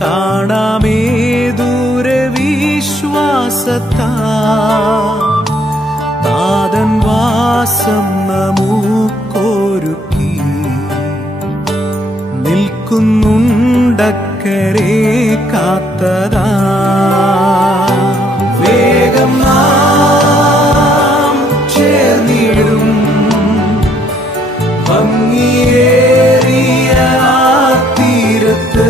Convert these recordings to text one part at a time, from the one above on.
കാണാമേ ദൂരെ വിശ്വാസത്താ നാഥൻ വാസം നമുക്കൊരുക്കി നിൽക്കുന്നുണ്ടക്കരെ കാത്തതാ വേഗം നാം ചേർന്നിടും ഭംഗിയേറിയ തീരത്ത്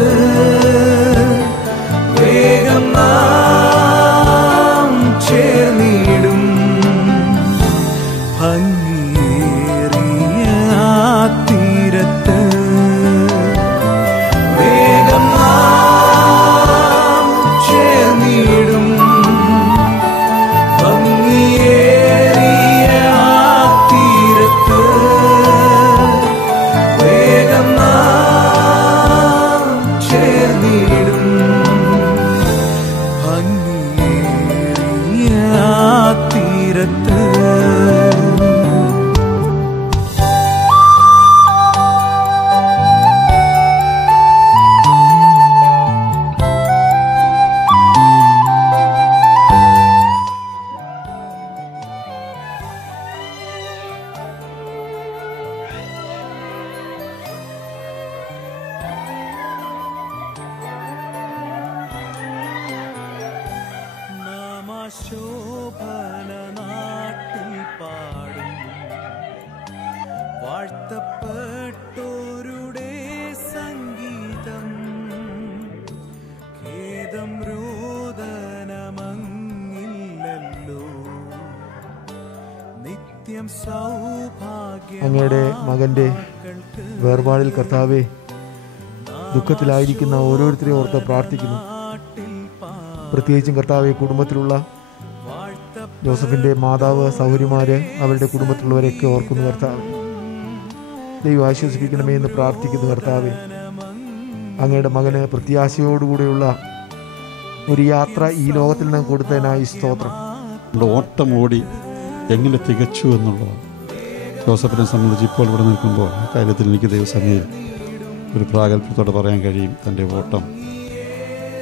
വേഗം നാം ചേർന്നിടും ഭംഗിയേറിയ തീരത്ത് വേഗം നാം ചേർന്നിടും ഭംഗിയേറിയ തീരത്ത് വേഗം നാം ചേർന്നിടും ഭംഗിയേറിയ തീരത്ത് ശോഭന നാട്ടിൽ പാടും വാഴ്ത്തപ്പെട്ടോരുടെ സംഗീതം ഖേദം രോദനമങ്ങില്ലല്ലോ നിത്യം സൗഭാഗ്യം അങ്ങയുടെ മകന്റെ വേർപാടിൽ കർത്താവേ ദുഃഖത്തിലായിരിക്കുന്ന ഓരോരുത്തരെയും ഓർത്ത് പ്രാർത്ഥിക്കുന്നു. പ്രത്യേകിച്ചും കർത്താവെ കുടുംബത്തിലുള്ള ജോസഫിൻ്റെ മാതാവ് സഹോദരിമാര് അവരുടെ കുടുംബത്തിലുള്ളവരെയൊക്കെ ഓർക്കുന്നു കർത്താവെ. ദൈവം ആശ്വസിപ്പിക്കണമേ എന്ന് പ്രാർത്ഥിക്കുന്നു കർത്താവെ. അങ്ങയുടെ മകന് പ്രത്യാശയോടുകൂടെയുള്ള ഒരു യാത്ര ഈ ലോകത്തിൽ നിന്ന് കൊടുത്തതിനായി സ്തോത്രം. ഓട്ടം ഓടി എങ്ങനെ തികച്ചു എന്നുള്ളത് ജോസഫിനെ സംബന്ധിച്ച് ഇപ്പോൾ ഇവിടെ നിൽക്കുമ്പോൾ ആ കാര്യത്തിൽ എനിക്ക് ദൈവസമയം ഒരു പ്രാഗൽഭ്യത്തോടെ പറയാൻ കഴിയും. തൻ്റെ ഓട്ടം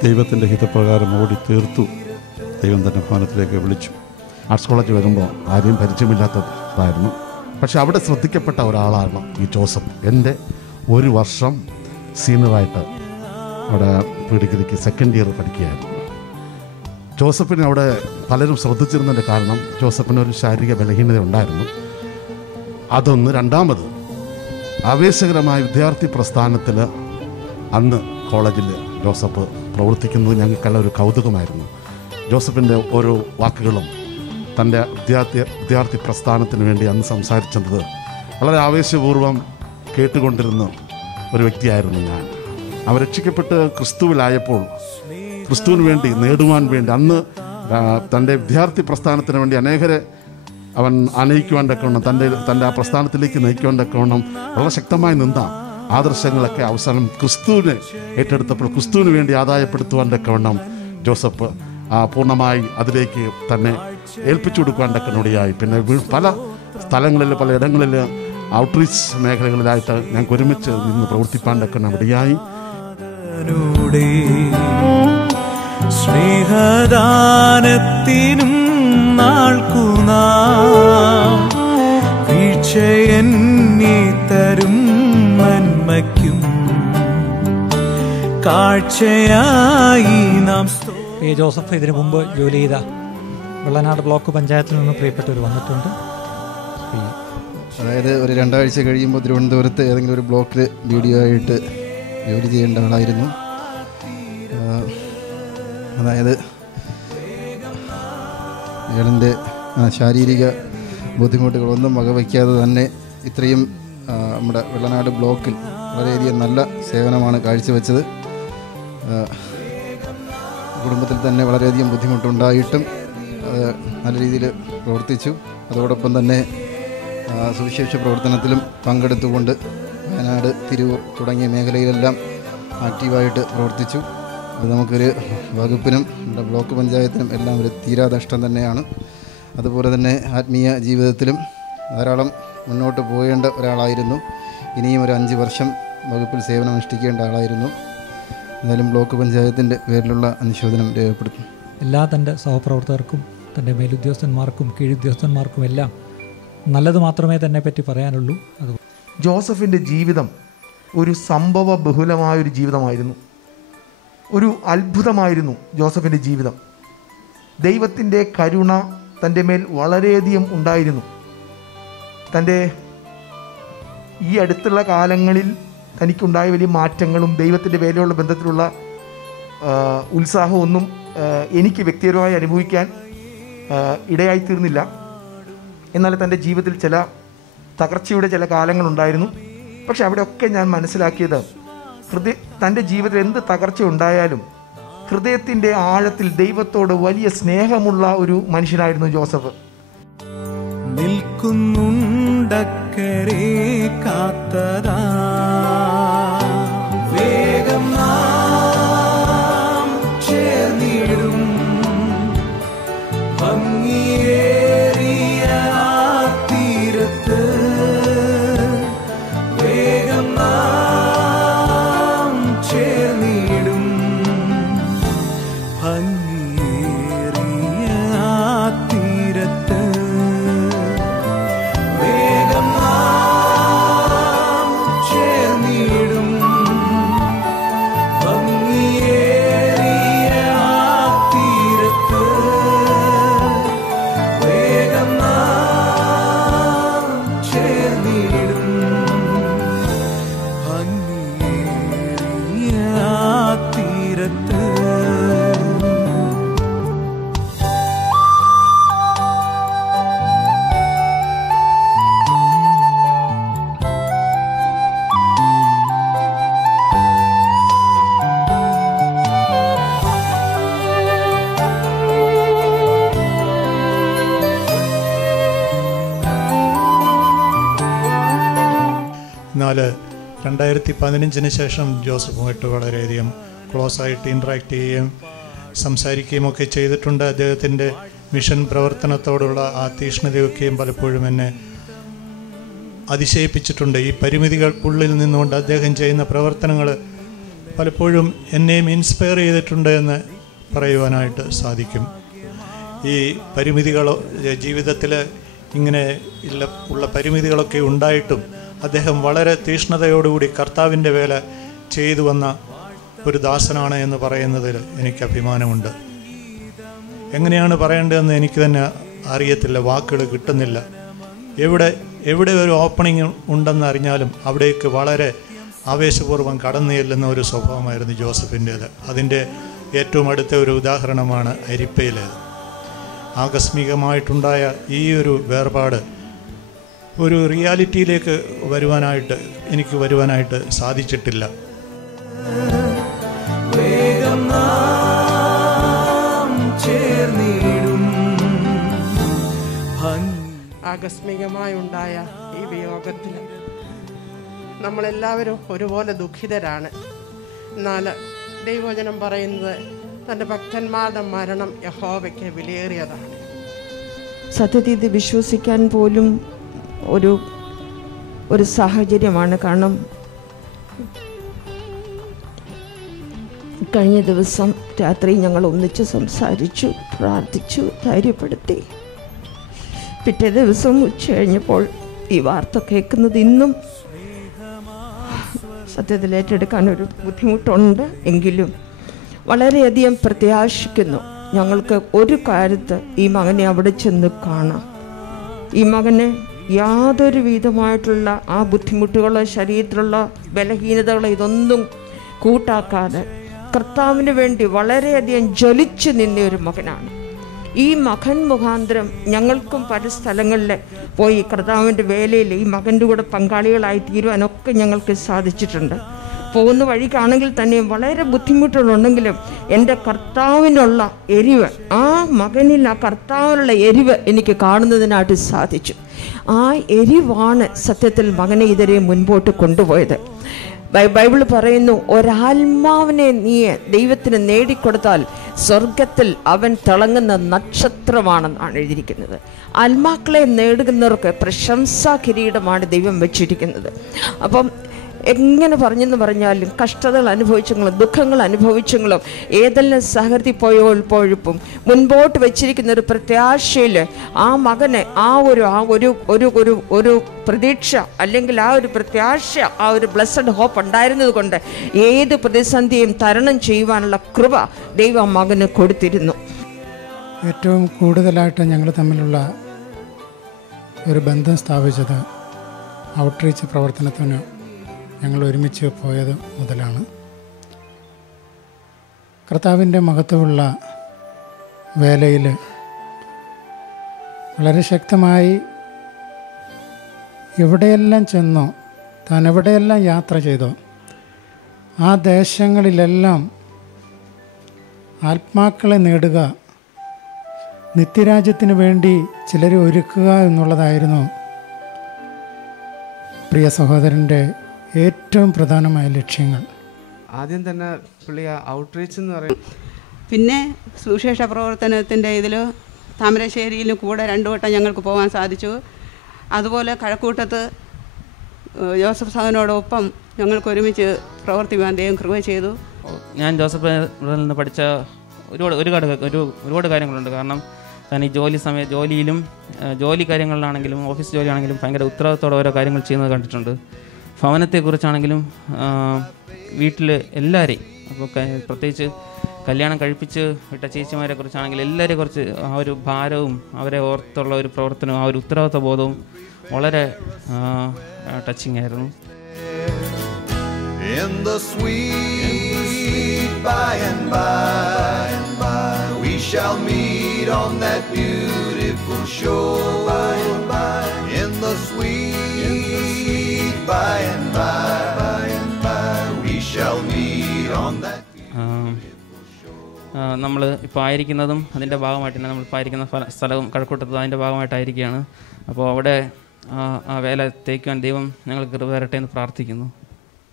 ദൈവത്തിൻ്റെ ഹിതപ്രകാരം ഓടി തീർത്തു. ദൈവം തന്നെ ഭവനത്തിലേക്ക് വിളിച്ചു. ആർട്സ് കോളേജ് വരുമ്പോൾ ആരെയും പരിചയമില്ലാത്തതായിരുന്നു. പക്ഷെ അവിടെ ശ്രദ്ധിക്കപ്പെട്ട ഒരാളാണ് ഈ ജോസഫ്. എൻ്റെ ഒരു വർഷം സീനിയറായിട്ട് അവിടെ പ്രീഡിഗ്രിക്ക് സെക്കൻഡ് ഇയർ പഠിക്കുകയായിരുന്നു. ജോസഫിനെ അവിടെ പലരും ശ്രദ്ധിച്ചിരുന്നതിൻ്റെ കാരണം ജോസഫിനൊരു ശാരീരിക ബലഹീനത ഉണ്ടായിരുന്നു. അതൊന്ന്. രണ്ടാമത് ആവേശകരമായ വിദ്യാർത്ഥി പ്രസ്ഥാനത്തിൽ അന്ന് കോളേജിൽ ജോസഫ് പ്രവർത്തിക്കുന്നത് ഞങ്ങൾക്കെല്ലാം ഒരു കൗതുകമായിരുന്നു. ജോസഫിൻ്റെ ഓരോ വാക്കുകളും തൻ്റെ വിദ്യാർത്ഥി പ്രസ്ഥാനത്തിന് വേണ്ടി അന്ന് സംസാരിച്ചത് വളരെ ആവേശപൂർവ്വം കേട്ടുകൊണ്ടിരുന്ന ഒരു വ്യക്തിയായിരുന്നു ഞാൻ. അവൻ രക്ഷിക്കപ്പെട്ട് ക്രിസ്തുവിലായപ്പോൾ ക്രിസ്തുവിന് വേണ്ടി നേടുവാൻ വേണ്ടി അന്ന് തൻ്റെ വിദ്യാർത്ഥി പ്രസ്ഥാനത്തിന് വേണ്ടി അനേകരെ അവൻ അനയിക്കുവാൻ തക്കവണ്ണം തൻ്റെ ആ പ്രസ്ഥാനത്തിലേക്ക് നയിക്കുവാൻ തക്കവണ്ണം വളരെ ശക്തമായി നിന്ന ആദർശങ്ങളൊക്കെ അവസാനം ക്രിസ്തുവിനെ ഏറ്റെടുത്തപ്പോൾ ക്രിസ്തുവിന് വേണ്ടി ആദായപ്പെടുത്തുവാൻ തക്കവണ്ണം ജോസഫ് പൂർണ്ണമായി അതിലേക്ക് തന്നെ ഏൽപ്പിച്ചു കൊടുക്കുവാൻ തക്കനോടിയായി. പിന്നെ പല സ്ഥലങ്ങളിൽ പല ഇടങ്ങളിൽ ഔട്ട്റീച്ച് മേഖലകളിലായിട്ട് ഞങ്ങൾക്ക് ഒരുമിച്ച് നിന്ന് പ്രവർത്തിപ്പാൻ തക്കനോടിയായി. സ്നേഹദാനത്തിനും നാൾക്കുനാം വീഴ്ചയെന്നെ തരും നന്മയ്ക്കും കാഴ്ചയായി നാം. എ ജോസഫ് ഇതിനു മുമ്പ് ജോലി ചെയ്ത വെള്ളനാട് ബ്ലോക്ക് പഞ്ചായത്തിൽ നിന്ന് പ്രിയപ്പെട്ടവർ വന്നിട്ടുണ്ട്. അതായത് ഒരു 2 ആഴ്ച കഴിയുമ്പോൾ തിരുവനന്തപുരത്ത് ഏതെങ്കിലും ഒരു ബ്ലോക്കിൽ വീഡിയോ ആയിട്ട് ജോലി ചെയ്യേണ്ട ആളായിരുന്നു. അതായത് ഇയാളിൻ്റെ ശാരീരിക ബുദ്ധിമുട്ടുകളൊന്നും വകവയ്ക്കാതെ തന്നെ ഇത്രയും നമ്മുടെ വെള്ളനാട് ബ്ലോക്കിൽ വളരെയധികം നല്ല സേവനമാണ് കാഴ്ചവെച്ചത്. കുടുംബത്തിൽ തന്നെ വളരെയധികം ബുദ്ധിമുട്ടുണ്ടായിട്ടും നല്ല രീതിയിൽ പ്രവർത്തിച്ചു. അതോടൊപ്പം തന്നെ സുവിശേഷ പ്രവർത്തനത്തിലും പങ്കെടുത്തുകൊണ്ട് വയനാട്, തിരൂർ തുടങ്ങിയ മേഖലയിലെല്ലാം ആക്റ്റീവായിട്ട് പ്രവർത്തിച്ചു. അത് നമുക്കൊരു വകുപ്പിനും നമ്മുടെ ബ്ലോക്ക് പഞ്ചായത്തിനും എല്ലാം ഒരു തീരാനഷ്ടം തന്നെയാണ്. അതുപോലെ തന്നെ ആത്മീയ ജീവിതത്തിലും ധാരാളം മുന്നോട്ട് പോകേണ്ട ഒരാളായിരുന്നു. ഇനിയും ഒരു 5 വർഷം വകുപ്പിൽ സേവനം അനുഷ്ഠിക്കേണ്ട ആളായിരുന്നു. എന്തായാലും ബ്ലോക്ക് പഞ്ചായത്തിൻ്റെ പേരിലുള്ള അനുശോചനം രേഖപ്പെടുത്തുന്നു. എല്ലാ തൻ്റെ സഹപ്രവർത്തകർക്കും തൻ്റെ മേലുദ്യോഗസ്ഥന്മാർക്കും കീഴുദ്യോഗസ്ഥന്മാർക്കും എല്ലാം നല്ലത് മാത്രമേ തന്നെ പറ്റി പറയാനുള്ളൂ. അത് ജോസഫിൻ്റെ ജീവിതം ഒരു സംഭവ ബഹുലമായൊരു ജീവിതമായിരുന്നു. ഒരു അത്ഭുതമായിരുന്നു ജോസഫിൻ്റെ ജീവിതം. ദൈവത്തിൻ്റെ കരുണ തൻ്റെ മേൽ വളരെയധികം ഉണ്ടായിരുന്നു. തൻ്റെ ഈ അടുത്തുള്ള കാലങ്ങളിൽ തനിക്കുണ്ടായ വലിയ മാറ്റങ്ങളും ദൈവത്തിൻ്റെ വേലയുള്ള ബന്ധത്തിലുള്ള ഉത്സാഹമൊന്നും എനിക്ക് വ്യക്തിപരമായി അനുഭവിക്കാൻ ഇടയായിത്തീർന്നില്ല. എന്നാൽ തൻ്റെ ജീവിതത്തിൽ ചില തകർച്ചയുടെ ചില കാലങ്ങളുണ്ടായിരുന്നു. പക്ഷെ അവിടെയൊക്കെ ഞാൻ മനസ്സിലാക്കിയത് തൻ്റെ ജീവിതത്തിൽ എന്ത് തകർച്ച ഉണ്ടായാലും ഹൃദയത്തിൻ്റെ ആഴത്തിൽ ദൈവത്തോട് വലിയ സ്നേഹമുള്ള ഒരു മനുഷ്യനായിരുന്നു ജോസഫ്. നിൽക്കുന്നുണ്ടക്കരെ കാത്തതാ വേഗം നാം ചേർന്നിടും ഭംഗിയേറിയ തീരത്ത് വേഗം നാം ചേർന്നിടും ഭംഗിയേറിയ തീരത്ത് വേഗം നാം ചേർന്നിടും ഭംഗിയേറിയ തീരത്ത് വേഗം നാം ചേർന്നിടും ഭംഗിയേറിയ തീരത്ത്. എന്നാൽ 2015 ശേഷം ജോസഫുമായിട്ട് വളരെയധികം ക്ലോസായിട്ട് ഇൻട്രാക്ട് ചെയ്യുകയും സംസാരിക്കുകയും ഒക്കെ ചെയ്തിട്ടുണ്ട്. അദ്ദേഹത്തിൻ്റെ മിഷൻ പ്രവർത്തനത്തോടുള്ള ആ തീഷ്ണതയൊക്കെയും പലപ്പോഴും എന്നെ അതിശയിപ്പിച്ചിട്ടുണ്ട്. ഈ പരിമിതികൾക്കുള്ളിൽ നിന്നുകൊണ്ട് അദ്ദേഹം ചെയ്യുന്ന പ്രവർത്തനങ്ങൾ പലപ്പോഴും എന്നെയും ഇൻസ്പയർ ചെയ്തിട്ടുണ്ട് എന്ന് പറയുവാനായിട്ട് സാധിക്കും. ഈ പരിമിതികളോ ജീവിതത്തിൽ ഇങ്ങനെ ഉള്ള പരിമിതികളൊക്കെ ഉണ്ടായിട്ടും അദ്ദേഹം വളരെ തീഷ്ണതയോടുകൂടി കർത്താവിൻ്റെ വേല ചെയ്തു വന്ന ഒരു ദാസനാണ് എന്ന് പറയുന്നതിൽ എനിക്ക് അഭിമാനമുണ്ട്. എങ്ങനെയാണ് പറയേണ്ടതെന്ന് എനിക്ക് തന്നെ അറിയത്തില്ല, വാക്കുകൾ കിട്ടുന്നില്ല. എവിടെ ഒരു ഓപ്പണിംഗ് ഉണ്ടെന്ന് അറിഞ്ഞാലും അവിടേക്ക് വളരെ ആവേശപൂർവ്വം കടന്നു ചെല്ലുന്ന ഒരു സ്വഭാവമായിരുന്നു ജോസഫിൻ്റേത്. അതിൻ്റെ ഏറ്റവും അടുത്ത ഒരു ഉദാഹരണമാണ് അരിപ്പയിലേത്. ആകസ്മികമായിട്ടുണ്ടായ ഈ ഒരു വേർപാട് ഒരു റിയാലിറ്റിയിലേക്ക് എനിക്ക് വരുവാനായിട്ട് സാധിച്ചിട്ടില്ല. വേഗം നാം ചേർന്നിടും ആകസ്മികമായുണ്ടായ ഈ വിയോഗത്തിൽ നമ്മളെല്ലാവരും ഒരുപോലെ ദുഃഖിതരാണ്. എന്നാൽ ദൈവവചനം പറയുന്നത് തൻ്റെ ഭക്തന്മാരുടെ മരണം യഹോവയ്ക്ക് വിലയേറിയതാണ്. സത്യത്തിൽ ഇത് വിശ്വസിക്കാൻ പോലും ഒരു സാഹചര്യമാണ്. കാരണം കഴിഞ്ഞ ദിവസം രാത്രി ഞങ്ങൾ ഒന്നിച്ച് സംസാരിച്ചു, പ്രാർത്ഥിച്ചു, ധൈര്യപ്പെടുത്തി. പിറ്റേ ദിവസം ഉച്ച കഴിഞ്ഞപ്പോൾ ഈ വാർത്ത കേൾക്കുന്നത് ഇന്നും സത്യത്തിൽ ഏറ്റെടുക്കാനൊരു ബുദ്ധിമുട്ടുണ്ട്. എങ്കിലും വളരെയധികം പ്രത്യാശിക്കുന്നു. ഞങ്ങൾക്ക് ഒരു കാര്യത്ത് ഈ മകനെ അവിടെ ചെന്ന് കാണാം. ഈ മകന് യാതൊരു വിധമായിട്ടുള്ള ആ ബുദ്ധിമുട്ടുകളോ ശരീരത്തിലുള്ള ബലഹീനതകളോ ഇതൊന്നും കൂട്ടാക്കാതെ കർത്താവിന് വേണ്ടി വളരെയധികം ജ്വലിച്ചു നിന്ന ഒരു മകനാണ്. ഈ മകൻ മുഖാന്തരം ഞങ്ങൾക്കും പല സ്ഥലങ്ങളിൽ പോയി കർത്താവിൻ്റെ വേലയിൽ ഈ മകൻ്റെ കൂടെ പങ്കാളികളായി തീരുവാനൊക്കെ ഞങ്ങൾക്ക് സാധിച്ചിട്ടുണ്ട്. പോകുന്ന വഴിക്കാണെങ്കിൽ തന്നെ വളരെ ബുദ്ധിമുട്ടുകളുണ്ടെങ്കിലും എൻ്റെ കർത്താവിനുള്ള എരിവ്, ആ മകനിൽ ആ കർത്താവിനുള്ള എരിവ് എനിക്ക് കാണുന്നതിനായിട്ട് സാധിച്ചു. ആ എരിവാണ് സത്യത്തിൽ മകനെ ഇതുവരെ മുൻപോട്ട് കൊണ്ടുപോയത്. ബൈബിൾ പറയുന്നു, ഒരാത്മാവിനെ നീ ദൈവത്തിന് നേടിക്കൊടുത്താൽ സ്വർഗത്തിൽ അവൻ തിളങ്ങുന്ന നക്ഷത്രമാണെന്നാണ് എഴുതിയിരിക്കുന്നത്. ആത്മാക്കളെ നേടുന്നവർക്ക് പ്രശംസാ കിരീടമാണ് ദൈവം വെച്ചിരിക്കുന്നത്. അപ്പം എങ്ങനെ പറഞ്ഞെന്ന് പറഞ്ഞാലും കഷ്ടതകൾ അനുഭവിച്ചെങ്കിലും ദുഃഖങ്ങൾ അനുഭവിച്ചെങ്കിലും ഏതെല്ലാം സഹൃദി പോയപ്പോഴും മുൻപോട്ട് വെച്ചിരിക്കുന്ന ഒരു പ്രത്യാശയിൽ ആ മകന് ആ ഒരു പ്രതീക്ഷ അല്ലെങ്കിൽ ആ ഒരു പ്രത്യാശ, ആ ഒരു ബ്ലെസ്സഡ് ഹോപ്പ് ഉണ്ടായിരുന്നത് കൊണ്ട് ഏത് പ്രതിസന്ധിയും തരണം ചെയ്യുവാനുള്ള കൃപ ദൈവം മകന് കൊടുത്തിരുന്നു. ഏറ്റവും കൂടുതലായിട്ട് ഞങ്ങൾ തമ്മിലുള്ള ഒരു ബന്ധം സ്ഥാപിച്ചത് ഔട്ട്റീച്ച് പ്രവർത്തനത്തിന് ഞങ്ങൾ ഒരുമിച്ച് പോയത് മുതലാണ്. കർത്താവിൻ്റെ മഹത്വമുള്ള വേലയിൽ വളരെ ശക്തമായി എവിടെയെല്ലാം ചെന്നോ, താൻ എവിടെയെല്ലാം യാത്ര ചെയ്തോ ആ ദേശങ്ങളിലെല്ലാം ആത്മാക്കളെ നേടുക, നിത്യരാജ്യത്തിന് വേണ്ടി ചിലരെ ഒരുക്കുക എന്നുള്ളതായിരുന്നു പ്രിയ സഹോദരൻ്റെ ഏറ്റവും പ്രധാനമായ ലക്ഷ്യങ്ങൾ. ആദ്യം തന്നെ പുള്ളി ഔട്ട്റീച്ച് എന്ന് പറയും. പിന്നെ സുവിശേഷ പ്രവർത്തനത്തിൻ്റെ ഇതിൽ താമരശ്ശേരിയിലും കൂടെ 2 വട്ടം ഞങ്ങൾക്ക് പോകാൻ സാധിച്ചു. അതുപോലെ കഴക്കൂട്ടത്ത് ജോസഫ് സാറിനോടൊപ്പം ഞങ്ങൾക്ക് ഒരുമിച്ച് പ്രവർത്തിക്കാൻ ദൈവം കൃപ ചെയ്തു. ഞാൻ ജോസഫ് നിന്ന് പഠിച്ച ഒരുപാട് കാര്യങ്ങളുണ്ട്. കാരണം താൻ ഈ ജോലിയിലും ജോലി കാര്യങ്ങളിലാണെങ്കിലും ഓഫീസ് ജോലിയാണെങ്കിലും ഭയങ്കര ഉത്തരവാദിത്തോടെ ഓരോ കാര്യങ്ങൾ ചെയ്യുന്നത് കണ്ടിട്ടുണ്ട്. ഭവനത്തെക്കുറിച്ചാണെങ്കിലും വീട്ടിൽ എല്ലാവരെയും, അപ്പോൾ പ്രത്യേകിച്ച് കല്യാണം കഴിപ്പിച്ച് വിട്ട ചേച്ചിമാരെ കുറിച്ചാണെങ്കിൽ എല്ലാവരെയും കുറിച്ച് ആ ഒരു ഭാരവും അവരെ ഓർത്തുള്ള ഒരു പ്രവർത്തനവും ആ ഒരു ഉത്തരവാദിത്വ ബോധവും വളരെ ടച്ചിങ് ആയിരുന്നു. In the sweet by and by, we shall meet on that beautiful shore. By and by, in the sweet by and by, we shall meet on that. നമ്മൾ ഇപ്പോൾ ആയിരിക്കുന്നതും അതിൻ്റെ ഭാഗമായിട്ട് തന്നെ നമ്മളിപ്പോൾ ആയിരിക്കുന്ന സ്ഥലവും കഴക്കൂട്ടത്തും അതിൻ്റെ ഭാഗമായിട്ടായിരിക്കുകയാണ്. അപ്പോൾ അവിടെ ആ വേല തേക്കുവാൻ ദൈവം ഞങ്ങൾക്ക് കൃപ തരട്ടെ എന്ന് പ്രാർത്ഥിക്കുന്നു.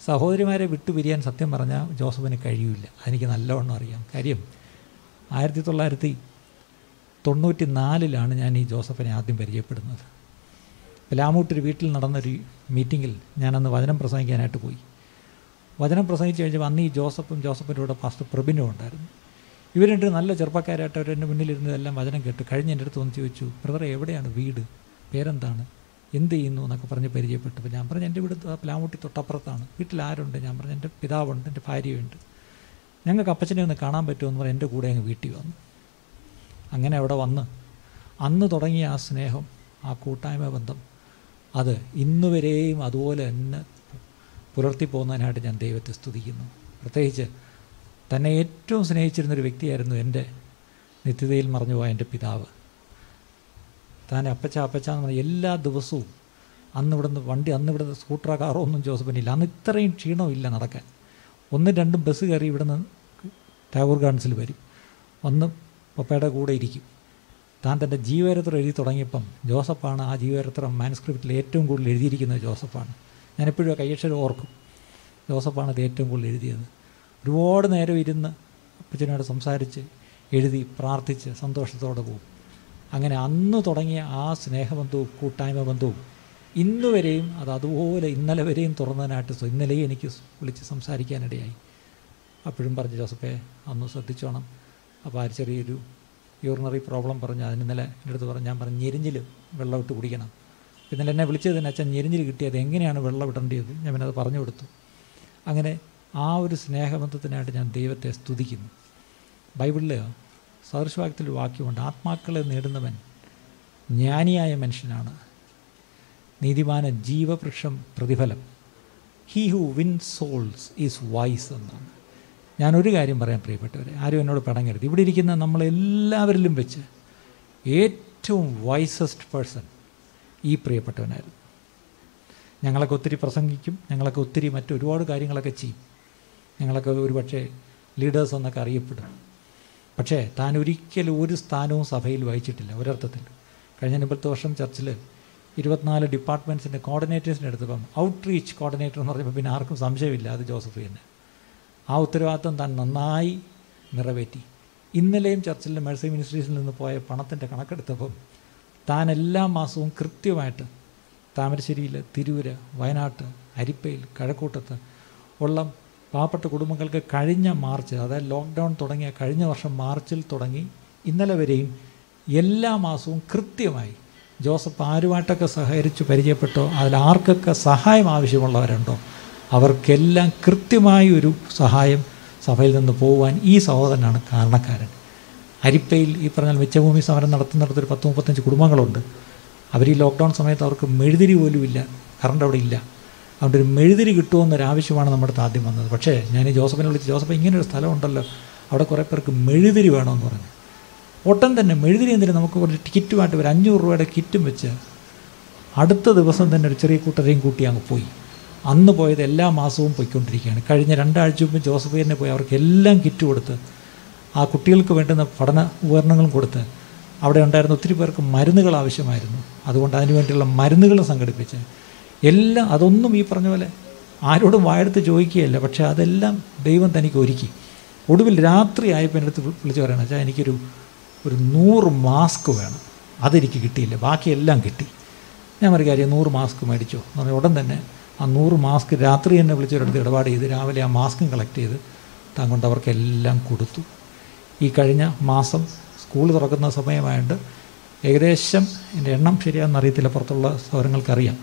സഹോദരിമാരെ വിട്ടുപിരിയാൻ സത്യം പറഞ്ഞാൽ ജോസഫിന് കഴിയില്ല. അതെനിക്ക് നല്ലവണ്ണം അറിയാം. കാര്യം 1994 ഞാൻ ഈ ജോസഫിനെ ആദ്യം പരിചയപ്പെടുന്നത്. പ്ലാമൂട്ടൊരു വീട്ടിൽ നടന്നൊരു മീറ്റിങ്ങിൽ ഞാനന്ന് വചനം പ്രസംഗിക്കാനായിട്ട് പോയി. വചനം പ്രസംഗിച്ച് കഴിഞ്ഞപ്പോൾ അന്ന് ഈ ജോസഫിൻ്റെ കൂടെ പാസ്റ്റർ പ്രബിനും ഉണ്ടായിരുന്നു. ഇവർ രണ്ട് നല്ല ചെറുപ്പക്കാരായിട്ട് അവരെൻ്റെ മുന്നിലിരുന്നതെല്ലാം വചനം കേട്ടു കഴിഞ്ഞ് എൻ്റെ അടുത്ത് വന്ന് ചോദിച്ചു, ബ്രദറെ എവിടെയാണ് വീട്, പേരെന്താണ്, എന്ത് ചെയ്യുന്നു എന്നൊക്കെ പറഞ്ഞ് പരിചയപ്പെട്ടു. അപ്പോൾ ഞാൻ പറഞ്ഞു എൻ്റെ വീട് പ്ലാമൂട്ടി തൊട്ടപ്പുറത്താണ്. വീട്ടിൽ ആരുണ്ട്? ഞാൻ പറഞ്ഞു എൻ്റെ പിതാവുണ്ട്, എൻ്റെ ഭാര്യയുണ്ട്. ഞങ്ങൾക്ക് അപ്പച്ചനെ ഒന്ന് കാണാൻ പറ്റുമെന്ന് പറഞ്ഞ് എൻ്റെ കൂടെ അങ്ങ് വീട്ടിൽ വന്നു. അങ്ങനെ അവിടെ വന്ന് അന്ന് തുടങ്ങിയ ആ സ്നേഹം, ആ കൂട്ടായ്മ ബന്ധം, അത് ഇന്നുവരെയും അതുപോലെ തന്നെ പുലർത്തി പോകുന്നതിനായിട്ട് ഞാൻ ദൈവത്തെ സ്തുതിക്കുന്നു. പ്രത്യേകിച്ച് തന്നെ ഏറ്റവും സ്നേഹിച്ചിരുന്നൊരു വ്യക്തിയായിരുന്നു എൻ്റെ നിത്യതയിൽ മറഞ്ഞുപോയ എൻ്റെ പിതാവ്. താൻ അപ്പച്ച എന്ന് പറഞ്ഞാൽ എല്ലാ ദിവസവും അന്നിവിടുന്ന് സ്കൂട്ടറോ കാറോ ഒന്നും ജോസഫിനില്ല. അന്ന് ഇത്രയും ക്ഷീണമില്ല നടക്കാൻ. 1-2 ബസ് കയറി ഇവിടുന്ന് ടാഗോർ ഗാർഡൻസിൽ വരും, വന്ന് പപ്പയുടെ കൂടെ ഇരിക്കും. താൻ തൻ്റെ ജീവചരിത്രം എഴുതി തുടങ്ങിയപ്പം ജോസഫാണ് ആ ജീവചരിത്രം മാനുസ്ക്രിപ്റ്റിൽ ഏറ്റവും കൂടുതൽ എഴുതിയിരിക്കുന്നത് ജോസഫാണ്. ഞാനെപ്പോഴും ആ കയ്യക്ഷരം ഓർക്കും. ജോസഫാണ് അത് ഏറ്റവും കൂടുതൽ എഴുതിയത്. ഒരുപാട് നേരം ഇരുന്ന് അപ്പച്ചനോട് സംസാരിച്ച് എഴുതി പ്രാർത്ഥിച്ച് സന്തോഷത്തോടെ പോകും. അങ്ങനെ അന്ന് തുടങ്ങിയ ആ സ്നേഹബന്ധവും കൂട്ടായ്മ ബന്ധവും ഇന്നുവരെയും അതുപോലെ ഇന്നലെ വരെയും തുറന്നതിനായിട്ട് ഇന്നലെയും എനിക്ക് വിളിച്ച് സംസാരിക്കാനിടയായി. അപ്പോഴും പറഞ്ഞു, ജോസഫേ അന്ന് ശ്രദ്ധിച്ചോണം. അപ്പോൾ ആ ചെറിയൊരു യൂറിനറി പ്രോബ്ലം പറഞ്ഞു. അതിന് ഇന്നലെ എൻ്റെ അടുത്ത് പറഞ്ഞു, ഞാൻ പറഞ്ഞു ഞെരിഞ്ഞിൽ വെള്ളം ഇട്ട് കുടിക്കണം. ഇന്നലെ എന്നെ വിളിച്ചത് തന്നെ, അച്ഛൻ ഞെരിഞ്ഞിൽ കിട്ടിയത് എങ്ങനെയാണ് വെള്ളം ഇടേണ്ടത്, ഞാൻ പിന്നെ അത് പറഞ്ഞു കൊടുത്തു. അങ്ങനെ ആ ഒരു സ്നേഹബന്ധത്തിനായിട്ട് ഞാൻ ദൈവത്തെ സ്തുതിക്കുന്നു. ബൈബിളിൽ സദൃശവാക്യത്തിൽ ഒരു വാക്യമുണ്ട്, ആത്മാക്കളെ നേടുന്നവൻ ജ്ഞാനിയായ മനുഷ്യനാണ്, നീതിമാന് ജീവവൃക്ഷം പ്രതിഫലം. He who win souls is wise എന്നാണ്. ഞാനൊരു കാര്യം പറയാൻ പ്രിയപ്പെട്ടവരെ, ആരും എന്നോട് പടങ്ങരുത്. ഇവിടെ ഇരിക്കുന്ന നമ്മളെല്ലാവരിലും വെച്ച് ഏറ്റവും വൈസസ്റ്റ് പേഴ്സൺ ഈ പ്രിയപ്പെട്ടവനായിരുന്നു. ഞങ്ങളൊക്കെ ഒത്തിരി പ്രസംഗിക്കും, ഞങ്ങളൊക്കെ ഒത്തിരി മറ്റൊരുപാട് കാര്യങ്ങളൊക്കെ ചെയ്യും, ഞങ്ങളൊക്കെ ഒരുപക്ഷെ ലീഡേഴ്സ് എന്നൊക്കെ അറിയപ്പെടും. പക്ഷേ താൻ ഒരിക്കലും ഒരു സ്ഥാനവും സഭയിൽ വഹിച്ചിട്ടില്ല ഒരർത്ഥത്തിൽ. കഴിഞ്ഞ 30 വർഷം ചർച്ചിൽ 24 ഡിപ്പാർട്ട്മെൻറ്റ്സിൻ്റെ കോർഡിനേറ്റേഴ്സിൻ്റെ എടുത്തപ്പം ഔട്ട്റീച്ച് കോർഡിനേറ്റർ എന്ന് പറഞ്ഞപ്പോൾ പിന്നെ ആർക്കും സംശയമില്ല അത് ജോസഫ് തന്നെ. ആ ഉത്തരവാദിത്വം താൻ നന്നായി നിറവേറ്റി. ഇന്നലെയും ചർച്ചിലെ മേഴ്സി മിനിസ്ട്രീസിൽ നിന്ന് പോയ പണത്തിൻ്റെ കണക്കെടുത്തപ്പം താൻ എല്ലാ മാസവും കൃത്യമായിട്ട് താമരശ്ശേരിയിൽ, തിരൂര്, വയനാട്ട്, അരിപ്പയിൽ, കഴക്കൂട്ടത്ത് ഉള്ള പാവപ്പെട്ട കുടുംബങ്ങൾക്ക് കഴിഞ്ഞ മാർച്ച്, അതായത് ലോക്ക്ഡൗൺ തുടങ്ങിയ കഴിഞ്ഞ വർഷം മാർച്ചിൽ തുടങ്ങി ഇന്നലെ വരെയും എല്ലാ മാസവും കൃത്യമായി ജോസഫ് ആരുമായിട്ടൊക്കെ സഹകരിച്ച് പരിചയപ്പെട്ടോ അതിൽ ആർക്കൊക്കെ സഹായം ആവശ്യമുള്ളവരുണ്ടോ അവർക്കെല്ലാം കൃത്യമായി ഒരു സഹായം സഭയിൽ നിന്ന് പോകുവാൻ ഈ സഹോദരനാണ് കാരണക്കാരൻ. അരിപ്പയിൽ ഈ പറഞ്ഞാൽ മിച്ചഭൂമി സമരം നടത്തുന്നിടത്തൊരു 10-35 കുടുംബങ്ങളുണ്ട്. അവർ ഈ ലോക്ക്ഡൗൺ സമയത്ത് അവർക്ക് മെഴുതിരി പോലും ഇല്ല, കറണ്ട് അവിടെ ഇല്ല. അതുകൊണ്ട് ഒരു മെഴുതിരി കിട്ടുമെന്നൊരാവശ്യമാണ് നമ്മുടെ അടുത്ത് ആദ്യം വന്നത്. പക്ഷേ ഞാൻ ഈ ജോസഫിനെ വിളിച്ച്, ജോസഫ് ഇങ്ങനൊരു സ്ഥലമുണ്ടല്ലോ, അവിടെ കുറേ പേർക്ക് മെഴുതിരി വേണമെന്ന് പറഞ്ഞു. ഒട്ടം തന്നെ മെഴുതിരി എന്തിന്, നമുക്ക് ഒരു കിറ്റുമായിട്ട് ഒരു 500 രൂപയുടെ കിറ്റും വെച്ച് അടുത്ത ദിവസം തന്നെ ഒരു ചെറിയ കൂട്ടരെയും കൂട്ടി അങ്ങ് പോയി. അന്ന് പോയത് എല്ലാ മാസവും പോയിക്കൊണ്ടിരിക്കുകയാണ്. കഴിഞ്ഞ 2 ആഴ്ച മുമ്പ് ജോസഫ് തന്നെ പോയി അവർക്ക് എല്ലാം കിറ്റ് കൊടുത്ത് ആ കുട്ടികൾക്ക് വേണ്ടുന്ന പഠന ഉപകരണങ്ങളും കൊടുത്ത് അവിടെ ഉണ്ടായിരുന്ന ഒത്തിരി പേർക്ക് മരുന്നുകൾ ആവശ്യമായിരുന്നു. അതുകൊണ്ട് അതിനു വേണ്ടിയുള്ള മരുന്നുകൾ സംഘടിപ്പിച്ച് എല്ലാം, അതൊന്നും ഈ പറഞ്ഞ പോലെ ആരോടും വായെടുത്ത് ചോദിക്കുകയല്ല, പക്ഷേ അതെല്ലാം ദൈവം തനിക്ക് ഒരുക്കി. ഒടുവിൽ രാത്രി ആയപ്പോൾ എൻ്റെ അടുത്ത് വിളിച്ച് പറയണം, വെച്ചാൽ എനിക്കൊരു 100 മാസ്ക് വേണം, അതെനിക്ക് കിട്ടിയില്ല, ബാക്കിയെല്ലാം കിട്ടി. ഞാൻ ഒരു കാര്യം 100 മാസ്ക് മേടിച്ചോ എന്ന് പറഞ്ഞാൽ ഉടൻ തന്നെ ആ 100 മാസ്ക് രാത്രി തന്നെ വിളിച്ചവരെടുത്ത് ഇടപാട് ചെയ്ത് രാവിലെ ആ മാസ്കും കളക്ട് ചെയ്ത് താൻ കൊണ്ട് അവർക്കെല്ലാം കൊടുത്തു. ഈ കഴിഞ്ഞ മാസം സ്കൂൾ തുറക്കുന്ന സമയമായിട്ട് ഏകദേശം, എൻ്റെ എണ്ണം ശരിയാണെന്ന് അറിയത്തില്ല, പുറത്തുള്ള സൗകര്യങ്ങൾക്കറിയാം,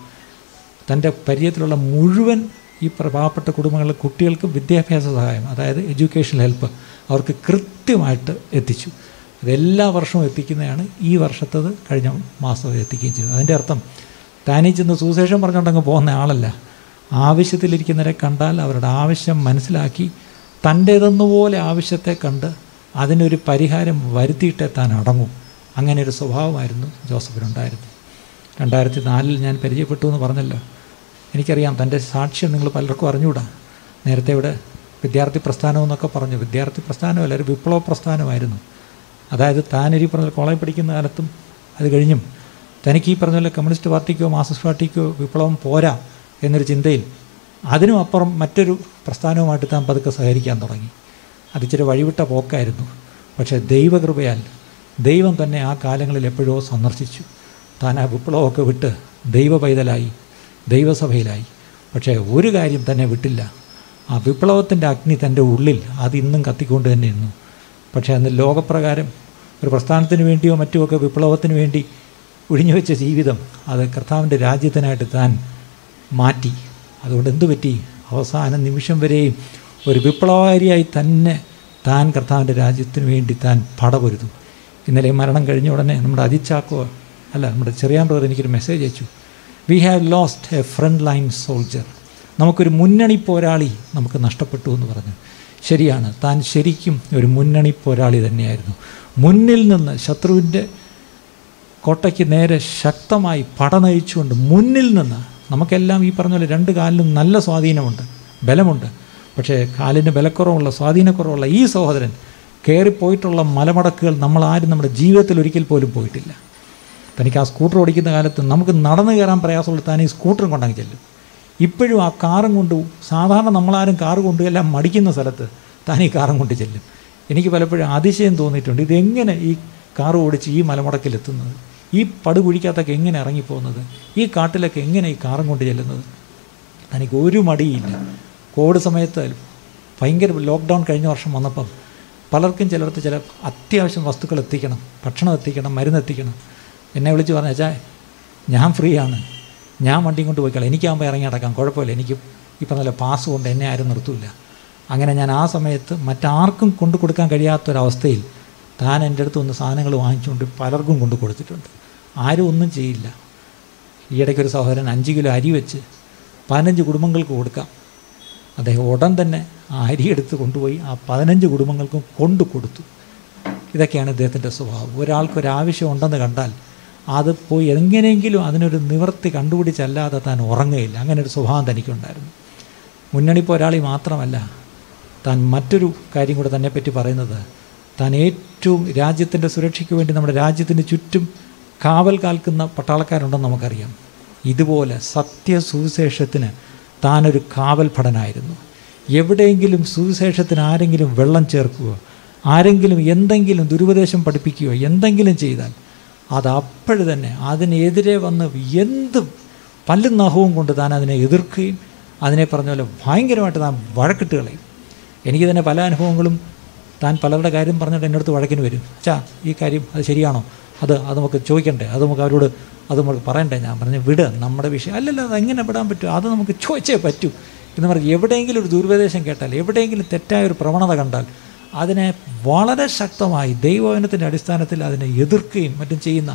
തൻ്റെ പരിചയത്തിലുള്ള മുഴുവൻ ഈ പാവപ്പെട്ട കുടുംബങ്ങളിലെ കുട്ടികൾക്ക് വിദ്യാഭ്യാസ സഹായം, അതായത് എഡ്യൂക്കേഷണൽ ഹെൽപ്പ് അവർക്ക് കൃത്യമായിട്ട് എത്തിച്ചു. അതെല്ലാ വർഷവും എത്തിക്കുന്നതാണ്. ഈ വർഷത്തത് കഴിഞ്ഞ മാസം എത്തിക്കുകയും ചെയ്തു. അതിൻ്റെ അർത്ഥം താനീ ചെന്ന് സുവിശേഷം പറഞ്ഞുകൊണ്ടങ്ങ് പോകുന്ന ആളല്ല. ആവശ്യത്തിലിരിക്കുന്നവരെ കണ്ടാൽ അവരുടെ ആവശ്യം മനസ്സിലാക്കി തൻ്റേതെന്നുപോലെ ആവശ്യത്തെ കണ്ട് അതിനൊരു പരിഹാരം വരുത്തിയിട്ടേ താൻ അടങ്ങും. അങ്ങനെ ഒരു സ്വഭാവമായിരുന്നു ജോസഫിനുണ്ടായിരുന്നു. 2004 ഞാൻ പരിചയപ്പെട്ടു എന്ന് പറഞ്ഞല്ലോ. എനിക്കറിയാം തൻ്റെ സാക്ഷ്യം നിങ്ങൾ പലർക്കും അറിഞ്ഞുകൂടാ. നേരത്തെ ഇവിടെ വിദ്യാർത്ഥി പ്രസ്ഥാനം എന്നൊക്കെ പറഞ്ഞു. വിദ്യാർത്ഥി പ്രസ്ഥാനമല്ല, ഒരു വിപ്ലവ പ്രസ്ഥാനമായിരുന്നു. അതായത് താനൊരു പറഞ്ഞ കോളേജ് പഠിക്കുന്ന കാലത്തും അത് കഴിഞ്ഞും തനിക്ക് ഈ പറഞ്ഞ പോലെ കമ്മ്യൂണിസ്റ്റ് പാർട്ടിക്കോ മാർക്സിസ്റ്റ് പാർട്ടിക്കോ വിപ്ലവം പോരാ എന്നൊരു ചിന്തയിൽ അതിനും അപ്പുറം മറ്റൊരു പ്രസ്ഥാനവുമായിട്ട് താൻ പതുക്കെ സഹകരിക്കാൻ തുടങ്ങി. അതിച്ചിരി വഴിവിട്ട പോക്കായിരുന്നു. പക്ഷേ ദൈവകൃപയാൽ ദൈവം തന്നെ ആ കാലങ്ങളിൽ എപ്പോഴോ സന്ദർശിച്ചു. താൻ ആ വിപ്ലവമൊക്കെ വിട്ട് ദൈവ പൈതലായി, ദൈവസഭയിലായി. പക്ഷേ ഒരു കാര്യം തന്നെ വിട്ടില്ല, ആ വിപ്ലവത്തിൻ്റെ അഗ്നി തൻ്റെ ഉള്ളിൽ അത് ഇന്നും കത്തിക്കൊണ്ട് തന്നെ ഇരുന്നു. പക്ഷേ അന്ന് ലോകപ്രകാരം ഒരു പ്രസ്ഥാനത്തിന് വേണ്ടിയോ മറ്റുമൊക്കെ വിപ്ലവത്തിന് വേണ്ടി ഒഴിഞ്ഞു വെച്ച ജീവിതം അത് കർത്താവിൻ്റെ രാജ്യത്തിനായിട്ട് താൻ മാറ്റി. അതുകൊണ്ട് എന്തു പറ്റി, അവസാന നിമിഷം വരെയും ഒരു വിപ്ലവകാരിയായി തന്നെ താൻ കർത്താവിൻ്റെ രാജ്യത്തിന് വേണ്ടി താൻ പടപൊരുതു. ഇന്നലെ മരണം കഴിഞ്ഞ ഉടനെ നമ്മുടെ നമ്മുടെ ചെറിയാൻ ബ്രദർ എനിക്കൊരു മെസ്സേജ് അയച്ചു. We have lost a friend line soldier. നമുക്കൊരു മുന്നണി പോരാളി നമുക്ക് നഷ്ടപ്പെട്ടു എന്ന് പറഞ്ഞു. ശരിയാണ്, താൻ ശരിക്കും ഒരു മുന്നണി പോരാളി തന്നെയായിരുന്നു. മുന്നിൽ നിന്ന് ശത്രുവിൻ്റെ കോട്ടയ്ക്ക് നേരെ ശക്തമായി പട നയിച്ചുകൊണ്ട് മുന്നിൽ നിന്ന്, നമുക്കെല്ലാം ഈ പറഞ്ഞ പോലെ 2 കാലിലും നല്ല സ്വാധീനമുണ്ട്, ബലമുണ്ട്. പക്ഷേ കാലിന് ബലക്കുറവുള്ള, സ്വാധീനക്കുറവുള്ള ഈ സഹോദരൻ കയറിപ്പോയിട്ടുള്ള മലമടക്കുകൾ നമ്മളാരും നമ്മുടെ ജീവിതത്തിൽ ഒരിക്കൽ പോലും പോയിട്ടില്ല. തനിക്ക് ആ സ്കൂട്ടർ ഓടിക്കുന്ന കാലത്ത് നമുക്ക് നടന്നു കയറാൻ പ്രയാസമുള്ള താൻ ഈ സ്കൂട്ടറും കൊണ്ടങ്ങ് ചെല്ലും. ഇപ്പോഴും ആ കാറും കൊണ്ട്, സാധാരണ നമ്മളാരും കാറ് കൊണ്ടുമെല്ലാം മടിക്കുന്ന സ്ഥലത്ത് താൻ ഈ കാറും കൊണ്ട് ചെല്ലും. എനിക്ക് പലപ്പോഴും അതിശയം തോന്നിയിട്ടുണ്ട്, ഇതെങ്ങനെ ഈ കാറ് ഓടിച്ച് ഈ മലമുടക്കിലെത്തുന്നത്, ഈ പടുകുഴിക്കകത്തൊക്കെ എങ്ങനെ ഇറങ്ങിപ്പോകുന്നത്, ഈ കാട്ടിലൊക്കെ എങ്ങനെ ഈ കാറും കൊണ്ട് ചെല്ലുന്നത്. തനിക്ക് ഒരു മടിയില്ല. കോവിഡ് സമയത്ത് ഭയങ്കര ലോക്ക്ഡൗൺ കഴിഞ്ഞ വർഷം വന്നപ്പം പലർക്കും ചിലർക്ക് ചില അത്യാവശ്യം വസ്തുക്കൾ എത്തിക്കണം, ഭക്ഷണം എത്തിക്കണം, മരുന്ന് എത്തിക്കണം. എന്നെ വിളിച്ച് പറഞ്ഞു, വെച്ചാൽ ഞാൻ ഫ്രീ ആണ്, ഞാൻ വണ്ടിയും കൊണ്ട് പോയിക്കളാം, എനിക്കാകുമ്പോൾ ഇറങ്ങി അടക്കാം, കുഴപ്പമില്ല, എനിക്ക് ഇപ്പം നല്ല പാസ് കൊണ്ട് എന്നെ ആരും നിർത്തില്ല. അങ്ങനെ ഞാൻ ആ സമയത്ത് മറ്റാർക്കും കൊണ്ടു കൊടുക്കാൻ കഴിയാത്തൊരവസ്ഥയിൽ താൻ എൻ്റെ അടുത്ത് വന്ന് സാധനങ്ങൾ വാങ്ങിച്ചുകൊണ്ട് പലർക്കും കൊണ്ടു കൊടുത്തിട്ടുണ്ട്. ആരും ഒന്നും ചെയ്യില്ല. ഈയിടയ്ക്കൊരു സഹോദരൻ 5 കിലോ അരി വെച്ച് 15 കുടുംബങ്ങൾക്ക് കൊടുക്കാം. അദ്ദേഹം ഉടൻ തന്നെ ആ അരി എടുത്ത് കൊണ്ടുപോയി ആ 15 കുടുംബങ്ങൾക്കും കൊണ്ടു കൊടുത്തു. ഇതൊക്കെയാണ് ഇദ്ദേഹത്തിൻ്റെ സ്വഭാവം. ഒരാൾക്കൊരാവശ്യം ഉണ്ടെന്ന് കണ്ടാൽ അത് പോയി എങ്ങനെയെങ്കിലും അതിനൊരു നിവൃത്തി കണ്ടുപിടിച്ചല്ലാതെ താൻ ഉറങ്ങുകയില്ല. അങ്ങനെ ഒരു സ്വഭാവം തനിക്കുണ്ടായിരുന്നു. മുന്നണി പോരാളി മാത്രമല്ല, താൻ മറ്റൊരു കാര്യം കൂടെ തന്നെപ്പറ്റി പറയുന്നത്, താൻ ഏറ്റവും രാജ്യത്തിൻ്റെ സുരക്ഷയ്ക്ക് വേണ്ടി നമ്മുടെ രാജ്യത്തിന് ചുറ്റും കാവൽ കാൽക്കുന്ന പട്ടാളക്കാരുണ്ടെന്ന് നമുക്കറിയാം. ഇതുപോലെ സത്യസുവിശേഷത്തിന് താനൊരു കാവൽ ഭടനായിരുന്നു. എവിടെയെങ്കിലും സുവിശേഷത്തിന് ആരെങ്കിലും വെള്ളം ചേർക്കുകയോ ആരെങ്കിലും എന്തെങ്കിലും ദുരുപദേശം പഠിപ്പിക്കുകയോ എന്തെങ്കിലും ചെയ്താൽ അത് അപ്പോഴ് തന്നെ അതിനെതിരെ വന്ന് എന്ത് പല്ലും നഖവും കൊണ്ട് താൻ അതിനെ എതിർക്കുകയും അതിനെ പറഞ്ഞ പോലെ ഭയങ്കരമായിട്ട് താൻ വഴക്കിട്ട് കളയും. എനിക്ക് തന്നെ പല അനുഭവങ്ങളും താൻ പലരുടെ കാര്യം പറഞ്ഞിട്ട് എൻ്റെ അടുത്ത് വഴക്കിന് വരും. അച്ഛാ ഈ കാര്യം അത് ശരിയാണോ, അത് നമുക്ക് ചോദിക്കണ്ടേ, അത് നമുക്ക് അവരോട് അത് നമുക്ക് പറയണ്ടേ. ഞാൻ പറഞ്ഞു വിട്, നമ്മുടെ വിഷയം അല്ലല്ലോ, അത് എങ്ങനെ വിടാൻ പറ്റും, അത് നമുക്ക് ചോദിച്ചേ പറ്റൂ എന്ന് പറഞ്ഞ് എവിടെയെങ്കിലും ഒരു ദുരുപദേശം കേട്ടാൽ, എവിടെയെങ്കിലും തെറ്റായ ഒരു പ്രവണത കണ്ടാൽ അതിനെ വളരെ ശക്തമായി ദൈവവചനത്തിൻ്റെ അടിസ്ഥാനത്തിൽ അതിനെ എതിർക്കുകയും മറ്റും ചെയ്യുന്ന,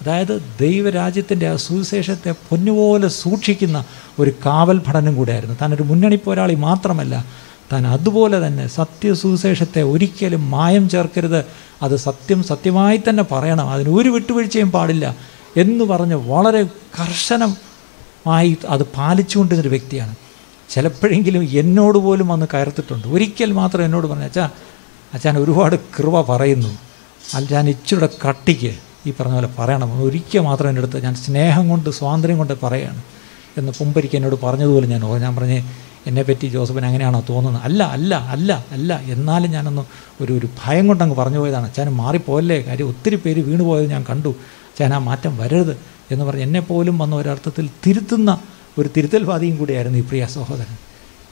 അതായത് ദൈവരാജ്യത്തിൻ്റെ ആ സുവിശേഷത്തെ പൊന്നുപോലെ സൂക്ഷിക്കുന്ന ഒരു കാവൽ ഭടനും കൂടെയായിരുന്നു. താനൊരു മുന്നണി പോരാളി മാത്രമല്ല, താൻ അതുപോലെ തന്നെ സത്യസുവിശേഷത്തെ ഒരിക്കലും മായം ചേർക്കരുത്, അത് സത്യമായി തന്നെ പറയണം, അതിന് ഒരു വിട്ടുവീഴ്ചയും പാടില്ല എന്ന് പറഞ്ഞ് വളരെ കർശനമായി അത് പാലിച്ചുകൊണ്ടിരുന്നൊരു വ്യക്തിയാണ്. ചിലപ്പോഴെങ്കിലും എന്നോട് പോലും വന്ന് കയർത്തിട്ടുണ്ട്. ഒരിക്കൽ മാത്രം എന്നോട് പറഞ്ഞു, അച്ഛൻ ഒരുപാട് കൃപ പറയുന്നു, ഞാൻ ഇച്ചിരി കട്ടിക്ക് ഈ പറഞ്ഞ പോലെ പറയണം, ഒരിക്കൽ മാത്രം എൻ്റെ അടുത്ത് ഞാൻ സ്നേഹം കൊണ്ട് സ്വാതന്ത്ര്യം കൊണ്ട് പറയുകയാണ് എന്ന് പൊമ്പരിക്ക് എന്നോട് പറഞ്ഞതുപോലെ ഞാൻ പറഞ്ഞേ, എന്നെപ്പറ്റി ജോസഫിന് അങ്ങനെയാണോ തോന്നുന്നത്? അല്ല അല്ല അല്ല അല്ല എന്നാലും ഞാനൊന്ന് ഒരു ഭയം കൊണ്ടങ്ങ് പറഞ്ഞു പോയതാണ്. അച്ഛനും മാറിപ്പോയല്ലേ, കാര്യം ഒത്തിരി പേര് വീണു പോയത് ഞാൻ കണ്ടു, അച്ഛൻ ആ മാറ്റം വരരുത് എന്ന് പറഞ്ഞ് എന്നെപ്പോലും വന്ന ഒരർത്ഥത്തിൽ തിരുത്തുന്ന ഒരു തിരുത്തൽവാദിയും കൂടിയായിരുന്നു ഈ പ്രിയ സഹോദരൻ.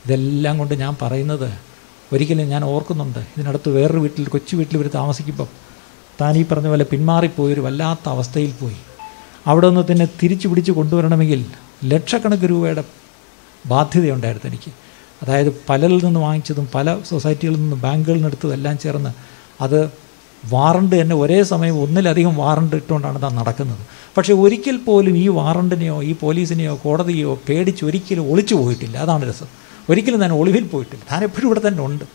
ഇതെല്ലാം കൊണ്ട് ഞാൻ പറയുന്നത്, ഒരിക്കലും ഞാൻ ഓർക്കുന്നുണ്ട്, ഇതിനടുത്ത് വേറൊരു വീട്ടിൽ, കൊച്ചു വീട്ടിൽ ഇവർ താമസിക്കുമ്പം താൻ ഈ പറഞ്ഞ പോലെ പിന്മാറിപ്പോയൊരു വല്ലാത്ത അവസ്ഥയിൽ പോയി. അവിടെ നിന്ന് തന്നെ തിരിച്ചു പിടിച്ച് കൊണ്ടുവരണമെങ്കിൽ ലക്ഷക്കണക്കിന് രൂപയുടെ ബാധ്യതയുണ്ടായിരുന്നു എനിക്ക്. അതായത് പലരിൽ നിന്ന് വാങ്ങിച്ചതും പല സൊസൈറ്റികളിൽ നിന്നും ബാങ്കുകളിൽ നിന്നെടുത്തതും എല്ലാം ചേർന്ന് അത് വാറണ്ട് തന്നെ ഒരേ സമയം ഒന്നിലധികം വാറണ്ട് ഇട്ടുകൊണ്ടാണ് താൻ നടക്കുന്നത്. പക്ഷേ ഒരിക്കൽ പോലും ഈ വാറണ്ടിനെയോ ഈ പോലീസിനെയോ കോടതിയോ പേടിച്ച് ഒരിക്കലും ഒളിച്ചു പോയിട്ടില്ല. അതാണ് രസം. ഒരിക്കലും താൻ ഒളിവിൽ പോയിട്ടില്ല. താൻ എപ്പോഴും ഇവിടെ തന്നെ ഉണ്ട്.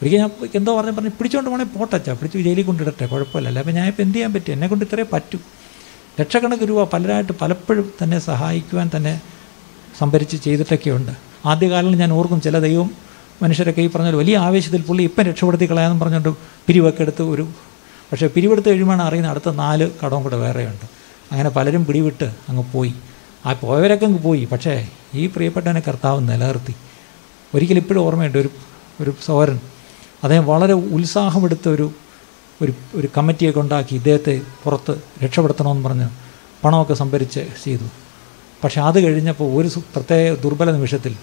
ഒരിക്കൽ ഞാൻ എന്തോ പറഞ്ഞ് പിടിച്ചുകൊണ്ട് വേണേൽ പോട്ടച്ചാ, പിടിച്ച് ജയിലിൽ കൊണ്ടിടട്ടെ, കുഴപ്പമില്ലല്ലോ. അപ്പോൾ ഞാൻ ഇപ്പോൾ എന്ത് ചെയ്യാൻ പറ്റും, എന്നെക്കൊണ്ട് ഇത്രേ പറ്റൂ. ലക്ഷക്കണക്കിന് രൂപ പലരായിട്ട് പലപ്പോഴും തന്നെ സഹായിക്കുവാൻ തന്നെ സംഭരിച്ച് ചെയ്തിട്ടൊക്കെയുണ്ട്. ആദ്യകാലങ്ങളിൽ ഞാൻ ഓർക്കും, ചില ദൈവം മനുഷ്യരൊക്കെ ഈ പറഞ്ഞാൽ വലിയ ആവേശത്തിൽ പുള്ളി ഇപ്പം രക്ഷപ്പെടുത്തി കളയാമെന്ന് പറഞ്ഞുകൊണ്ട് പിരിവൊക്കെ എടുത്ത് പക്ഷേ പിരിവെടുത്ത് കഴിയുമ്പോഴാണ് അറിയുന്നത് അടുത്ത 4 കടവും കൂടെ വേറെയുണ്ട്. അങ്ങനെ പലരും പിടിവിട്ട് അങ്ങ് പോയി. ആ പോയവരൊക്കെ അങ്ങ് പോയി. പക്ഷേ ഈ പ്രിയപ്പെട്ടവനെ കർത്താവ് നിലനിർത്തി. ഒരിക്കലും ഇപ്പോഴും ഓർമ്മയുണ്ട്, ഒരു സഹോദരൻ അദ്ദേഹം വളരെ ഉത്സാഹമെടുത്ത ഒരു കമ്മിറ്റിയൊക്കെ ഉണ്ടാക്കി ഇദ്ദേഹത്തെ പുറത്ത് രക്ഷപ്പെടുത്തണമെന്ന് പറഞ്ഞ് പണമൊക്കെ സംഭരിച്ച് ചെയ്തു. പക്ഷേ അത് കഴിഞ്ഞപ്പോൾ ഒരു പ്രത്യേക ദുർബല നിമിഷത്തിൽ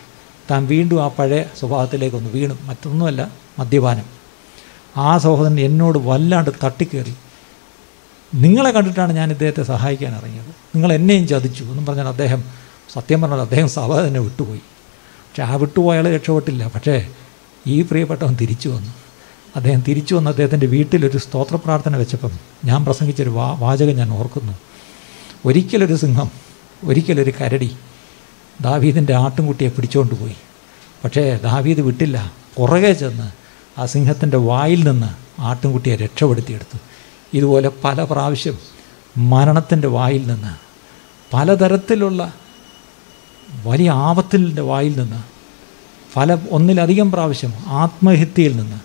താൻ വീണ്ടും ആ പഴയ സ്വഭാവത്തിലേക്കൊന്ന് വീണു. മറ്റൊന്നുമല്ല, മദ്യപാനം. ആ സഹോദരൻ എന്നോട് വല്ലാണ്ട് തട്ടിക്കയറി, നിങ്ങളെ കണ്ടിട്ടാണ് ഞാൻ ഇദ്ദേഹത്തെ സഹായിക്കാൻ ഇറങ്ങിയത്, നിങ്ങൾ എന്നെയും ചതിച്ചു എന്നും പറഞ്ഞാൽ അദ്ദേഹം സത്യം പറഞ്ഞാൽ അദ്ദേഹം സഭ തന്നെ വിട്ടുപോയി. പക്ഷേ ആ വിട്ടുപോയ ആൾ രക്ഷപ്പെട്ടില്ല. പക്ഷേ ഈ പ്രിയപ്പെട്ടവൻ തിരിച്ചു വന്നു. അദ്ദേഹം തിരിച്ചു വന്ന് അദ്ദേഹത്തിൻ്റെ വീട്ടിലൊരു സ്തോത്ര പ്രാർത്ഥന വെച്ചപ്പം ഞാൻ പ്രസംഗിച്ചൊരു വാചകം ഞാൻ ഓർക്കുന്നു. ഒരിക്കലൊരു സിംഹം, ഒരിക്കലൊരു കരടി ദാവീദിൻ്റെ ആട്ടിൻകുട്ടിയെ പിടിച്ചുകൊണ്ട് പോയി. പക്ഷേ ദാവീദ് വിട്ടില്ല, പുറകെ ചെന്ന് ആ സിംഹത്തിൻ്റെ വായിൽ നിന്ന് ആട്ടിൻകുട്ടിയെ രക്ഷപ്പെടുത്തിയെടുത്തു. ഇതുപോലെ പല പ്രാവശ്യം മരണത്തിൻ്റെ വായിൽ നിന്ന്, പലതരത്തിലുള്ള വലിയ ആപത്തിൻ്റെ വായിൽ നിന്ന്, ഒന്നിലധികം പ്രാവശ്യം ആത്മഹത്യയിൽ നിന്ന്,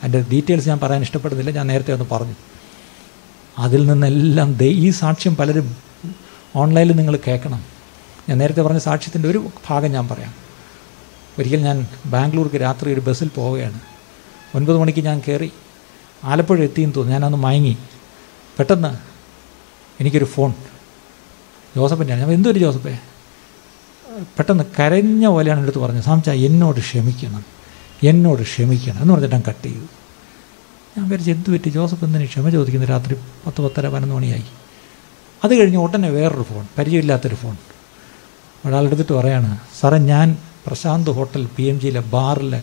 അതിൻ്റെ ഡീറ്റെയിൽസ് ഞാൻ പറയാൻ ഇഷ്ടപ്പെടുന്നില്ല, ഞാൻ നേരത്തെ ഒന്ന് പറഞ്ഞു. അതിൽ നിന്നെല്ലാം ഈ സാക്ഷ്യം പലരും ഓൺലൈനിൽ നിങ്ങൾ കേൾക്കണം. ഞാൻ നേരത്തെ പറഞ്ഞ സാക്ഷ്യത്തിൻ്റെ ഒരു ഭാഗം ഞാൻ പറയാം. ഒരിക്കൽ ഞാൻ ബാംഗ്ലൂർക്ക് രാത്രി ഒരു ബസ്സിൽ പോവുകയാണ്. 9 മണിക്ക് ഞാൻ കയറി, ആലപ്പുഴ എത്തിയെന്ന് തോന്നുന്നു. ഞാനന്ന് മയങ്ങി. പെട്ടെന്ന് എനിക്കൊരു ഫോൺ, ജോസഫിൻ്റെ. ഞാൻ എന്തൊരു ജോസഫേ, പെട്ടെന്ന് കരഞ്ഞ പോലെയാണ് എൻ്റെ അടുത്ത് പറഞ്ഞത്, സാംചാ എന്നോട് ക്ഷമിക്കണം എന്ന് പറഞ്ഞിട്ട് ഞാൻ കട്ട് ചെയ്തു. ഞാൻ വിചാരിച്ചു എന്ത് പറ്റി, ജോസഫ് എന്തിനു ക്ഷമ ചോദിക്കുന്നു, രാത്രി 10, 10:30, 11 മണിയായി. അത് കഴിഞ്ഞ് ഉടനെ വേറൊരു ഫോൺ, പരിചയമില്ലാത്തൊരു ഫോൺ. ഒരാളെടുത്തിട്ട് പറയാണ്, സാറേ ഞാൻ പ്രശാന്ത് ഹോട്ടൽ PMGയിലെ ബാറിലെ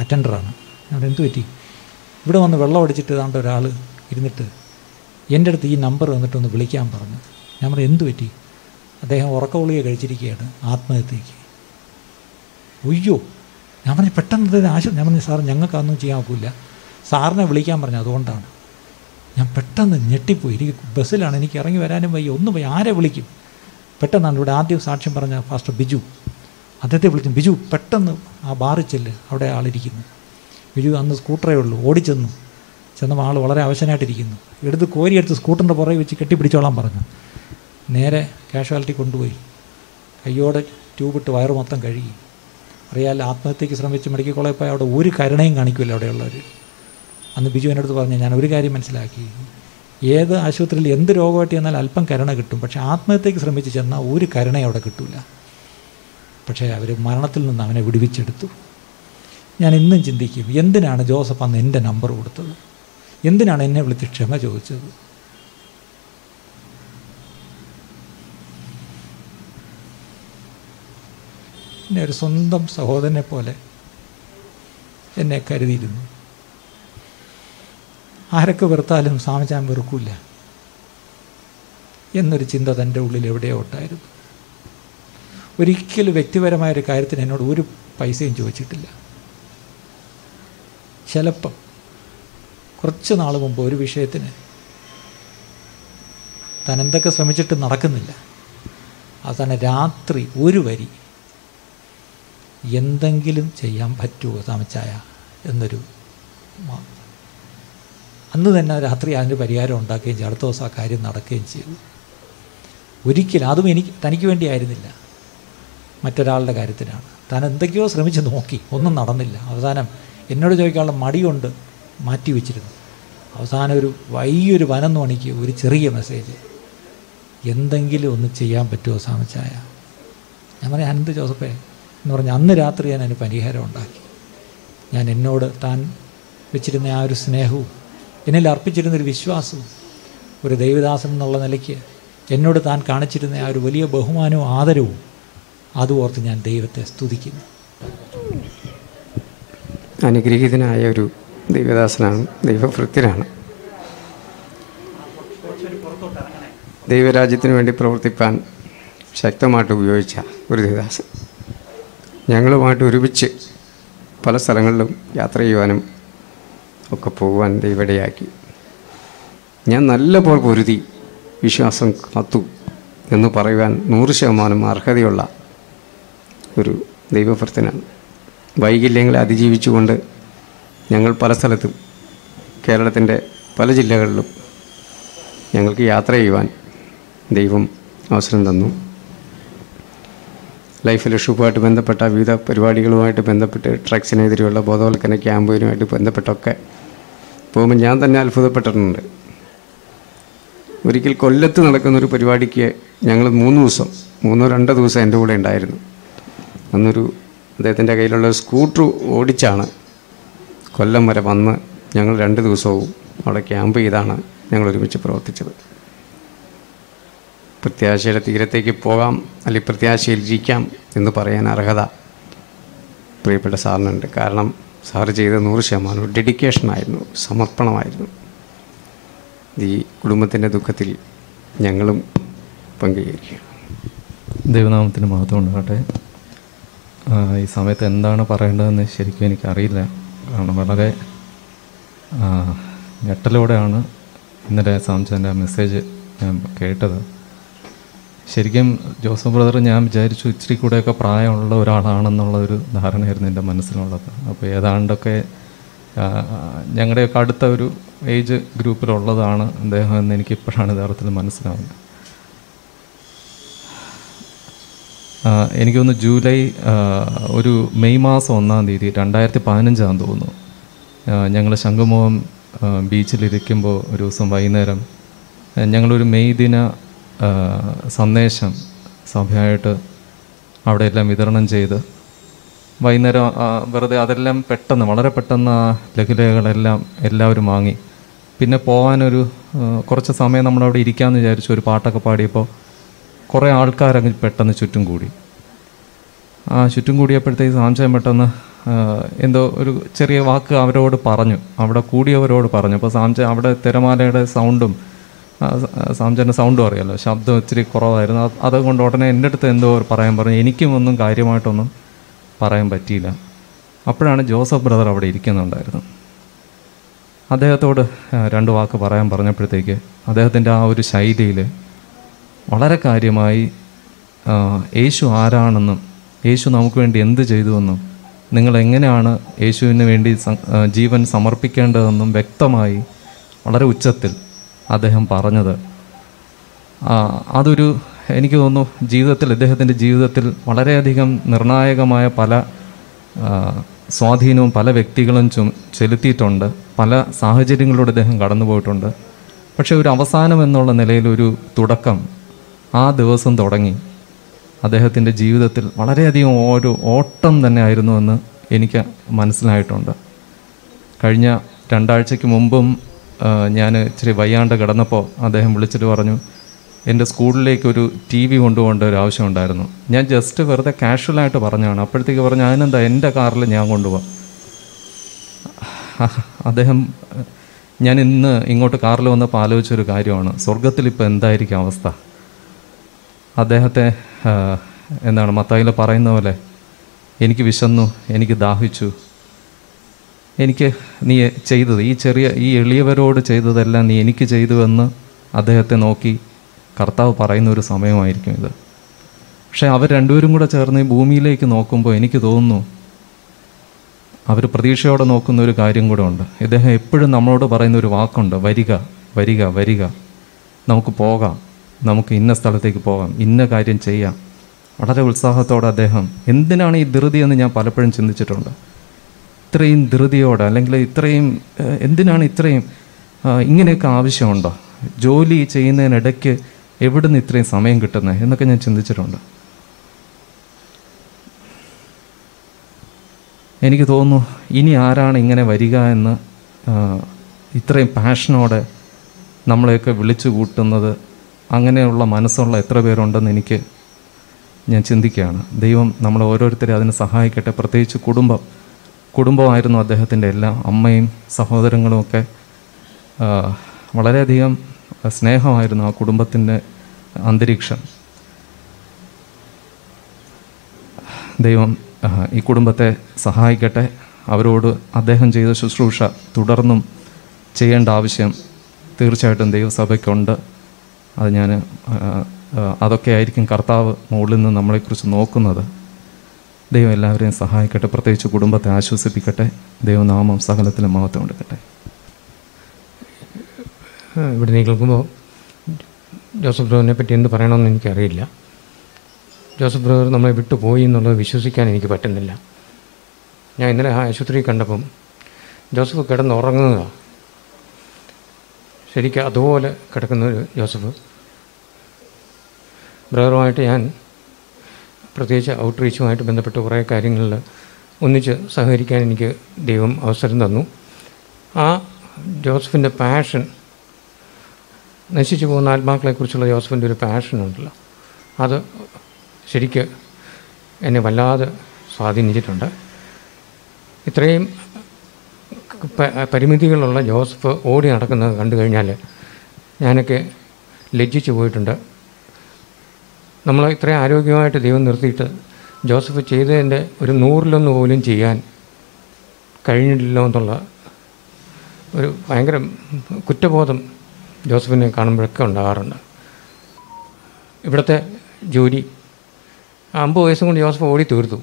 അറ്റൻഡറാണ്. ഞാൻ എന്ത് പറ്റി, ഇവിടെ വന്ന് വെള്ളം അടിച്ചിട്ട് ഏതാണ്ട് ഒരാൾ ഇരുന്നിട്ട് എൻ്റെ അടുത്ത് ഈ നമ്പർ വന്നിട്ടൊന്ന് വിളിക്കാൻ പറഞ്ഞു. ഞാൻ പറഞ്ഞു എന്ത് പറ്റി, അദ്ദേഹം ഉറക്കഗുളിക കഴിച്ചിരിക്കുകയാണ്, ആത്മഹത്യയ്ക്ക്. ഒയ്യോ, ഞാൻ പറഞ്ഞു പെട്ടെന്ന് ഞാൻ പറഞ്ഞു സാർ ഞങ്ങൾക്കൊന്നും ചെയ്യാൻ ഒക്കില്ല, സാറിനെ വിളിക്കാൻ പറഞ്ഞു, അതുകൊണ്ടാണ്. ഞാൻ പെട്ടെന്ന് ഞെട്ടിപ്പോയി. എനിക്ക് ബസ്സിലാണ്, എനിക്ക് ഇറങ്ങി വരാനും വയ്യ, ഒന്നും വയ്യ, ആരെ വിളിക്കും. പെട്ടെന്നാണ് ഇവിടെ ആദ്യം സാക്ഷ്യം പറഞ്ഞ ഫാസ്റ്റർ ബിജു, അദ്ദേഹത്തെ വിളിച്ചു. ബിജു പെട്ടെന്ന് ആ ബാറിൽ ചെല്ല്, അവിടെ ആളിരിക്കുന്നു. ബിജു അന്ന് സ്കൂട്ടറേ ഉള്ളൂ, ചെന്നപ്പോൾ ആൾ വളരെ അവശനായിട്ടിരിക്കുന്നു. കോരിയെടുത്ത് സ്കൂട്ടറിൻ്റെ പുറകെ വെച്ച് കെട്ടിപ്പിടിച്ചോളാൻ പറഞ്ഞു. നേരെ കാഷ്വാലിറ്റി കൊണ്ടുപോയി കയ്യോടെ ട്യൂബിട്ട് വയറ് മൊത്തം കഴുകി. അറിയാമല്ലോ, ആത്മഹത്യയ്ക്ക് ശ്രമിച്ച് മെഡിക്കൽ കോളേജിൽ പോയി അവിടെ ഒരു കരുണയും കാണിക്കുമല്ലോ അവിടെയുള്ളവർ. അന്ന് ബിജു എൻ്റെ അടുത്ത് പറഞ്ഞു, ഞാൻ ഒരു കാര്യം മനസ്സിലാക്കി, ഏത് ആശുപത്രിയിൽ എന്ത് രോഗമായിട്ട് ചെന്നാൽ അല്പം കരുണ കിട്ടും. പക്ഷേ ആത്മഹത്യക്ക് ശ്രമിച്ച് ചെന്നാൽ ഒരു കരുണയും അവിടെ കിട്ടില്ല. പക്ഷേ അവർ മരണത്തിൽ നിന്ന് അവനെ വിടുവിച്ചെടുത്തു. ഞാൻ ഇന്നും ചിന്തിക്കും, എന്തിനാണ് ജോസഫ് അന്ന് എൻ്റെ നമ്പർ കൊടുത്തത്? എന്തിനാണ് എന്നെ വിളിച്ച് ക്ഷമ ചോദിച്ചത്? എന്നെ ഒരു സ്വന്തം സഹോദരനെ പോലെ എന്നെ കരുതിയിരുന്നു. ആരൊക്കെ വെറുത്താലും സാമചാൻ വെറുക്കില്ല എന്നൊരു ചിന്ത തൻ്റെ ഉള്ളിൽ എവിടെയോ ഉണ്ടായിരുന്നു. ഒരിക്കലും വ്യക്തിപരമായൊരു കാര്യത്തിന് എന്നോട് ഒരു പൈസയും ചോദിച്ചിട്ടില്ല. ചിലപ്പം കുറച്ച് നാൾ മുമ്പ് ഒരു വിഷയത്തിന് താൻ എന്തൊക്കെ ശ്രമിച്ചിട്ട് നടക്കുന്നില്ല, അവസാനം രാത്രി ഒരു വരി എന്തെങ്കിലും ചെയ്യാൻ പറ്റുമോ സാമച്ചായ എന്നൊരു, അന്ന് തന്നെ രാത്രി അതിന് പരിഹാരം ഉണ്ടാക്കുകയും ചെയ്തു. അടുത്ത ദിവസം ആ കാര്യം നടക്കുകയും ചെയ്തു. ഒരിക്കലും അതും തനിക്ക് വേണ്ടിയായിരുന്നില്ല, മറ്റൊരാളുടെ കാര്യത്തിനാണ്. താൻ എന്തൊക്കെയോ ശ്രമിച്ച് നോക്കി, ഒന്നും നടന്നില്ല. അവസാനം എന്നോട് ചോദിക്കാനുള്ള മടി കൊണ്ട് മാറ്റി വെച്ചിരുന്നു. അവസാനം ഒരു വലിയൊരു 11 മണിക്ക് ഒരു ചെറിയ മെസ്സേജ്, എന്തെങ്കിലും ഒന്ന് ചെയ്യാൻ പറ്റുമോ സാമച്ചായ? ഞാൻ പറയാം, അനന്ത് ജോസഫേ എന്ന് പറഞ്ഞ് അന്ന് രാത്രി ഞാൻ അതിന് പരിഹാരം ഉണ്ടാക്കി. ഞാൻ എന്നോട് താൻ വെച്ചിരുന്ന ആ ഒരു സ്നേഹവും എന്നിൽ അർപ്പിച്ചിരുന്നൊരു വിശ്വാസവും ഒരു ദൈവദാസൻ എന്നുള്ള നിലയ്ക്ക് എന്നോട് താൻ കാണിച്ചിരുന്ന ആ ഒരു വലിയ ബഹുമാനവും ആദരവും അതും ഓർത്ത് ഞാൻ ദൈവത്തെ സ്തുതിക്കുന്നു. അനുഗ്രഹീതനായ ഒരു ദൈവദാസനാണ്, ദൈവഭൃത്യനാണ്. ദൈവരാജ്യത്തിന് വേണ്ടി പ്രവർത്തിപ്പാൻ ശക്തമായിട്ട് ഉപയോഗിച്ച ഒരു ദൈവദാസൻ. ഞങ്ങളുമായിട്ട് ഒരുമിച്ച് പല സ്ഥലങ്ങളിലും യാത്ര ചെയ്യുവാനും ഒക്കെ പോകുവാൻ ദൈവമിടയാക്കി. ഞാൻ നല്ലപോലെ പൊരുതി വിശ്വാസം കാത്തു എന്ന് പറയുവാൻ 100% അർഹതയുള്ള ഒരു ദൈവഭൃത്യനാണ്. വൈകല്യങ്ങളെ അതിജീവിച്ചുകൊണ്ട് ഞങ്ങൾ പല സ്ഥലത്തും കേരളത്തിൻ്റെ പല ജില്ലകളിലും ഞങ്ങൾക്ക് യാത്ര ചെയ്യുവാൻ ദൈവം അവസരം തന്നു. ലൈഫ് ലക്ഷ്യവുമായിട്ട് ബന്ധപ്പെട്ട വിവിധ പരിപാടികളുമായിട്ട് ബന്ധപ്പെട്ട് ഡ്രഗ്സിനെതിരെയുള്ള ബോധവൽക്കരണ ക്യാമ്പയിനുമായിട്ട് ബന്ധപ്പെട്ടൊക്കെ പോകുമ്പോൾ ഞാൻ തന്നെ അത്ഭുതപ്പെട്ടിട്ടുണ്ട്. ഒരിക്കൽ കൊല്ലത്ത് നടക്കുന്നൊരു പരിപാടിക്ക് ഞങ്ങൾ 2 ദിവസം എൻ്റെ കൂടെ ഉണ്ടായിരുന്നു. അന്നൊരു അദ്ദേഹത്തിൻ്റെ കയ്യിലുള്ള സ്കൂട്ടർ ഓടിച്ചാണ് കൊല്ലം വരെ വന്ന് ഞങ്ങൾ 2 ദിവസവും അവിടെ ക്യാമ്പ് ചെയ്താണ് ഞങ്ങൾ ഒരുമിച്ച് പ്രവർത്തിച്ചത്. പ്രത്യാശയുടെ തീരത്തേക്ക് പോകാം, അല്ലെങ്കിൽ പ്രത്യാശയിലിരിക്കാം എന്ന് പറയാൻ അർഹത പ്രിയപ്പെട്ട സാറിനുണ്ട്. കാരണം സാറ് ചെയ്ത 100% ഡെഡിക്കേഷനായിരുന്നു, സമർപ്പണമായിരുന്നു. ഈ കുടുംബത്തിൻ്റെ ദുഃഖത്തിൽ ഞങ്ങളും പങ്കുചേരുകയാണ്. ദൈവനാമത്തിന് മഹത്വം ഉണ്ടാകട്ടെ. ഈ സമയത്ത് എന്താണ് പറയേണ്ടതെന്ന് ശരിക്കും എനിക്കറിയില്ല. കാരണം വളരെ ഞെട്ടലോടെയാണ് ഇന്നലെ സാംസൻ്റെ മെസ്സേജ് ഞാൻ കേട്ടത്. ശരിക്കും ജോസഫ് ബ്രദർ ഞാൻ വിചാരിച്ചു ഇച്ചിരി കൂടെയൊക്കെ പ്രായമുള്ള ഒരാളാണെന്നുള്ള ഒരു ധാരണയായിരുന്നു എൻ്റെ മനസ്സിലുള്ളത്. അപ്പോൾ ഏതാണ്ടൊക്കെ ഞങ്ങളുടെയൊക്കെ അടുത്ത ഒരു ഏജ് ഗ്രൂപ്പിലുള്ളതാണ് അദ്ദേഹം എന്ന് എനിക്കിപ്പോഴാണ് യഥാർത്ഥത്തിൽ മനസ്സിലാവുന്നത്. എനിക്കൊന്ന് ജൂലൈ ഒരു മെയ് മാസം 1-ാം തീയതി 2015 തോന്നുന്നു, ഞങ്ങൾ ശംഖുമുഖം ബീച്ചിലിരിക്കുമ്പോൾ ഒരു ദിവസം വൈകുന്നേരം ഞങ്ങളൊരു മെയ് ദിന സന്ദേശം സഭയായിട്ട് അവിടെ എല്ലാം വിതരണം ചെയ്ത് വൈകുന്നേരം വെറുതെ അതെല്ലാം പെട്ടെന്ന് വളരെ പെട്ടെന്ന് ആ ലഘുലേഖകളെല്ലാം എല്ലാവരും വാങ്ങി. പിന്നെ പോകാനൊരു കുറച്ച് സമയം നമ്മളവിടെ ഇരിക്കാമെന്ന് വിചാരിച്ചു. ഒരു പാട്ടൊക്കെ പാടിയപ്പോൾ കുറേ ആൾക്കാരങ്ങ് പെട്ടെന്ന് ചുറ്റും കൂടി. ചുറ്റും കൂടിയപ്പോഴത്തേക്ക് സാംശയം പെട്ടെന്ന് എന്തോ ഒരു ചെറിയ വാക്ക് അവരോട് പറഞ്ഞു, അവിടെ കൂടിയവരോട് പറഞ്ഞു. അപ്പോൾ സാംശയം അവിടെ തിരമാലയുടെ സൗണ്ടും സാംചൻ്റെ സൗണ്ടും അറിയാമല്ലോ, ശബ്ദം ഇച്ചിരി കുറവായിരുന്നു. അതുകൊണ്ട് ഉടനെ എൻ്റെ അടുത്ത് എന്തോ പറയാൻ പറഞ്ഞു. എനിക്കും ഒന്നും കാര്യമായിട്ടൊന്നും പറയാൻ പറ്റിയില്ല. അപ്പോഴാണ് ജോസഫ് ബ്രദർ അവിടെ ഇരിക്കുന്നുണ്ടായിരുന്നു. അദ്ദേഹത്തോട് 2 വാക്ക് പറയാൻ പറഞ്ഞപ്പോഴത്തേക്ക് അദ്ദേഹത്തിൻ്റെ ആ ഒരു ശൈലിയിൽ വളരെ കാര്യമായി യേശു ആരാണെന്നും യേശു നമുക്ക് വേണ്ടി എന്ത് ചെയ്തുവെന്നും നിങ്ങളെങ്ങനെയാണ് യേശുവിന് വേണ്ടി ജീവൻ സമർപ്പിക്കേണ്ടതെന്നും വ്യക്തമായി വളരെ ഉച്ചത്തിൽ അദ്ദേഹം പറഞ്ഞത്. അതൊരു എനിക്ക് തോന്നുന്നു ജീവിതത്തിൽ ഇദ്ദേഹത്തിൻ്റെ ജീവിതത്തിൽ വളരെയധികം നിർണായകമായ പല സ്വാധീനവും പല വ്യക്തികളും ചെലുത്തിയിട്ടുണ്ട്. പല സാഹചര്യങ്ങളിലൂടെ അദ്ദേഹം കടന്നു പോയിട്ടുണ്ട്. പക്ഷേ ഒരു അവസാനം എന്നുള്ള നിലയിൽ ഒരു തുടക്കം ആ ദിവസം തുടങ്ങി. അദ്ദേഹത്തിൻ്റെ ജീവിതത്തിൽ വളരെയധികം ഒരു ഓട്ടം തന്നെ ആയിരുന്നുവെന്ന് എനിക്ക് മനസ്സിലായിട്ടുണ്ട്. കഴിഞ്ഞ 2 ആഴ്ചയ്ക്ക് മുമ്പും ഞാൻ ഇച്ചിരി വയ്യാണ്ട് കിടന്നപ്പോൾ അദ്ദേഹം വിളിച്ചിട്ട് പറഞ്ഞു, എൻ്റെ സ്കൂളിലേക്ക് ഒരു TV കൊണ്ടുപോകേണ്ട ഒരു ആവശ്യമുണ്ടായിരുന്നു. ഞാൻ ജസ്റ്റ് വെറുതെ കാഷ്വലായിട്ട് പറഞ്ഞാണ്. അപ്പോഴത്തേക്ക് പറഞ്ഞു, അതിനെന്താ, എൻ്റെ കാറിൽ ഞാൻ കൊണ്ടുപോകാം. അദ്ദേഹം, ഞാൻ ഇന്ന് ഇങ്ങോട്ട് കാറിൽ വന്നപ്പോൾ ആലോചിച്ചൊരു കാര്യമാണ്, സ്വർഗത്തിൽ ഇപ്പോൾ എന്തായിരിക്കും അവസ്ഥ. അദ്ദേഹത്തെ എന്താണ് മത്തായിയിൽ പറയുന്ന പോലെ, എനിക്ക് വിശന്നു, എനിക്ക് ദാഹിച്ചു, എനിക്ക് നീ ചെയ്തത് ഈ എളിയവരോട് ചെയ്തതെല്ലാം നീ എനിക്ക് ചെയ്തുവെന്ന് അദ്ദേഹത്തെ നോക്കി കർത്താവ് പറയുന്ന ഒരു സമയമായിരിക്കും ഇത്. പക്ഷേ അവർ രണ്ടുപേരും കൂടെ ചേർന്ന് ഈ ഭൂമിയിലേക്ക് നോക്കുമ്പോൾ എനിക്ക് തോന്നുന്നു അവർ പ്രതീക്ഷയോടെ നോക്കുന്ന ഒരു കാര്യം കൂടെ ഉണ്ട്. ഇദ്ദേഹം എപ്പോഴും നമ്മളോട് പറയുന്ന ഒരു വാക്കുണ്ട്, വരിക വരിക വരിക, നമുക്ക് പോകാം, നമുക്ക് ഇന്ന സ്ഥലത്തേക്ക് പോകാം, ഇന്ന കാര്യം ചെയ്യാം. വളരെ ഉത്സാഹത്തോടെ അദ്ദേഹം, എന്തിനാണ് ഈ ധൃതി എന്ന് ഞാൻ പലപ്പോഴും ചിന്തിച്ചിട്ടുണ്ട്. ഇത്രയും ധൃതിയോടെ, അല്ലെങ്കിൽ എന്തിനാണ് ഇത്രയും ഇങ്ങനെയൊക്കെ ആവശ്യമുണ്ടോ? ജോലി ചെയ്യുന്നതിനിടയ്ക്ക് എവിടുന്ന് ഇത്രയും സമയം കിട്ടുന്നത് എന്നൊക്കെ ഞാൻ ചിന്തിച്ചിട്ടുണ്ട്. എനിക്ക് തോന്നുന്നു ഇനി ആരാണ് ഇങ്ങനെ വരിക എന്ന് ഇത്രയും പാഷനോടെ നമ്മളെയൊക്കെ വിളിച്ചു കൂട്ടുന്നത്, അങ്ങനെയുള്ള മനസ്സുള്ള എത്ര പേരുണ്ടെന്ന് ഞാൻ ചിന്തിക്കുകയാണ്. ദൈവം നമ്മളെ ഓരോരുത്തരെ അതിന് സഹായിക്കട്ടെ. പ്രത്യേകിച്ച് കുടുംബമായിരുന്നു അദ്ദേഹത്തിൻ്റെ എല്ലാം. അമ്മയും സഹോദരങ്ങളും ഒക്കെ വളരെയധികം സ്നേഹമായിരുന്നു ആ കുടുംബത്തിൻ്റെ അന്തരീക്ഷം. ദൈവം ഈ കുടുംബത്തെ സഹായിക്കട്ടെ. അവരോട് അദ്ദേഹം ചെയ്ത ശുശ്രൂഷ തുടർന്നും ചെയ്യേണ്ട ആവശ്യം തീർച്ചയായിട്ടും ദൈവസഭയ്ക്കുണ്ട്. അത് അതൊക്കെ ആയിരിക്കും കർത്താവ് മുകളിൽ നിന്ന് നമ്മളെക്കുറിച്ച് നോക്കുന്നത്. ദൈവം എല്ലാവരെയും സഹായിക്കട്ടെ. പ്രത്യേകിച്ച് കുടുംബത്തെ ആശ്വസിപ്പിക്കട്ടെ. ദൈവനാമം സകലത്തിലും മഹത്വം കൊടുക്കട്ടെ. ഇവിടെ കേൾക്കുമ്പോൾ ജോസഫ് ബ്രദറിനെ പറ്റി എന്ത് പറയണമെന്ന് എനിക്കറിയില്ല. ജോസഫ് ബ്രദർ നമ്മളെ വിട്ടുപോയി എന്നുള്ളത് വിശ്വസിക്കാൻ എനിക്ക് പറ്റുന്നില്ല. ഞാൻ ഇന്നലെ ആശുപത്രിയിൽ കണ്ടപ്പം ജോസഫ് കിടന്നുറങ്ങുക, ശരിക്കും അതുപോലെ കിടക്കുന്ന ഒരു ജോസഫ്. ബ്രദറുമായിട്ട് ഞാൻ പ്രത്യേകിച്ച് ഔട്ട്റീച്ചുമായിട്ട് ബന്ധപ്പെട്ട് കുറേ കാര്യങ്ങളിൽ ഒന്നിച്ച് സഹകരിക്കാൻ എനിക്ക് ദൈവം അവസരം തന്നു. ആ ജോസഫിൻ്റെ പാഷൻ, നശിച്ചു പോകുന്ന ആത്മാക്കളെക്കുറിച്ചുള്ള ജോസഫിൻ്റെ ഒരു പാഷനുണ്ടല്ലോ, അത് ശരിക്ക് എന്നെ വല്ലാതെ സ്വാധീനിച്ചിട്ടുണ്ട്. ഇത്രയും പരിമിതികളുള്ള ജോസഫ് ഓടി നടക്കുന്നത് കണ്ടു കഴിഞ്ഞാൽ ഞാനൊക്കെ ലജ്ജിച്ചു പോയിട്ടുണ്ട്. നമ്മൾ ഇത്രയും ആരോഗ്യമായിട്ട് ദൈവം നിർത്തിയിട്ട് ജോസഫ് ചെയ്തതിൻ്റെ ഒരു 100-1 പോലും ചെയ്യാൻ കഴിഞ്ഞിട്ടില്ല എന്നുള്ള ഒരു ഭയങ്കര കുറ്റബോധം ജോസഫിനെ കാണുമ്പോഴൊക്കെ ഉണ്ടാകാറുണ്ട്. ഇവിടുത്തെ ജോലി 50 വയസ്സും കൊണ്ട് ജോസഫ് ഓടി തീർത്തു.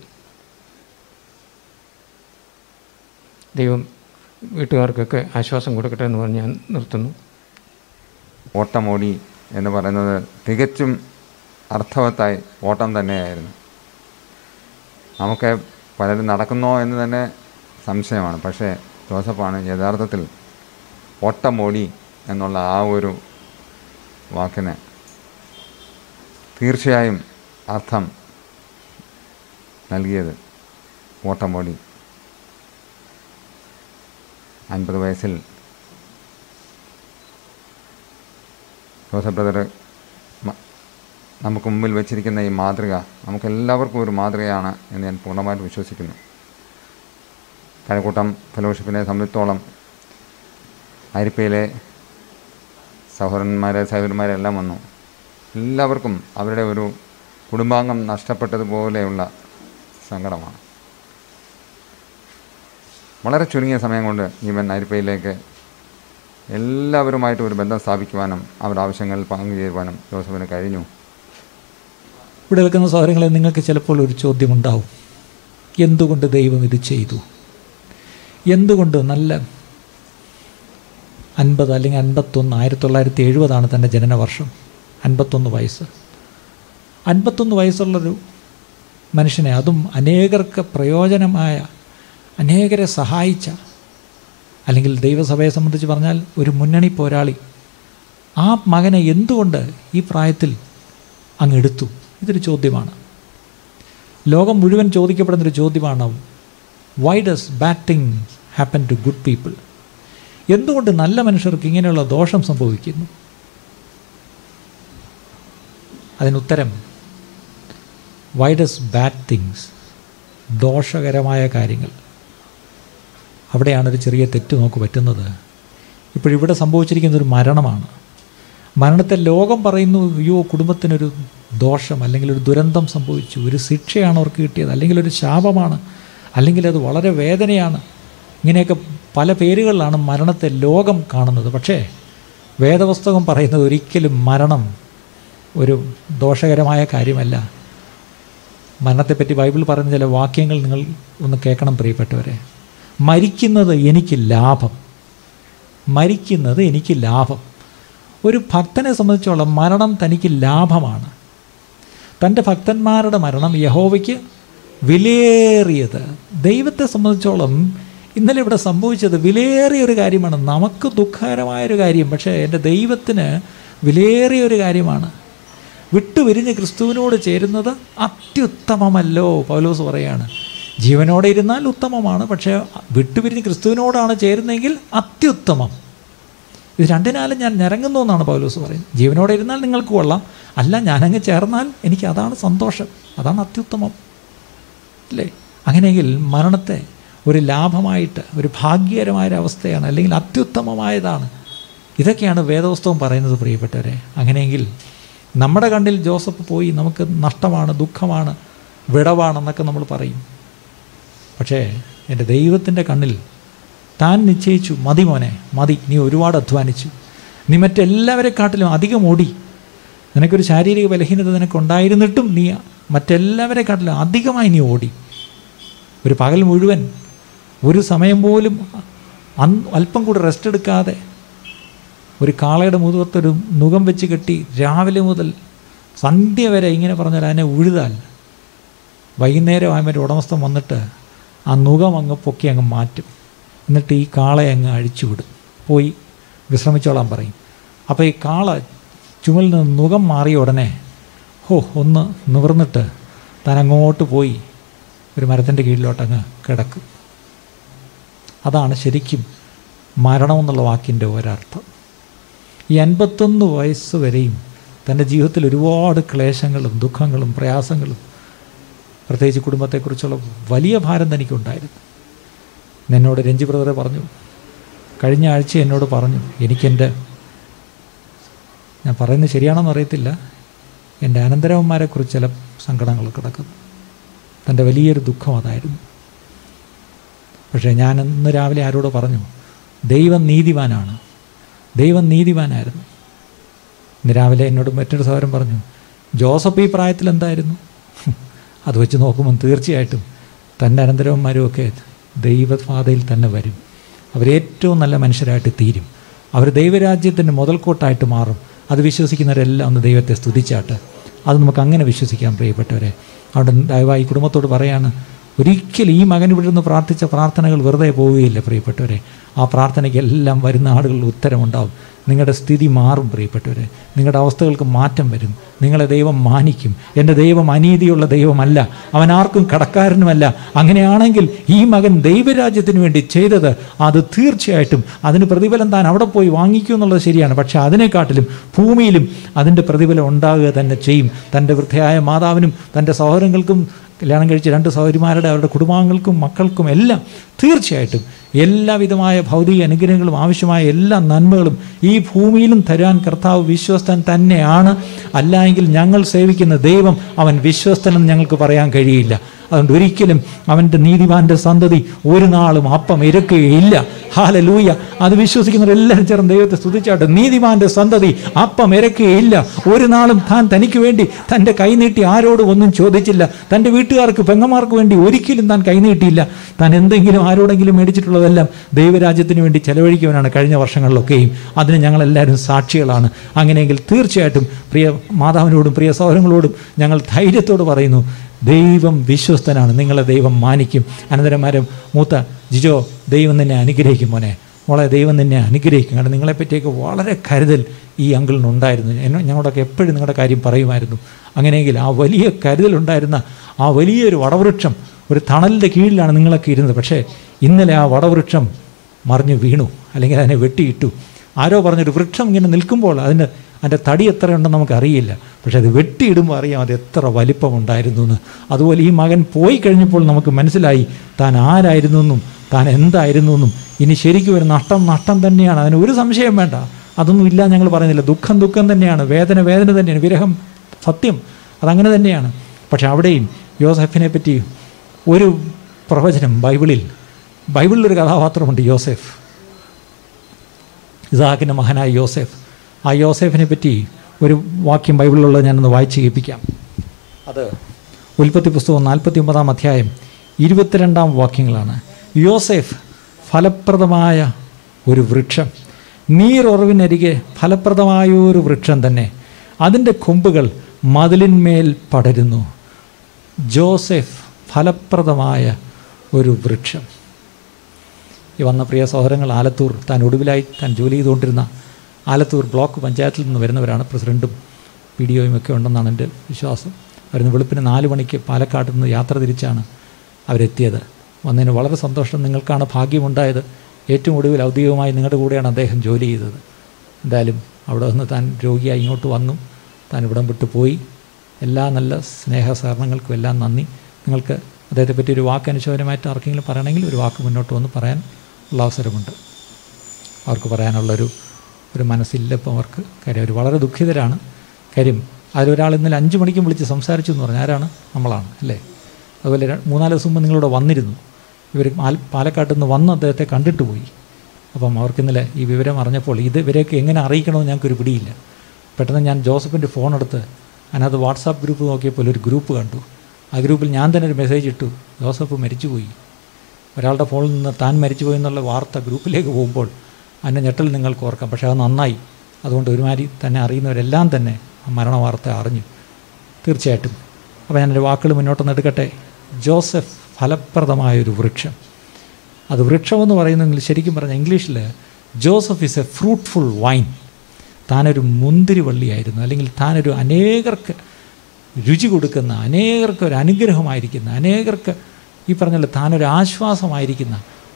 ദൈവം വീട്ടുകാർക്കൊക്കെ ആശ്വാസം കൊടുക്കട്ടെ എന്ന് പറഞ്ഞ് ഞാൻ നിർത്തുന്നു. ഓട്ടമോടി എന്ന് പറയുന്നത് തികച്ചും അർത്ഥവത്തായി ഓട്ടം തന്നെയായിരുന്നു. നമുക്ക് പലരും നടക്കുന്നോ എന്ന് തന്നെ സംശയമാണ്. പക്ഷേ ജോസഫാണ് യഥാർത്ഥത്തിൽ ഓട്ടമോടി എന്നുള്ള ആ ഒരു വാക്കിന് തീർച്ചയായും അർത്ഥം നൽകിയത്. ഓട്ടമോടി 50 വയസ്സിൽ ജോസഫ് ബ്രദർ നമുക്ക് മുമ്പിൽ വെച്ചിരിക്കുന്ന ഈ മാതൃക നമുക്കെല്ലാവർക്കും ഒരു മാതൃകയാണ് എന്ന് ഞാൻ പൂർണ്ണമായിട്ട് വിശ്വസിക്കുന്നു. ഫെലോഷിപ്പിനെ സംബന്ധിച്ചോളം അരിപ്പയിലെ സഹോദരന്മാരെല്ലാം വന്നു. എല്ലാവർക്കും അവരുടെ ഒരു കുടുംബാംഗം നഷ്ടപ്പെട്ടതുപോലെയുള്ള സങ്കടമാണ്. വളരെ ചുരുങ്ങിയ സമയം കൊണ്ട് ഈവൻ അരിപ്പയിലേക്ക് എല്ലാവരുമായിട്ട് ഒരു ബന്ധം സ്ഥാപിക്കുവാനും അവരുടെ ആവശ്യങ്ങളിൽ പങ്കുചേരുവാനും ജോസഫിന് കഴിഞ്ഞു. ഇവിടെ നിൽക്കുന്ന സഹോദരങ്ങളെ, നിങ്ങൾക്ക് ചിലപ്പോൾ ഒരു ചോദ്യമുണ്ടാവും, എന്തുകൊണ്ട് ദൈവം ഇത് ചെയ്തു? എന്തുകൊണ്ട് നല്ല 50 അല്ലെങ്കിൽ 51, 1970 തൻ്റെ ജനനവർഷം, 51 വയസ്സ്. 51 വയസ്സുള്ളൊരു മനുഷ്യനെ, അതും അനേകർക്ക് പ്രയോജനമായ, അനേകരെ സഹായിച്ച, അല്ലെങ്കിൽ ദൈവസഭയെ സംബന്ധിച്ച് പറഞ്ഞാൽ ഒരു മുന്നണി പോരാളി, ആ മകനെ എന്തുകൊണ്ട് ഈ പ്രായത്തിൽ അങ്ങ് എടുത്തു? ഇതൊരു ചോദ്യമാണ്. ലോകം മുഴുവൻ ചോദിക്കപ്പെടുന്നൊരു ചോദ്യമാണ്. Why does bad thing happen to good people? എന്തുകൊണ്ട് നല്ല മനുഷ്യർക്ക് ഇങ്ങനെയുള്ള ദോഷം സംഭവിക്കുന്നു? അതിനുത്തരം, വൈ ഡസ് ബാഡ് തിങ്സ്, ദോഷകരമായ കാര്യങ്ങൾ, അവിടെയാണ് ഒരു ചെറിയ തെറ്റ് നമുക്ക് പറ്റുന്നത്. ഇപ്പോഴിവിടെ സംഭവിച്ചിരിക്കുന്നതൊരു മരണമാണ്. മരണത്തെ ലോകം പറയുന്നു, അയ്യോ കുടുംബത്തിനൊരു ദോഷം അല്ലെങ്കിൽ ഒരു ദുരന്തം സംഭവിച്ചു, ഒരു ശിക്ഷയാണ് അവർക്ക് കിട്ടിയത്, അല്ലെങ്കിൽ ഒരു ശാപമാണ്, അല്ലെങ്കിൽ അത് വളരെ വേദനയാണ്. ഇങ്ങനെയൊക്കെ പല പേരുകളിലാണ് മരണത്തെ ലോകം കാണുന്നത്. പക്ഷേ വേദപുസ്തകം പറയുന്നത് ഒരിക്കലും മരണം ഒരു ദോഷകരമായ കാര്യമല്ല. മരണത്തെപ്പറ്റി ബൈബിൾ പറയുന്ന ചില വാക്യങ്ങൾ നിങ്ങൾ ഒന്ന് കേൾക്കണം പ്രിയപ്പെട്ടവരെ. മരിക്കുന്നത് എനിക്ക് ലാഭം, മരിക്കുന്നത് എനിക്ക് ലാഭം. ഒരു ഭക്തനെ സംബന്ധിച്ചോളം മരണം തനിക്ക് ലാഭമാണ്. തൻ്റെ ഭക്തന്മാരുടെ മരണം യഹോവയ്ക്ക് വിലയേറിയത്. ദൈവത്തെ സംബന്ധിച്ചോളം ഇന്നലെ ഇവിടെ സംഭവിച്ചത് വിലയേറിയൊരു കാര്യമാണ്. നമുക്ക് ദുഃഖകരമായൊരു കാര്യം, പക്ഷേ എൻ്റെ ദൈവത്തിന് വിലയേറിയൊരു കാര്യമാണ്. വിട്ടുപിരിഞ്ഞ് ക്രിസ്തുവിനോട് ചേരുന്നത് അത്യുത്തമമല്ലോ, പൗലോസ് പറയാണ്. ജീവനോടെ ഇരുന്നാൽ ഉത്തമമാണ്, പക്ഷേ വിട്ടുപിരിഞ്ഞ് ക്രിസ്തുവിനോടാണ് ചേരുന്നതെങ്കിൽ അത്യുത്തമം. ഇത് രണ്ടിനാലും ഞാൻ ഞരങ്ങുന്നു എന്നാണ് പൗലോസ് പറയുന്നത്. ജീവനോടെ ഇരുന്നാൽ നിങ്ങൾക്ക് കൊള്ളാം, അല്ല ഞാനങ്ങ് ചേർന്നാൽ എനിക്ക് അതാണ് സന്തോഷം, അതാണ് അത്യുത്തമം, അല്ലേ? അങ്ങനെയെങ്കിൽ മരണത്തെ ഒരു ലാഭമായിട്ട്, ഒരു ഭാഗ്യകരമായൊരവസ്ഥയാണ്, അല്ലെങ്കിൽ അത്യുത്തമമായതാണ്. ഇതൊക്കെയാണ് വേദപുസ്തകം പറയുന്നത് പ്രിയപ്പെട്ടവരെ. അങ്ങനെയെങ്കിൽ നമ്മുടെ കണ്ണിൽ ജോസഫ് പോയി നമുക്ക് നഷ്ടമാണ്, ദുഃഖമാണ്, വിടവാണെന്നൊക്കെ നമ്മൾ പറയും. പക്ഷേ എൻ്റെ ദൈവത്തിൻ്റെ കണ്ണിൽ താൻ നിശ്ചയിച്ചു, മതി മോനെ മതി, നീ ഒരുപാട് അധ്വാനിച്ചു, നീ മറ്റെല്ലാവരെക്കാട്ടിലും അധികം ഓടി, നിനക്കൊരു ശാരീരിക ബലഹീനത നിനക്കുണ്ടായിരുന്നിട്ടും നീ മറ്റെല്ലാവരെക്കാട്ടിലും അധികമായി നീ ഓടി. ഒരു പകൽ മുഴുവൻ ഒരു സമയം പോലും അല്പം കൂടെ റെസ്റ്റ് എടുക്കാതെ ഒരു കാളയുടെ മുതുകത്തൊരു നുകം വെച്ച് കെട്ടി രാവിലെ മുതൽ സന്ധ്യ വരെ ഇങ്ങനെ പറഞ്ഞാൽ അതിനെ ഉഴുതാൽ വൈകുന്നേരം ആകുമ്പോൾ ഉടമസ്ഥൻ വന്നിട്ട് ആ നുകം അങ്ങ് പൊക്കി അങ്ങ് മാറ്റും. എന്നിട്ട് ഈ കാളയെ അങ്ങ് അഴിച്ചുവിടും, പോയി വിശ്രമിച്ചോളാൻ പറയും. അപ്പോൾ ഈ കാള ചുമലിൽ നിന്ന് നുകം മാറിയ ഉടനെ ഒന്ന് നിവർന്നിട്ട് താൻ അങ്ങോട്ട് പോയി ഒരു മരത്തിൻ്റെ കീഴിലോട്ടങ്ങ് കിടക്കും. അതാണ് ശരിക്കും മരണമെന്നുള്ള വാക്കിൻ്റെ ഒരർത്ഥം. ഈ 51 വയസ്സ് വരെയും തൻ്റെ ജീവിതത്തിൽ ഒരുപാട് ക്ലേശങ്ങളും ദുഃഖങ്ങളും പ്രയാസങ്ങളും, പ്രത്യേകിച്ച് കുടുംബത്തെക്കുറിച്ചുള്ള വലിയ ഭാരം തനിക്കുണ്ടായിരുന്നു. എന്നോട് രഞ്ജി ബ്രദറെ പറഞ്ഞു, കഴിഞ്ഞ ആഴ്ച എന്നോട് പറഞ്ഞു, ഞാൻ പറയുന്നത് ശരിയാണെന്ന് അറിയത്തില്ല, എൻ്റെ അനന്തരവന്മാരെക്കുറിച്ച് ചില സങ്കടങ്ങൾ കിടക്കുന്നു. തൻ്റെ വലിയൊരു ദുഃഖം അതായിരുന്നു. പക്ഷേ ഞാൻ ഇന്ന് രാവിലെ ആരോട് പറഞ്ഞു, ദൈവം നീതിമാനാണ്, ദൈവം നീതിമാനായിരുന്നു. ഇന്ന് രാവിലെ എന്നോട് മറ്റൊരു സഹോദരൻ പറഞ്ഞു, ജോസഫ് ഈ പ്രായത്തിൽ എന്തായിരുന്നു? അത് വെച്ച് നോക്കുമ്പോൾ തീർച്ചയായിട്ടും തൻ്റെ അനന്തരവന്മാരുമൊക്കെ ദൈവപാതയിൽ തന്നെ വരും. അവരേറ്റവും നല്ല മനുഷ്യരായിട്ട് തീരും. അവർ ദൈവരാജ്യത്തിൻ്റെ മുതൽക്കൂട്ടായിട്ട് മാറും. അത് വിശ്വസിക്കുന്നവരെല്ലാം ഒന്ന് ദൈവത്തെ സ്തുതിച്ചാട്ട്. അത് നമുക്ക് അങ്ങനെ വിശ്വസിക്കാൻ പ്രിയപ്പെട്ടവരെ. അവിടെ ദയവായി കുടുംബത്തോട് പറയാണ്, ഒരിക്കലും ഈ മകൻ ഇവിടെ നിന്ന് പ്രാർത്ഥിച്ച പ്രാർത്ഥനകൾ വെറുതെ പോവുകയില്ല പ്രിയപ്പെട്ടവരെ. ആ പ്രാർത്ഥനയ്ക്ക് എല്ലാം വരുന്ന ആളുകളിൽ ഉത്തരമുണ്ടാവും. നിങ്ങളുടെ സ്ഥിതി മാറും പ്രിയപ്പെട്ടവരെ. നിങ്ങളുടെ അവസ്ഥകൾക്ക് മാറ്റം വരും. നിങ്ങളെ ദൈവം മാനിക്കും. എൻ്റെ ദൈവം അനീതിയുള്ള ദൈവമല്ല, അവൻ ആർക്കും കടക്കാരനുമല്ല. അങ്ങനെയാണെങ്കിൽ ഈ മകൻ ദൈവരാജ്യത്തിന് വേണ്ടി ചെയ്തത് അത് തീർച്ചയായിട്ടും അതിന് പ്രതിഫലം താൻ അവിടെ പോയി വാങ്ങിക്കും എന്നുള്ളത് ശരിയാണ്. പക്ഷേ അതിനെക്കാട്ടിലും ഭൂമിയിലും അതിൻ്റെ പ്രതിഫലം ഉണ്ടാകുക തന്നെ ചെയ്യും. തൻ്റെ വൃദ്ധയായ മാതാവിനും തൻ്റെ സഹോദരങ്ങൾക്കും, കല്യാണം കഴിച്ച 2 സഹോദരിമാരുടെ അവരുടെ കുടുംബാംഗങ്ങൾക്കും മക്കൾക്കും എല്ലാം തീർച്ചയായിട്ടും എല്ലാവിധമായ ഭൗതിക അനുഗ്രഹങ്ങളും ആവശ്യമായ എല്ലാ നന്മകളും ഈ ഭൂമിയിലും തരാൻ കർത്താവ് വിശ്വസ്തൻ തന്നെയാണ്. അല്ലായെങ്കിൽ ഞങ്ങൾ സേവിക്കുന്ന ദൈവം അവൻ വിശ്വസ്തനെന്ന് ഞങ്ങൾക്ക് പറയാൻ കഴിയില്ല. അതുകൊണ്ട് ഒരിക്കലും അവൻ്റെ നീതിമാൻ്റെ സന്തതി ഒരു നാളും അപ്പം ഇരക്കുകയില്ല. ഹല്ലേലൂയ. അത് വിശ്വസിക്കുന്നവരെല്ലാവരും ചേർന്ന് ദൈവത്തെ സ്തുതിച്ചാട്ടെ. നീതിമാൻ്റെ സന്തതി അപ്പം ഇരക്കുകയില്ല. ഒരു നാളും താൻ തനിക്ക് വേണ്ടി തൻ്റെ കൈനീട്ടി ആരോടും ഒന്നും ചോദിച്ചില്ല. തൻ്റെ വീട്ടുകാർക്ക് പെങ്ങന്മാർക്ക് വേണ്ടി ഒരിക്കലും താൻ കൈനീട്ടിയില്ല. താൻ എന്തെങ്കിലും ആരോടെങ്കിലും മേടിച്ചിട്ടുള്ളതെല്ലാം ദൈവരാജ്യത്തിന് വേണ്ടി ചെലവഴിക്കുവാനാണ് കഴിഞ്ഞ വർഷങ്ങളിലൊക്കെയും. അതിന് ഞങ്ങളെല്ലാവരും സാക്ഷികളാണ്. അങ്ങനെയെങ്കിൽ തീർച്ചയായിട്ടും പ്രിയ മാതാവിനോടും പ്രിയ സഹോദരങ്ങളോടും ഞങ്ങൾ ധൈര്യത്തോട് പറയുന്നു, ദൈവം വിശ്വസ്തനാണ്. നിങ്ങളെ ദൈവം മാനിക്കും. അനന്തരന്മാരും മൂത്ത ജിജോ, ദൈവം നിന്നെ അനുഗ്രഹിക്കും മോനെ. മോളെ ദൈവം നിന്നെ അനുഗ്രഹിക്കും. കാരണം നിങ്ങളെപ്പറ്റിയൊക്കെ വളരെ കരുതൽ ഈ അങ്കിളിനുണ്ടായിരുന്നു. ഞങ്ങളോടൊക്കെ എപ്പോഴും നിങ്ങളുടെ കാര്യം പറയുമായിരുന്നു. അങ്ങനെയെങ്കിൽ ആ വലിയ കരുതലുണ്ടായിരുന്ന ആ വലിയൊരു വടവൃക്ഷം, ഒരു തണലിൻ്റെ കീഴിലാണ് നിങ്ങളൊക്കെ ഇരുന്നത്. പക്ഷേ ഇന്നലെ ആ വടവൃക്ഷം മറിഞ്ഞു വീണു, അല്ലെങ്കിൽ അതിനെ വെട്ടിയിട്ടു. ആരോ പറഞ്ഞൊരു വൃക്ഷം ഇങ്ങനെ നിൽക്കുമ്പോൾ അതിൻ്റെ തടി എത്രയുണ്ടെന്ന് നമുക്കറിയില്ല, പക്ഷെ അത് വെട്ടിയിടുമ്പോൾ അറിയാം അത് എത്ര വലിപ്പമുണ്ടായിരുന്നു എന്ന്. അതുപോലെ ഈ മകൻ പോയി കഴിഞ്ഞപ്പോൾ നമുക്ക് മനസ്സിലായി താൻ ആരായിരുന്നു എന്നും താൻ എന്തായിരുന്നു എന്നും. ഇനി ശരിക്കും ഒരു നഷ്ടം തന്നെയാണ്, അതിന് ഒരു സംശയം വേണ്ട. അതൊന്നും ഇല്ല ഞങ്ങൾ പറയുന്നില്ല. ദുഃഖം തന്നെയാണ്, വേദന തന്നെയാണ്, വിരഹം സത്യം, അതങ്ങനെ തന്നെയാണ്. പക്ഷെ അവിടെയും യോസെഫിനെ പറ്റി ഒരു പ്രവചനം ബൈബിളിലൊരു കഥാപാത്രമുണ്ട്, യോസെഫ്, ഇസാക്കിൻ്റെ മകനായ യോസെഫ്. ആ യോസെഫിനെ പറ്റി ഒരു വാക്യം ബൈബിളിലുള്ളത് ഞാനൊന്ന് വായിച്ച് കേൾപ്പിക്കാം. അത് ഉൽപ്പത്തി പുസ്തകം 49 അധ്യായം 22 വാക്യങ്ങളാണ്. യോസെഫ് ഫലപ്രദമായ ഒരു വൃക്ഷം, നീരുറവിനരികെ ഫലപ്രദമായ ഒരു വൃക്ഷം തന്നെ, അതിൻ്റെ കൊമ്പുകൾ മതിലിന്മേൽ പടരുന്നു. ജോസെഫ് ഫലപ്രദമായ ഒരു വൃക്ഷം. ഈ വന്ന പ്രിയ സഹോദരങ്ങൾ ആലത്തൂർ, താൻ ഒടുവിലായി താൻ ജോലി ചെയ്തുകൊണ്ടിരുന്ന ആലത്തൂർ ബ്ലോക്ക് പഞ്ചായത്തിൽ നിന്ന് വരുന്നവരാണ്. പ്രസിഡൻറ്റും PDOയും ഒക്കെ ഉണ്ടെന്നാണ് എൻ്റെ വിശ്വാസം. വരുന്ന വെളുപ്പിന് 4 മണിക്ക് പാലക്കാട് നിന്ന് യാത്ര തിരിച്ചാണ് അവരെത്തിയത്. വന്നതിന് വളരെ സന്തോഷം. നിങ്ങൾക്കാണ് ഭാഗ്യമുണ്ടായത്. ഏറ്റവും ഒടുവിൽ ഔദ്യോഗികമായി നിങ്ങളുടെ കൂടെയാണ് അദ്ദേഹം ജോലി ചെയ്തത്. എന്തായാലും അവിടെ നിന്ന് താൻ രോഗിയായി ഇങ്ങോട്ട് വന്നു, താൻ ഇവിടം വിട്ടു പോയി. എല്ലാ നല്ല സ്നേഹ സഹകരണങ്ങൾക്കും എല്ലാം നന്ദി. നിങ്ങൾക്ക് അദ്ദേഹത്തെ പറ്റി ഒരു വാക്ക് അനുശോചനമായിട്ട് ആർക്കെങ്കിലും പറയണമെങ്കിൽ ഒരു വാക്ക് മുന്നോട്ട് വന്ന് പറയാൻ ഉള്ള അവസരമുണ്ട്. അവർക്ക് പറയാനുള്ളൊരു മനസ്സില്ല ഇപ്പം അവർക്ക്. കാര്യം അവർ വളരെ ദുഃഖിതരാണ്. കാര്യം അതിലൊരാൾ ഇന്നലെ 5 മണിക്കും വിളിച്ച് സംസാരിച്ചു എന്ന് പറഞ്ഞു. ആരാണ്? നമ്മളാണ് അല്ലേ. അതുപോലെ 3-4 ദിവസം മുമ്പ് നിങ്ങളിവിടെ വന്നിരുന്നു. ഇവർ പാലക്കാട്ടിൽ നിന്ന് വന്ന് അദ്ദേഹത്തെ കണ്ടിട്ട് പോയി. അപ്പം അവർക്ക് ഇന്നലെ ഈ വിവരം അറിഞ്ഞപ്പോൾ ഇവരെയൊക്കെ എങ്ങനെ അറിയിക്കണമെന്ന് ഞങ്ങൾക്കൊരു പിടിയില്ല. പെട്ടെന്ന് ഞാൻ ജോസഫിൻ്റെ ഫോൺ എടുത്ത് അതിനകത്ത് വാട്സാപ്പ് ഗ്രൂപ്പ് നോക്കിയപ്പോൾ ഒരു ഗ്രൂപ്പ് കണ്ടു. ആ ഗ്രൂപ്പിൽ ഞാൻ തന്നെ ഒരു മെസ്സേജ് ഇട്ടു, ജോസഫ് മരിച്ചുപോയി. ഒരാളുടെ ഫോണിൽ നിന്ന് താൻ മരിച്ചുപോയി എന്നുള്ള വാർത്ത ഗ്രൂപ്പിലേക്ക് പോകുമ്പോൾ അതിൻ്റെ ഞെട്ടൽ നിങ്ങൾക്ക് ഓർക്കാം. പക്ഷേ അത് നന്നായി. അതുകൊണ്ട് ഒരുമാതിരി തന്നെ അറിയുന്നവരെല്ലാം തന്നെ ആ മരണ വാർത്ത അറിഞ്ഞു. തീർച്ചയായിട്ടും. അപ്പോൾ ഞാനൊരു വാക്കുകൾ മുന്നോട്ടൊന്ന് എടുക്കട്ടെ. ജോസഫ് ഫലപ്രദമായൊരു വൃക്ഷം. അത് വൃക്ഷമെന്ന് പറയുന്നെങ്കിൽ ശരിക്കും പറഞ്ഞാൽ ഇംഗ്ലീഷിൽ Joseph is A fruitful wine. താനൊരു മുന്തിരി വള്ളിയായിരുന്നു, അല്ലെങ്കിൽ താനൊരു അനേകർക്ക് രുചി കൊടുക്കുന്ന, അനേകർക്ക് ഒരു അനുഗ്രഹമായിരിക്കുന്ന, അനേകർക്ക് ഈ പറഞ്ഞല്ലോ താനൊരു ആശ്വാസമായിരിക്കുന്ന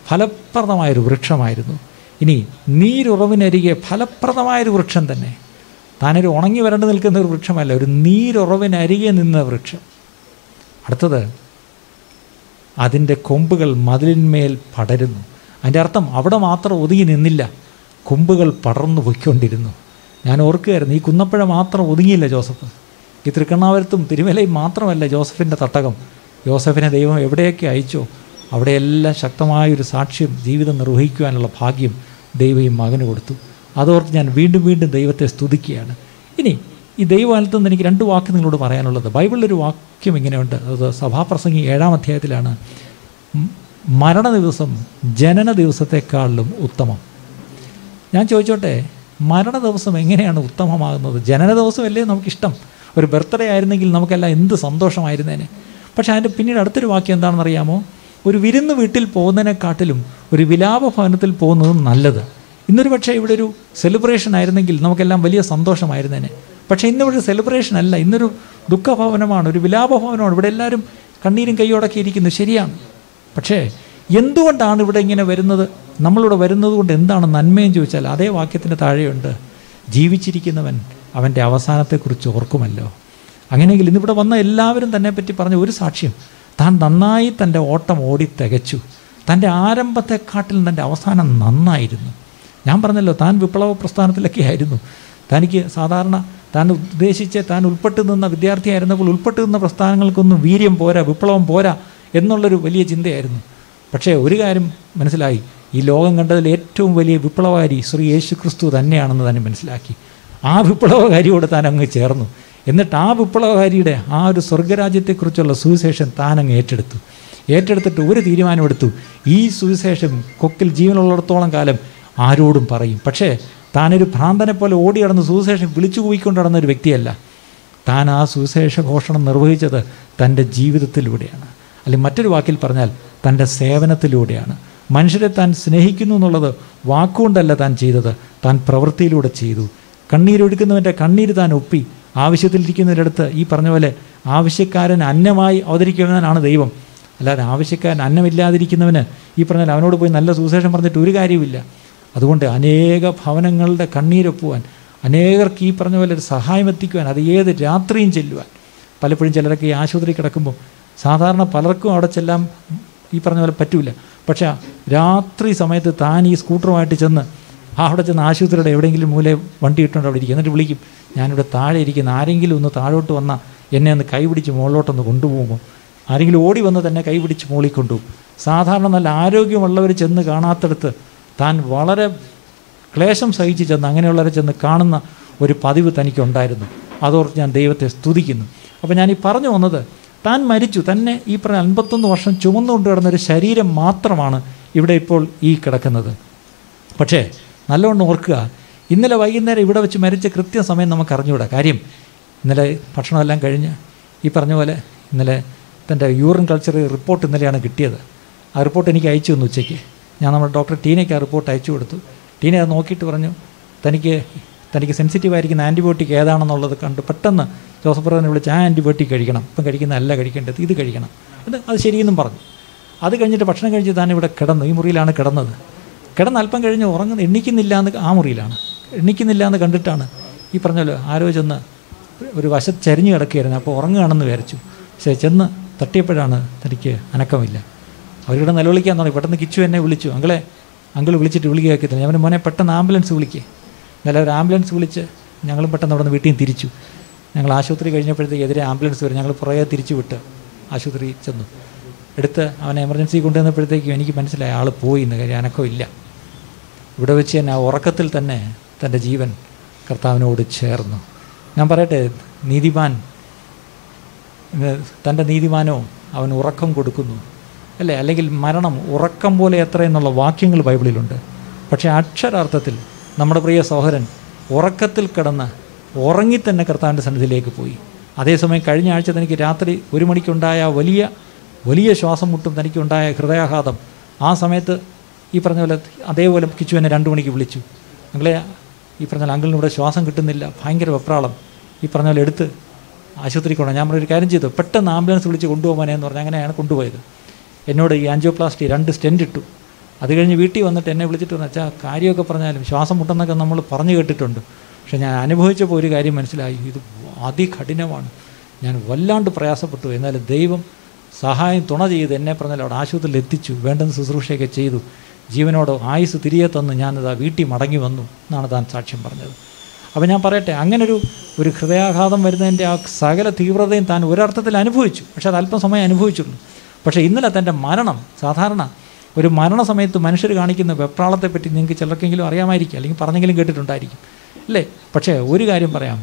ഫലപ്രദമായൊരു വൃക്ഷമായിരുന്നു. ഇനി നീരുറവിനരികെ ഫലപ്രദമായൊരു വൃക്ഷം തന്നെ. താനൊരു ഉണങ്ങി വരണ്ട് നിൽക്കുന്ന ഒരു വൃക്ഷമല്ല, ഒരു നീരുറവിനരികെ നിന്ന വൃക്ഷം. അടുത്തത്, അതിൻ്റെ കൊമ്പുകൾ മതിലിന്മേൽ പടരുന്നു. അതിൻ്റെ അർത്ഥം അവിടെ മാത്രം ഒതുങ്ങി നിന്നില്ല, കൊമ്പുകൾ പടർന്നു പൊയ്ക്കൊണ്ടിരുന്നു. ഞാൻ ഓർക്കുകയായിരുന്നു, ഈ കുന്നപ്പുഴ മാത്രം ഒതുങ്ങിയില്ല ജോസഫ്. ഈ തൃക്കണ്ണാപുരത്തും തിരുമലയും മാത്രമല്ല ജോസഫിൻ്റെ തട്ടകം. ജോസഫിനെ ദൈവം എവിടെയൊക്കെ അയച്ചോ അവിടെയെല്ലാം ശക്തമായൊരു സാക്ഷ്യം ജീവിതം നിർവഹിക്കുവാനുള്ള ഭാഗ്യം ദൈവം ഈ മകന് കൊടുത്തു. അതോർത്ത് ഞാൻ വീണ്ടും വീണ്ടും ദൈവത്തെ സ്തുതിക്കുകയാണ്. ഇനി ഈ ദൈവകാലത്ത് നിന്ന് എനിക്ക് 2 വാക്ക് നിങ്ങളോട് പറയാനുള്ളത്. ബൈബിളിലൊരു വാക്യം ഇങ്ങനെയുണ്ട്, അത് സഭാപ്രസംഗി 7-ാം അധ്യായത്തിലാണ്. മരണ ദിവസം ജനന ദിവസത്തെക്കാളിലും ഉത്തമം. ഞാൻ ചോദിച്ചോട്ടെ, മരണ ദിവസം എങ്ങനെയാണ് ഉത്തമമാകുന്നത്? ജനന ദിവസമല്ലേ നമുക്കിഷ്ടം. ഒരു ബർത്ത്ഡേ ആയിരുന്നെങ്കിൽ നമുക്കെല്ലാം എന്ത് സന്തോഷമായിരുന്നേനെ. പക്ഷേ അതിൻ്റെ പിന്നീട് അടുത്തൊരു വാക്യം എന്താണെന്നറിയാമോ? ഒരു വിരുന്ന് വീട്ടിൽ പോകുന്നതിനെക്കാട്ടിലും ഒരു വിലാപഭവനത്തിൽ പോകുന്നതും നല്ലത്. ഇന്നൊരു പക്ഷേ ഇവിടെ ഒരു സെലിബ്രേഷൻ ആയിരുന്നെങ്കിൽ നമുക്കെല്ലാം വലിയ സന്തോഷമായിരുന്നേനെ. പക്ഷേ ഇന്നിവിടെ സെലിബ്രേഷൻ അല്ല, ഇന്നൊരു ദുഃഖഭവനമാണ്, ഒരു വിലാപഭവനമാണ്. ഇവിടെ എല്ലാവരും കണ്ണീരും കൈയോടൊക്കെ ഇരിക്കുന്നു, ശരിയാണ്. പക്ഷേ എന്തുകൊണ്ടാണ് ഇവിടെ ഇങ്ങനെ വരുന്നത്? നമ്മളിവിടെ വരുന്നത് കൊണ്ട് എന്താണ് നന്മയെന്ന് ചോദിച്ചാൽ അതേ വാക്യത്തിൻ്റെ താഴെയുണ്ട്, ജീവിച്ചിരിക്കുന്നവൻ അവൻ്റെ അവസാനത്തെക്കുറിച്ച് ഓർക്കുമല്ലോ. അങ്ങനെയെങ്കിൽ ഇന്നിവിടെ വന്ന എല്ലാവരും തന്നെ പറ്റി പറഞ്ഞ ഒരു സാക്ഷ്യം, താൻ നന്നായി തൻ്റെ ഓട്ടം ഓടി തികച്ചു. തൻ്റെ ആരംഭത്തെക്കാട്ടിലും തൻ്റെ അവസാനം നന്നായിരുന്നു. ഞാൻ പറഞ്ഞല്ലോ, താൻ വിപ്ലവ പ്രസ്ഥാനത്തിലൊക്കെ ആയിരുന്നു. തനിക്ക് സാധാരണ താൻ ഉദ്ദേശിച്ച് താൻ ഉൾപ്പെട്ട് നിന്ന വിദ്യാർത്ഥിയായിരുന്നപ്പോൾ ഉൾപ്പെട്ട് നിന്ന പ്രസ്ഥാനങ്ങൾക്കൊന്നും വീര്യം പോരാ, വിപ്ലവം പോരാ എന്നുള്ളൊരു വലിയ ചിന്തയായിരുന്നു. പക്ഷേ ഒരു കാര്യം മനസ്സിലായി, ഈ ലോകം കണ്ടതിൽ ഏറ്റവും വലിയ വിപ്ലവകാരി ശ്രീ യേശു ക്രിസ്തു തന്നെയാണെന്ന് തന്നെ മനസ്സിലാക്കി. ആ വിപ്ലവകാരിയോട് താൻ അങ്ങ് ചേർന്നു. എന്നിട്ട് ആ വിപ്ലവകാരിയുടെ ആ ഒരു സ്വർഗരാജ്യത്തെക്കുറിച്ചുള്ള സുവിശേഷം താൻ അങ്ങ് ഏറ്റെടുത്തിട്ട് ഒരു തീരുമാനമെടുത്തു, ഈ സുവിശേഷം കൊക്കിൽ ജീവനുള്ളിടത്തോളം കാലം ആരോടും പറയും. പക്ഷേ താനൊരു ഭ്രാന്തനെ പോലെ ഓടി നടന്ന് സുവിശേഷം വിളിച്ചു കൂവിക്കൊണ്ട് നടന്നൊരു വ്യക്തിയല്ല. താൻ ആ സുവിശേഷ ഘോഷണം നിർവഹിച്ചത് തൻ്റെ ജീവിതത്തിലൂടെയാണ്, അല്ലെങ്കിൽ മറ്റൊരു വാക്കിൽ പറഞ്ഞാൽ തൻ്റെ സേവനത്തിലൂടെയാണ്. മനുഷ്യരെ താൻ സ്നേഹിക്കുന്നു എന്നുള്ളത് വാക്കുകൊണ്ടല്ല താൻ ചെയ്തത്, താൻ പ്രവൃത്തിയിലൂടെ ചെയ്തു. കണ്ണീരൊഴുക്കുന്നവൻ്റെ കണ്ണീര് താൻ ഒപ്പി. ആവശ്യത്തിലിരിക്കുന്നവരടുത്ത് ഈ പറഞ്ഞ പോലെ ആവശ്യക്കാരൻ അന്നമായി അവതരിക്കുന്നവനാണ് ദൈവം. അല്ലാതെ ആവശ്യക്കാരൻ അന്നമില്ലാതിരിക്കുന്നവന് ഈ പറഞ്ഞാൽ അവനോട് പോയി നല്ല സുവിശേഷം പറഞ്ഞിട്ട് ഒരു കാര്യമില്ല. അതുകൊണ്ട് അനേക ഭവനങ്ങളുടെ കണ്ണീരൊപ്പുവാൻ, അനേകർക്ക് ഈ പറഞ്ഞ പോലെ ഒരു സഹായം എത്തിക്കുവാൻ, അത് ഏത് രാത്രിയും ചെല്ലുവാൻ. പലപ്പോഴും ചിലരൊക്കെ ഈ ആശുപത്രി കിടക്കുമ്പോൾ സാധാരണ പലർക്കും അവിടെ ചെല്ലാൻ ഈ പറഞ്ഞ പോലെ പറ്റില്ല. പക്ഷേ രാത്രി സമയത്ത് താൻ ഈ സ്കൂട്ടറുമായിട്ട് ചെന്ന് അവിടെ ചെന്ന് ആശുപത്രിയുടെ എവിടെയെങ്കിലും മൂലെ വണ്ടി ഇട്ടുകൊണ്ട് അവിടെ ഇരിക്കും. എന്നിട്ട് വിളിക്കും, ഞാനിവിടെ താഴെ ഇരിക്കുന്ന ആരെങ്കിലും ഒന്ന് താഴോട്ട് വന്നാൽ എന്നെ ഒന്ന് കൈപിടിച്ച് മുകളിലോട്ടൊന്ന് കൊണ്ടുപോകുമ്പോൾ ആരെങ്കിലും ഓടി വന്ന് തന്നെ കൈപിടിച്ച് മുകളിൽ കൊണ്ടുപോകും. സാധാരണ നല്ല ആരോഗ്യമുള്ളവർ ചെന്ന് കാണാത്തടത്ത് താൻ വളരെ ക്ലേശം സഹിച്ച് ചെന്ന് അങ്ങനെയുള്ളവരെ ചെന്ന് കാണുന്ന ഒരു പതിവ് തനിക്കുണ്ടായിരുന്നു. അതോർത്ത് ഞാൻ ദൈവത്തെ സ്തുതിക്കുന്നു. അപ്പോൾ ഞാൻ ഈ പറഞ്ഞു വന്നത്, താൻ മരിച്ചു, തന്നെ ഈ പറഞ്ഞ 51 വർഷം ചുമന്നുകൊണ്ട് കിടന്നൊരു ശരീരം മാത്രമാണ് ഇവിടെ ഇപ്പോൾ ഈ കിടക്കുന്നത്. പക്ഷേ നല്ലവണ്ണം ഓർക്കുക, ഇന്നലെ വൈകുന്നേരം ഇവിടെ വെച്ച് മരിച്ച കൃത്യസമയം നമുക്ക് അറിഞ്ഞുകൂടാ. കാര്യം ഇന്നലെ ഭക്ഷണമെല്ലാം കഴിഞ്ഞ് ഈ പറഞ്ഞ പോലെ ഇന്നലെ തൻ്റെ യൂറിൻ കൾച്ചർ റിപ്പോർട്ട് ഇന്നലെയാണ് കിട്ടിയത്. ആ റിപ്പോർട്ട് എനിക്ക് അയച്ചു തന്നു ഉച്ചയ്ക്ക്. ഞാൻ നമ്മുടെ ഡോക്ടർ ടീനയ്ക്ക് ആ റിപ്പോർട്ട് അയച്ചു കൊടുത്തു. ടീന അത് നോക്കിയിട്ട് പറഞ്ഞു, തനിക്ക് സെൻസിറ്റീവ് ആയിരിക്കുന്ന ആൻറ്റിബയോട്ടിക് ഏതാണെന്നുള്ളത് കണ്ട് പെട്ടെന്ന് ജോസഫ് ബ്രദറിനെ വിളിച്ച് ആ ആൻറ്റിബയോട്ടിക് കഴിക്കണം, ഇപ്പം കഴിക്കുന്നതല്ല കഴിക്കേണ്ടത്, ഇത് കഴിക്കണം, അത് ശരിയെന്നും പറഞ്ഞു. അത് കഴിഞ്ഞിട്ട് ഭക്ഷണം കഴിച്ച് താൻ ഇവിടെ കിടന്നു, ഈ മുറിയിലാണ് കിടന്നത്. കിടന്ന് അല്പം കഴിഞ്ഞ് എണ്ണിക്കുന്നില്ല എന്ന്, ആ മുറിയിലാണ് എണ്ണിക്കുന്നില്ല എന്ന് കണ്ടിട്ടാണ് ഈ പറഞ്ഞല്ലോ ആരോ ചെന്ന് ഒരു വശത്ത് ചരിഞ്ഞ് കിടക്കുകയായിരുന്നു. അപ്പോൾ ഉറങ്ങുകയാണെന്ന് വിചാരിച്ചു. പക്ഷേ ചെന്ന് തട്ടിയപ്പോഴാണ് തനിക്ക് അനക്കമില്ല. അവരിവിടെ നിലവിളിക്കാൻ തുടങ്ങി. പെട്ടെന്ന് കിച്ചു എന്നെ വിളിച്ചു, അങ്കിൾ വിളിച്ചിട്ട് വിളിക്കുകയാക്കിയില്ല. ഞാൻ മോനെ പെട്ടെന്ന് ആംബുലൻസ് വിളിക്കേ. എന്നാലും ഒരു ആംബുലൻസ് വിളിച്ച് ഞങ്ങളും പെട്ടെന്ന് അവിടെ നിന്ന് വീട്ടിൽ നിന്ന് തിരിച്ചു. ഞങ്ങൾ ആശുപത്രി കഴിഞ്ഞപ്പോഴത്തേക്ക് എതിരെ ആംബുലൻസ് വരും. ഞങ്ങൾ പുറകെ തിരിച്ചു വിട്ട് ആശുപത്രി ചെന്നു. എടുത്ത് അവനെ എമർജൻസി കൊണ്ടുവന്നപ്പോഴത്തേക്കും എനിക്ക് മനസ്സിലായി ആൾ പോയി എന്ന്. കാര്യം അനക്കമില്ല. ഇവിടെ വെച്ച് തന്നെ ആ ഉറക്കത്തിൽ തന്നെ തൻ്റെ ജീവൻ കർത്താവിനോട് ചേർന്നു. ഞാൻ പറയട്ടെ, നീതിമാൻ തൻ്റെ നീതിമാനോ അവൻ ഉറക്കം കൊടുക്കുന്നു അല്ലേ, അല്ലെങ്കിൽ മരണം ഉറക്കം പോലെ എത്ര എന്നുള്ള വാക്യങ്ങൾ ബൈബിളിലുണ്ട്. പക്ഷേ അക്ഷരാർത്ഥത്തിൽ നമ്മുടെ പ്രിയ സഹോദരൻ ഉറക്കത്തിൽ കിടന്ന് ഉറങ്ങിത്തന്നെ കർത്താവിൻ്റെ സന്നിധിയിലേക്ക് പോയി. അതേസമയം കഴിഞ്ഞ ആഴ്ച തനിക്ക് രാത്രി 1 മണിക്കുണ്ടായ വലിയ ശ്വാസം മുട്ടും തനിക്കുണ്ടായ ഹൃദയാഘാതം, ആ സമയത്ത് ഈ പറഞ്ഞ പോലെ അതേപോലെ കിച്ചു എന്നെ 2 മണിക്ക് വിളിച്ചു. അങ്ങളെ ഈ പറഞ്ഞാൽ അങ്കിളിന് ഇവിടെ ശ്വാസം കിട്ടുന്നില്ല, ഭയങ്കര വെപ്രാളം, ഈ പറഞ്ഞ പോലെ എടുത്ത് ആശുപത്രിക്ക് കൊണ്ടു. ഞാൻ ഒരു കാര്യം ചെയ്തു, പെട്ടെന്ന് ആംബുലൻസ് വിളിച്ച് കൊണ്ടുപോകാനെന്ന് പറഞ്ഞാൽ അങ്ങനെയാണ് കൊണ്ടുപോയത്. എന്നോട് ഈ ആൻജിയോപ്ലാസ്റ്റി 2 സ്റ്റെൻറ്റ് ഇട്ടു. അത് കഴിഞ്ഞ് വീട്ടിൽ വന്നിട്ട് എന്നെ വിളിച്ചിട്ട് വെച്ചാൽ കാര്യമൊക്കെ പറഞ്ഞാലും ശ്വാസം മുട്ടെന്നൊക്കെ നമ്മൾ പറഞ്ഞു കേട്ടിട്ടുണ്ട്. പക്ഷേ ഞാൻ അനുഭവിച്ചപ്പോൾ ഒരു കാര്യം മനസ്സിലായി, ഇത് അതികഠിനമാണ്. ഞാൻ വല്ലാണ്ട് പ്രയാസപ്പെട്ടു. എന്നാലും ദൈവം സഹായം തുണ ചെയ്ത് എന്നെ പറഞ്ഞാൽ അവിടെ ആശുപത്രിയിൽ എത്തിച്ചു, വേണ്ടുന്ന ശുശ്രൂഷയൊക്കെ ചെയ്തു. ജീവനോട് ആയുസ് തിരികെ തന്ന് ഞാനിതാ വീട്ടിൽ മടങ്ങി വന്നു എന്നാണ് താൻ സാക്ഷ്യം പറഞ്ഞത്. അപ്പോൾ ഞാൻ പറയട്ടെ, അങ്ങനൊരു ഹൃദയാഘാതം വരുന്നതിൻ്റെ ആ സകല തീവ്രതയും താൻ ഒരർത്ഥത്തിൽ അനുഭവിച്ചു. പക്ഷേ അത് അല്പം സമയം അനുഭവിച്ചുള്ളൂ. പക്ഷേ ഇന്നലെ തൻ്റെ മരണം, സാധാരണ ഒരു മരണസമയത്ത് മനുഷ്യർ കാണിക്കുന്ന വെപ്രാളത്തെപ്പറ്റി നിങ്ങൾക്ക് ചിലർക്കെങ്കിലും അറിയാമായിരിക്കും, അല്ലെങ്കിൽ പറഞ്ഞെങ്കിലും കേട്ടിട്ടുണ്ടായിരിക്കും അല്ലേ. പക്ഷേ ഒരു കാര്യം പറയാം,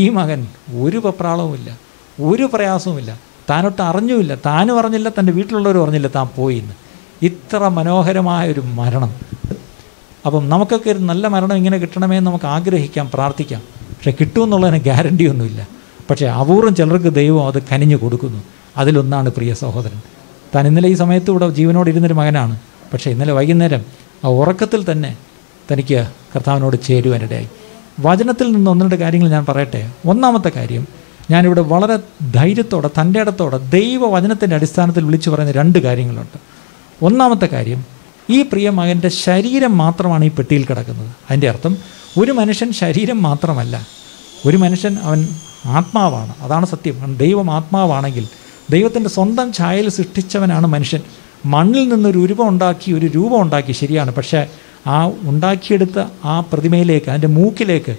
ഈ മകൻ ഒരു വെപ്രാളവുമില്ല, ഒരു പ്രയാസവുമില്ല, താനൊട്ട് അറിഞ്ഞുമില്ല, താനും അറിഞ്ഞില്ല, തൻ്റെ വീട്ടിലുള്ളവരും അറിഞ്ഞില്ല താൻ പോയിന്ന്. ഇത്ര മനോഹരമായൊരു മരണം. അപ്പം നമുക്കൊക്കെ ഒരു നല്ല മരണം ഇങ്ങനെ കിട്ടണമേ എന്ന് നമുക്ക് ആഗ്രഹിക്കാം, പ്രാർത്ഥിക്കാം. പക്ഷേ കിട്ടുമെന്നുള്ളതിന് ഗ്യാരണ്ടിയൊന്നുമില്ല. പക്ഷേ അപൂർവം ചിലർക്ക് ദൈവം അത് കനിഞ്ഞു കൊടുക്കുന്നു. അതിലൊന്നാണ് പ്രിയ സഹോദരൻ. താൻ ഇന്നലെ ഈ സമയത്ത് ഇവിടെ ജീവനോട് ഇരുന്നൊരു മകനാണ്. പക്ഷേ ഇന്നലെ വൈകുന്നേരം ആ ഉറക്കത്തിൽ തന്നെ തനിക്ക് കർത്താവിനോട് ചേരുവാനിടയായി. വചനത്തിൽ നിന്ന് 1-2 കാര്യങ്ങൾ ഞാൻ പറയട്ടെ. ഒന്നാമത്തെ കാര്യം, ഞാനിവിടെ വളരെ ധൈര്യത്തോടെ തൻ്റെ ഇടത്തോടെ ദൈവവചനത്തിൻ്റെ അടിസ്ഥാനത്തിൽ വിളിച്ചു പറയുന്ന 2 കാര്യങ്ങളുണ്ട്. ഒന്നാമത്തെ കാര്യം, ഈ പ്രിയ മകൻ്റെ ശരീരം മാത്രമാണ് ഈ പെട്ടിയിൽ കിടക്കുന്നത്. അതിൻ്റെ അർത്ഥം ഒരു മനുഷ്യൻ ശരീരം മാത്രമല്ല, ഒരു മനുഷ്യൻ അവൻ ആത്മാവാണ്. അതാണ് സത്യം. ദൈവം ആത്മാവാണെങ്കിൽ ദൈവത്തിൻ്റെ സ്വന്തം ഛായയിൽ സൃഷ്ടിച്ചവനാണ് മനുഷ്യൻ. മണ്ണിൽ നിന്നൊരു ഒരു രൂപം ഉണ്ടാക്കി, ശരിയാണ്. പക്ഷേ ആ ഉണ്ടാക്കിയെടുത്ത ആ പ്രതിമയിലേക്ക്, അതിൻ്റെ മൂക്കിലേക്ക്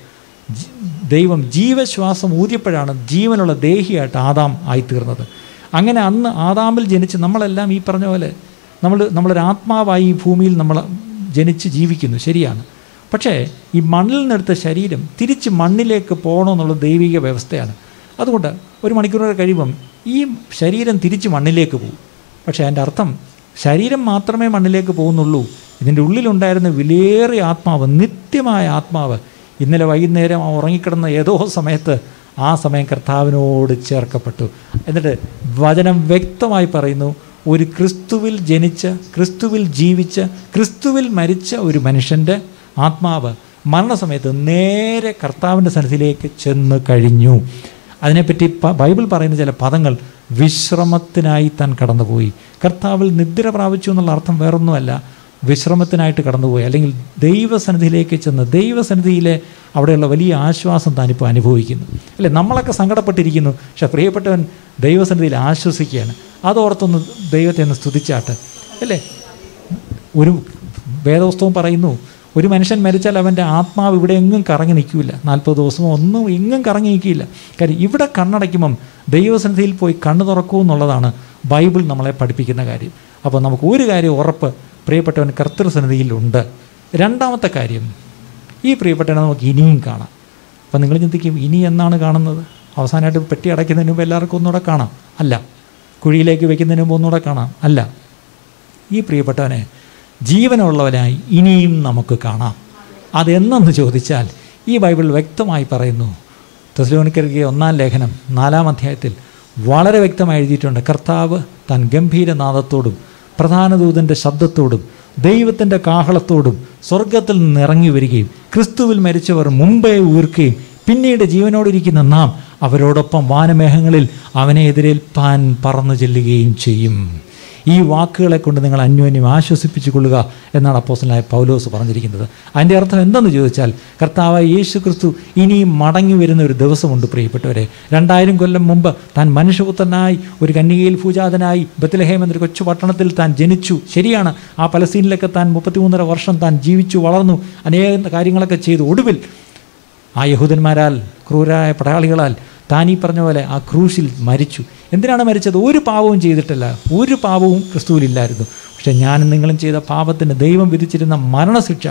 ദൈവം ജീവശ്വാസം ഊതിയപ്പോഴാണ് ജീവനുള്ള ദേഹിയായിട്ട് ആദാം ആയിത്തീർന്നത്. അങ്ങനെ അന്ന് ആദാമിൽ ജനിച്ച് നമ്മളെല്ലാം ഈ പറഞ്ഞ പോലെ നമ്മളൊരാത്മാവായി ഈ ഭൂമിയിൽ നമ്മൾ ജനിച്ച് ജീവിക്കുന്നു, ശരിയാണ്. പക്ഷേ ഈ മണ്ണിൽ നിന്നെടുത്ത ശരീരം തിരിച്ച് മണ്ണിലേക്ക് പോകണമെന്നുള്ള ദൈവിക വ്യവസ്ഥയാണ്. അതുകൊണ്ട് 1 മണിക്കൂർ കഴിയുമ്പം ഈ ശരീരം തിരിച്ച് മണ്ണിലേക്ക് പോകും. പക്ഷേ അതിൻ്റെ അർത്ഥം ശരീരം മാത്രമേ മണ്ണിലേക്ക് പോകുന്നുള്ളൂ. ഇതിൻ്റെ ഉള്ളിലുണ്ടായിരുന്ന വിലയേറിയ ആത്മാവ്, നിത്യമായ ആത്മാവ്, ഇന്നലെ വൈകുന്നേരം ഉറങ്ങിക്കിടന്ന ഏതോ സമയത്ത് ആ സമയം കർത്താവിനോട് ചേർക്കപ്പെട്ടു. എന്നിട്ട് വചനം വ്യക്തമായി പറയുന്നു, ഒരു ക്രിസ്തുവിൽ ജനിച്ച, ക്രിസ്തുവിൽ ജീവിച്ച, ക്രിസ്തുവിൽ മരിച്ച ഒരു മനുഷ്യൻ്റെ ആത്മാവ് മരണസമയത്ത് നേരെ കർത്താവിൻ്റെ സന്നിധിയിലേക്ക് ചെന്ന് കഴിഞ്ഞു. അതിനെപ്പറ്റി ബൈബിൾ പറയുന്ന ചില പദങ്ങൾ, വിശ്രമത്തിനായി താൻ കടന്നുപോയി. കർത്താവിൽ നിദ്ര പ്രാപിച്ചു എന്നുള്ള അർത്ഥം വേറൊന്നുമല്ല, വിശ്രമത്തിനായിട്ട് കടന്നുപോയി, അല്ലെങ്കിൽ ദൈവസന്നിധിയിലേക്ക് ചെന്ന് ദൈവസന്നിധിയിലെ അവിടെയുള്ള വലിയ ആശ്വാസം താനിപ്പോൾ അനുഭവിക്കുന്നു. അല്ലേ, നമ്മളൊക്കെ സങ്കടപ്പെട്ടിരിക്കുന്നു, പക്ഷെ പ്രിയപ്പെട്ടവൻ ദൈവസന്നിധിയിൽ ആശ്വസിക്കുകയാണ്. അതോർത്തൊന്ന് ദൈവത്തെ ഒന്ന് സ്തുതിച്ചാട്ട്. അല്ലേ, ഒരു വേദപുസ്തകം പറയുന്നു, ഒരു മനുഷ്യൻ മരിച്ചാൽ അവൻ്റെ ആത്മാവ് ഇവിടെ എങ്ങും കറങ്ങി നിൽക്കില്ല, 40 ദിവസമോ ഒന്നും എങ്ങും കറങ്ങി നിൽക്കില്ല. കാര്യം ഇവിടെ കണ്ണടയ്ക്കുമ്പം ദൈവസന്നിധിയിൽ പോയി കണ്ണു തുറക്കൂ എന്നുള്ളതാണ് ബൈബിൾ നമ്മളെ പഠിപ്പിക്കുന്ന കാര്യം. അപ്പോൾ നമുക്ക് ഒരു കാര്യം ഉറപ്പ്, പ്രിയപ്പെട്ടവൻ കർത്തൃസന്നിധിയിലുണ്ട്. രണ്ടാമത്തെ കാര്യം, ഈ പ്രിയപ്പെട്ടവനെ നമുക്ക് ഇനിയും കാണാം. അപ്പം നിങ്ങൾ ചിന്തിക്കും, ഇനി എന്നാണ് കാണുന്നത്? അവസാനമായിട്ട് പെട്ടി അടയ്ക്കുന്നതിന് മുമ്പ് എല്ലാവർക്കും ഒന്നുകൂടെ കാണാം? അല്ല. കുഴിയിലേക്ക് വയ്ക്കുന്നതിന് മുമ്പ് ഒന്നുകൂടെ കാണാം? അല്ല. ഈ പ്രിയപ്പെട്ടവനെ ജീവനുള്ളവനായി ഇനിയും നമുക്ക് കാണാം. അതെന്നെന്ന് ചോദിച്ചാൽ ഈ ബൈബിൾ വ്യക്തമായി പറയുന്നു. തെസ്സലോനിക്കർക്ക് 1-ാം ലേഖനം 4-ാം അധ്യായത്തിൽ വളരെ വ്യക്തമായി എഴുതിയിട്ടുണ്ട്, കർത്താവ് താൻ ഗംഭീരനാദത്തോടും പ്രധാന ദൂതൻ്റെ ശബ്ദത്തോടും ദൈവത്തിൻ്റെ കാഹളത്തോടും സ്വർഗത്തിൽ നിന്ന് ഇറങ്ങി വരികയും ക്രിസ്തുവിൽ മരിച്ചവർ മുമ്പേ ഉയർക്കുകയും പിന്നീട് ജീവനോടിരിക്കുന്ന നാം അവരോടൊപ്പം വാനമേഘങ്ങളിൽ അവനെ എതിരേൽപ്പാൻ പറന്നു ചെല്ലുകയും ചെയ്യും. ഈ വാക്കുകളെ കൊണ്ട് നിങ്ങൾ അന്യോന്യം ആശ്വസിപ്പിച്ചു കൊള്ളുക എന്നാണ് അപ്പോസ്തലനായ പൗലോസ് പറഞ്ഞിരിക്കുന്നത്. അതിൻ്റെ അർത്ഥം എന്തെന്ന് ചോദിച്ചാൽ, കർത്താവായ യേശു ക്രിസ്തു ഇനിയും മടങ്ങി വരുന്ന ഒരു ദിവസമുണ്ട് പ്രിയപ്പെട്ടവരെ. 2000 കൊല്ലം മുമ്പ് താൻ മനുഷ്യപുത്രനായി ഒരു കന്യകയിൽ പൂജാതനായി ബത്ലഹേം എന്നൊരു കൊച്ചു പട്ടണത്തിൽ താൻ ജനിച്ചു. ശരിയാണ്, ആ പലസ്തീനിലൊക്കെ താൻ 33.5 വർഷം താൻ ജീവിച്ചു വളർന്നു, അനേകം കാര്യങ്ങളൊക്കെ ചെയ്തു. ഒടുവിൽ ആ യഹൂദന്മാരാൽ, ക്രൂരായ പടയാളികളാൽ താൻ ഈ പറഞ്ഞ പോലെ ആ ക്രൂശിൽ മരിച്ചു. എന്തിനാണ് മരിച്ചത്? ഒരു പാപവും ചെയ്തിട്ടില്ല, ഒരു പാപവും ക്രിസ്തുവിലില്ലായിരുന്നു. പക്ഷേ ഞാനും നിങ്ങളും ചെയ്ത പാപത്തിന് ദൈവം വിധിച്ചിരുന്ന മരണശിക്ഷ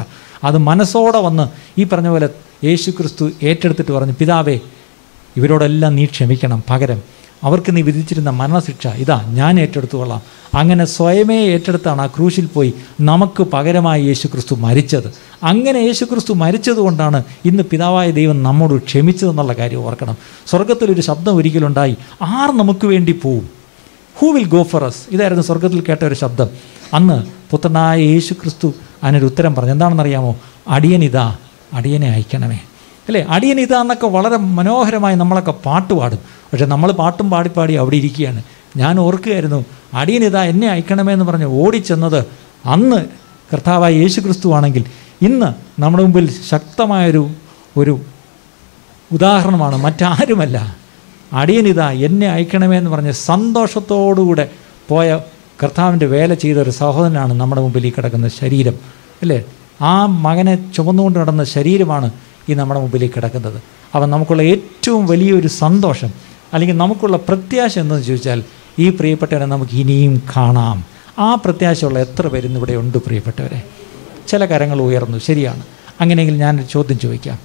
അത് മനസ്സോടെ വന്ന് ഈ പറഞ്ഞ പോലെ യേശു ക്രിസ്തു ഏറ്റെടുത്തിട്ട് പറഞ്ഞു, പിതാവേ ഇവരോടെല്ലാം നീ ക്ഷമിക്കണം, പകരം അവർക്ക് നീ വിധിച്ചിരുന്ന മരണശിക്ഷ ഇതാ ഞാൻ ഏറ്റെടുത്തുകൊള്ളാം. അങ്ങനെ സ്വയമേ ഏറ്റെടുത്താണ് ആ ക്രൂശിൽ പോയി നമുക്ക് പകരമായി യേശു ക്രിസ്തു മരിച്ചത്. അങ്ങനെ യേശു ക്രിസ്തു മരിച്ചതുകൊണ്ടാണ് ഇന്ന് പിതാവായ ദൈവം നമ്മോട് ക്ഷമിച്ചതെന്നുള്ള കാര്യം ഓർക്കണം. സ്വർഗത്തിലൊരു ശബ്ദം ഒരിക്കലുണ്ടായി, ആർ നമുക്ക് വേണ്ടി പോവും? Who will go for us? ഇതായിരുന്നു സ്വർഗത്തിൽ കേട്ട ഒരു ശബ്ദം. അന്ന് പുത്രനായ യേശു ക്രിസ്തു അതിനൊരു ഉത്തരം പറഞ്ഞു. എന്താണെന്നറിയാമോ? അടിയനിതാ, അടിയനെ അയക്കണമേ. അല്ലേ, അടിയനിതാ എന്നൊക്കെ വളരെ മനോഹരമായി നമ്മളൊക്കെ പാട്ട് പാടും. പക്ഷെ നമ്മൾ പാട്ടും പാടി അവിടെ ഇരിക്കുകയാണ്. ഞാൻ ഓർക്കുകയായിരുന്നു, അടിയനിതാ എന്നെ അയക്കണമേ എന്ന് പറഞ്ഞ് ഓടിച്ചെന്നത് അന്ന് കർത്താവായ യേശു ക്രിസ്തു ആണെങ്കിൽ ഇന്ന് നമ്മുടെ മുമ്പിൽ ശക്തമായൊരു ഉദാഹരണമാണ്, മറ്റാരുമല്ല. അടിയനിതാ എന്നെ അയക്കണമേ എന്ന് പറഞ്ഞ് സന്തോഷത്തോടുകൂടെ പോയ കർത്താവിൻ്റെ വേല ചെയ്ത ഒരു സഹോദരനാണ് നമ്മുടെ മുമ്പിൽ ഈ കിടക്കുന്ന ശരീരം. അല്ലേ, ആ മകനെ ചുമന്നുകൊണ്ട് നടന്ന ശരീരമാണ് ഈ നമ്മുടെ മുമ്പിലേക്ക് കിടക്കുന്നത്. അപ്പം നമുക്കുള്ള ഏറ്റവും വലിയൊരു സന്തോഷം അല്ലെങ്കിൽ നമുക്കുള്ള പ്രത്യാശ എന്തെന്ന് ചോദിച്ചാൽ, ഈ പ്രിയപ്പെട്ടവരെ നമുക്ക് ഇനിയും കാണാം. ആ പ്രത്യാശയുള്ള എത്ര പേരിന്ന് ഇവിടെ ഉണ്ട് പ്രിയപ്പെട്ടവരെ? ചില കരങ്ങൾ ഉയർന്നു, ശരിയാണ്. അങ്ങനെയെങ്കിൽ ഞാനൊരു ചോദ്യം ചോദിക്കാം,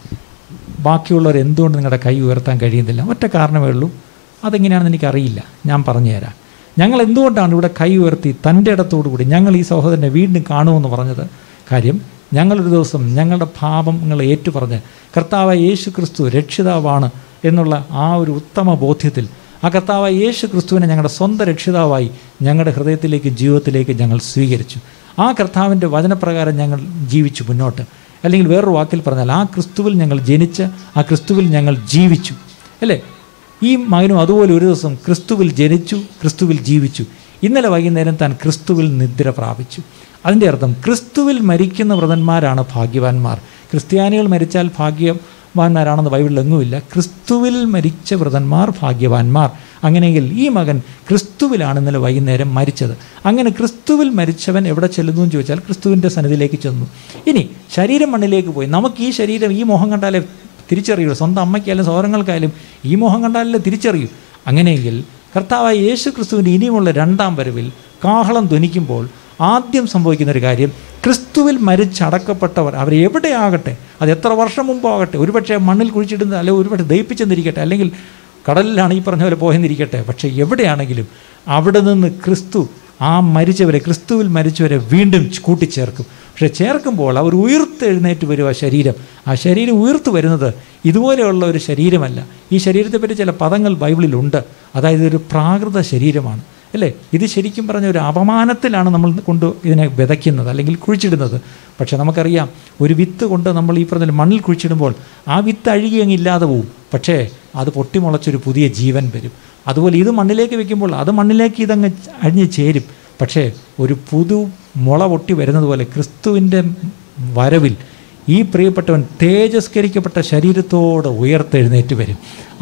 ബാക്കിയുള്ളവർ എന്തുകൊണ്ട് നിങ്ങളുടെ കൈ ഉയർത്താൻ കഴിയുന്നില്ല? ഒറ്റ കാരണമേ ഉള്ളൂ, അതെങ്ങനെയാണെന്ന് എനിക്കറിയില്ല, ഞാൻ പറഞ്ഞുതരാം. ഞങ്ങൾ എന്തുകൊണ്ടാണ് ഇവിടെ കൈ ഉയർത്തി തൻ്റെ ഇടത്തോടു കൂടി ഞങ്ങൾ ഈ സഹോദരനെ വീണ്ടും കാണുമെന്ന് പറഞ്ഞത്? കാര്യം ഞങ്ങളൊരു ദിവസം ഞങ്ങളുടെ പാപങ്ങൾ ഏറ്റുപറഞ്ഞ് കർത്താവായ യേശു ക്രിസ്തു രക്ഷിതാവാണ് എന്നുള്ള ആ ഒരു ഉത്തമ ബോധ്യത്തിൽ ആ കർത്താവായ യേശു ക്രിസ്തുവിനെ ഞങ്ങളുടെ സ്വന്തം രക്ഷിതാവായി ഞങ്ങളുടെ ഹൃദയത്തിലേക്ക് ജീവിതത്തിലേക്ക് ഞങ്ങൾ സ്വീകരിച്ചു. ആ കർത്താവിൻ്റെ വചനപ്രകാരം ഞങ്ങൾ ജീവിച്ചു മുന്നോട്ട്. അല്ലെങ്കിൽ വേറൊരു വാക്കിൽ പറഞ്ഞാൽ ആ ക്രിസ്തുവിൽ ഞങ്ങൾ ജനിച്ച് ആ ക്രിസ്തുവിൽ ഞങ്ങൾ ജീവിച്ചു. അല്ലേ, ഈ മകനും അതുപോലെ ഒരു ദിവസം ക്രിസ്തുവിൽ ജനിച്ചു, ക്രിസ്തുവിൽ ജീവിച്ചു. ഇന്നലെ വൈകുന്നേരം താൻ ക്രിസ്തുവിൽ നിദ്ര പ്രാപിച്ചു. അതിൻ്റെ അർത്ഥം ക്രിസ്തുവിൽ മരിക്കുന്ന വ്രതന്മാരാണ് ഭാഗ്യവാന്മാർ. ക്രിസ്ത്യാനികൾ മരിച്ചാൽ ഭാഗ്യവാന്മാരാണെന്ന് ബൈബിളിൽ എങ്ങുമില്ല. ക്രിസ്തുവിൽ മരിച്ച വ്രതന്മാർ ഭാഗ്യവാന്മാർ. അങ്ങനെയെങ്കിൽ ഈ മകൻ ക്രിസ്തുവിലാണ് ഇന്നലെ വൈകുന്നേരം മരിച്ചത്. അങ്ങനെ ക്രിസ്തുവിൽ മരിച്ചവൻ എവിടെ ചെല്ലുന്നു എന്ന് ചോദിച്ചാൽ ക്രിസ്തുവിൻ്റെ സന്നിധിയിലേക്ക് ചെന്നു. ഇനി ശരീരം മണ്ണിലേക്ക് പോയി. നമുക്ക് ഈ ശരീരം, ഈ മോഹം കണ്ടാലേ തിരിച്ചറിയൂ. സ്വന്തം അമ്മയ്ക്കായാലും സഹോദരങ്ങൾക്കായാലും ഈ മോഹം കണ്ടാലേ തിരിച്ചറിയൂ. അങ്ങനെയെങ്കിൽ കർത്താവായ യേശു ക്രിസ്തുവിൻ്റെ ഇനിയുമുള്ള 2-ാം വരവിൽ കാഹളം ധ്വനിക്കുമ്പോൾ ആദ്യം സംഭവിക്കുന്നൊരു കാര്യം, ക്രിസ്തുവിൽ മരിച്ചടക്കപ്പെട്ടവർ അവർ എവിടെയാകട്ടെ, അത് എത്ര വർഷം മുമ്പോ ആകട്ടെ, ഒരുപക്ഷെ മണ്ണിൽ കുഴിച്ചിടുന്ന, അല്ലെങ്കിൽ ഒരുപക്ഷെ ദഹിപ്പിച്ചെന്നിരിക്കട്ടെ, അല്ലെങ്കിൽ കടലിലാണ് ഈ പറഞ്ഞ പോലെ പോയെന്നിരിക്കട്ടെ, പക്ഷേ എവിടെയാണെങ്കിലും അവിടെ നിന്ന് ക്രിസ്തു ആ മരിച്ചവരെ, ക്രിസ്തുവിൽ മരിച്ചവരെ വീണ്ടും കൂട്ടിച്ചേർക്കും. പക്ഷെ ചേർക്കുമ്പോൾ അവർ ഉയർത്തെഴുന്നേറ്റ് വരും. ആ ശരീരം ഉയർത്തു വരുന്നത് ഇതുപോലെയുള്ള ഒരു ശരീരമല്ല. ഈ ശരീരത്തെപ്പറ്റി ചില പദങ്ങൾ ബൈബിളിലുണ്ട്. അതായത് ഒരു പ്രാകൃത ശരീരമാണ്. അല്ലേ? ഇത് ശരിക്കും പറഞ്ഞ ഒരു അപമാനത്തിലാണ് നമ്മൾ കൊണ്ട് ഇതിനെ വിതയ്ക്കുന്നത് അല്ലെങ്കിൽ കുഴിച്ചിടുന്നത്. പക്ഷേ നമുക്കറിയാം, ഒരു വിത്ത് കൊണ്ട് നമ്മൾ ഈ പറഞ്ഞ മണ്ണിൽ കുഴിച്ചിടുമ്പോൾ ആ വിത്ത് അഴുകി അങ്ങ് ഇല്ലാതെ പോവും, പക്ഷേ അത് പൊട്ടിമുളച്ചൊരു പുതിയ ജീവൻ വരും. അതുപോലെ ഇത് മണ്ണിലേക്ക് വെക്കുമ്പോൾ അത് മണ്ണിലേക്ക് ഇതങ്ങ് അഴിഞ്ഞ് ചേരും, പക്ഷേ ഒരു പുതു മുള പൊട്ടി വരുന്നത് പോലെ ക്രിസ്തുവിൻ്റെ വരവിൽ ഈ പ്രിയപ്പെട്ടവൻ തേജസ്കരിക്കപ്പെട്ട ശരീരത്തോടെ ഉയർത്തെഴുന്നേറ്റ് വരും.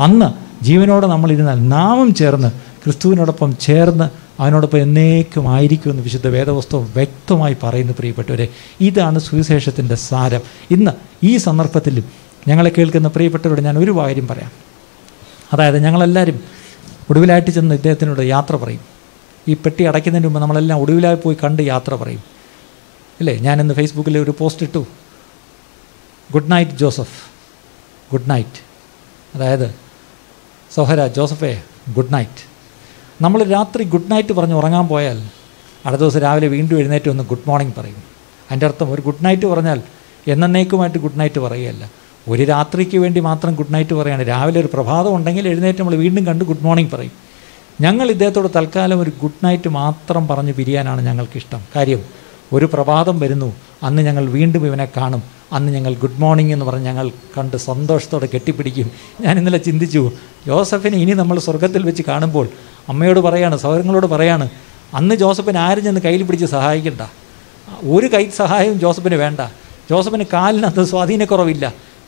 അന്ന് ജീവനോടെ നമ്മളിരുന്നാൽ നാമും ചേർന്ന് ക്രിസ്തുവിനോടൊപ്പം ചേർന്ന് അവനോടൊപ്പം എന്നേക്കും ആയിരിക്കുമെന്ന് വിശുദ്ധ വേദപുസ്തകം വ്യക്തമായി പറയുന്നു. പ്രിയപ്പെട്ടവരെ, ഇതാണ് സുവിശേഷത്തിൻ്റെ സാരം. ഇന്ന് ഈ സന്ദർഭത്തിലും ഞങ്ങളെ കേൾക്കുന്ന പ്രിയപ്പെട്ടവരോട് ഞാൻ ഒരു കാര്യം പറയാം. അതായത്, ഞങ്ങളെല്ലാവരും ഒടുവിലായിട്ട് ചെന്ന് ഇദ്ദേഹത്തിനോട് യാത്ര പറയും. ഈ പെട്ടി അടയ്ക്കുന്നതിന് മുമ്പ് നമ്മളെല്ലാം ഒടുവിലായി പോയി കണ്ട് യാത്ര പറയും, അല്ലേ? ഞാനിന്ന് ഫേസ്ബുക്കിൽ ഒരു പോസ്റ്റ് ഇട്ടു, good night Joseph, good night. അതായത്, സഹോദര ജോസഫേ, ഗുഡ് നൈറ്റ്. നമ്മൾ രാത്രി ഗുഡ് നൈറ്റ് പറഞ്ഞ് ഉറങ്ങാൻ പോയാൽ അടുത്ത ദിവസം രാവിലെ വീണ്ടും എഴുന്നേറ്റ് ഒന്ന് ഗുഡ് മോർണിംഗ് പറയും. അതിൻ്റെ അർത്ഥം ഒരു ഗുഡ് നൈറ്റ് പറഞ്ഞാൽ എന്നേക്കുമായിട്ട് ഗുഡ് നൈറ്റ് പറയുകയല്ല, ഒരു രാത്രിക്ക് വേണ്ടി മാത്രം ഗുഡ് നൈറ്റ് പറയുകയാണ്. രാവിലെ ഒരു പ്രഭാതം ഉണ്ടെങ്കിൽ എഴുന്നേറ്റ് നമ്മൾ വീണ്ടും കണ്ട് ഗുഡ് മോർണിംഗ് പറയും. ഞങ്ങൾ ഇദ്ദേഹത്തോട് തൽക്കാലം ഒരു ഗുഡ് നൈറ്റ് മാത്രം പറഞ്ഞ് പിരിയാനാണ് ഞങ്ങൾക്കിഷ്ടം. കാര്യം, ഒരു പ്രഭാതം വരുന്നു, അന്ന് ഞങ്ങൾ വീണ്ടും ഇവനെ കാണും, അന്ന് ഞങ്ങൾ ഗുഡ് മോർണിംഗ് എന്ന് പറഞ്ഞ് ഞങ്ങൾ കണ്ട് സന്തോഷത്തോടെ കെട്ടിപ്പിടിക്കും. ഞാൻ ഇന്നലെ ചിന്തിച്ചു, ജോസഫിനെ ഇനി നമ്മൾ സ്വർഗത്തിൽ വെച്ച് കാണുമ്പോൾ അമ്മയോട് പറയാണ്, സഹോദരങ്ങളോട് പറയാണ്, അന്ന് ജോസഫിനെ ആരും ചെന്ന് കയ്യിൽ പിടിച്ച് സഹായിക്കണ്ട, ഒരു കൈ സഹായവും ജോസഫിന് വേണ്ട. ജോസഫിന് കാലിനകത്ത് സ്വാധീനക്കുറവില്ല.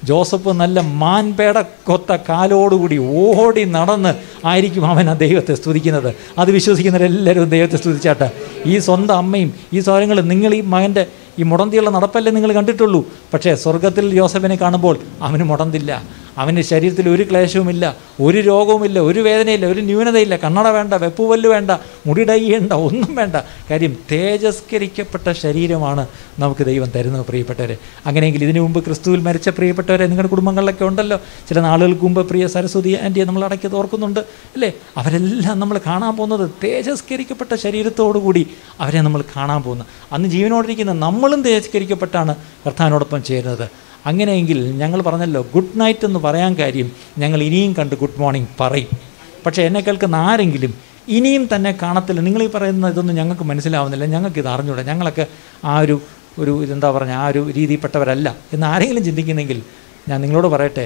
ജോസഫ് നല്ല മാൻപേട കൊത്ത കാലോടുകൂടി ഓടി നടന്ന് ആയിരിക്കും അവൻ ആ ദൈവത്തെ സ്തുതിക്കുന്നത്. അത് വിശ്വസിക്കുന്നവരെല്ലാവരും ദൈവത്തെ സ്തുതിച്ചാട്ടെ. ഈ സ്വന്തം അമ്മയും ഈ സഹോദരങ്ങളും, നിങ്ങൾ ഈ മകൻ്റെ ഈ മുടന്തിയുള്ള നടപ്പല്ലേ നിങ്ങൾ കണ്ടിട്ടുള്ളൂ, പക്ഷേ സ്വർഗത്തിൽ ജോസഫിനെ കാണുമ്പോൾ അവന് മുടന്തില്ല, അവന് ശരീരത്തിൽ ഒരു ക്ലേശവുമില്ല, ഒരു രോഗവുമില്ല, ഒരു വേദനയില്ല, ഒരു ന്യൂനതയില്ല, കണ്ണട വേണ്ട, വെപ്പുവല്ല് വേണ്ട, മുടിടയ്യേണ്ട, ഒന്നും വേണ്ട. കാര്യം, തേജസ്കരിക്കപ്പെട്ട ശരീരമാണ് നമുക്ക് ദൈവം തരുന്നത്. പ്രിയപ്പെട്ടവരെ, അങ്ങനെയെങ്കിൽ ഇതിനു മുമ്പ് ക്രിസ്തുവിൽ മരിച്ച പ്രിയപ്പെട്ടവരെ നിങ്ങളുടെ കുടുംബങ്ങളിലൊക്കെ ഉണ്ടല്ലോ. ചില നാളുകൾക്ക് മുമ്പ് പ്രിയ സരസ്വതി ആൻറ്റിയെ നമ്മൾ അടക്കിയത് ഓർക്കുന്നുണ്ട്, അല്ലേ? അവരെല്ലാം നമ്മൾ കാണാൻ പോകുന്നത് തേജസ്കരിക്കപ്പെട്ട ശരീരത്തോടുകൂടി അവരെ നമ്മൾ കാണാൻ പോകുന്നത്. അന്ന് ജീവനോടിരിക്കുന്ന നമ്മളും തേജസ്കരിക്കപ്പെട്ടാണ് കർത്താവിനോടൊപ്പം ചേരുന്നത്. അങ്ങനെയെങ്കിൽ ഞങ്ങൾ പറഞ്ഞല്ലോ, ഗുഡ് നൈറ്റ് എന്ന് പറയാൻ കാര്യം, ഞങ്ങൾ ഇനിയും കണ്ട് ഗുഡ് മോർണിംഗ് പറയും. പക്ഷേ എന്നെ കേൾക്കുന്ന ആരെങ്കിലും ഇനിയും തന്നെ കാണത്തില്ല, നിങ്ങളീ പറയുന്ന ഇതൊന്നും ഞങ്ങൾക്ക് മനസ്സിലാവുന്നില്ല, ഞങ്ങൾക്കിത് അറിഞ്ഞൂടെ, ഞങ്ങളൊക്കെ ആ ഒരു ഇതെന്താ പറഞ്ഞാൽ ആ ഒരു രീതിയിൽപ്പെട്ടവരല്ല എന്ന് ആരെങ്കിലും ചിന്തിക്കുന്നെങ്കിൽ ഞാൻ നിങ്ങളോട് പറയട്ടെ,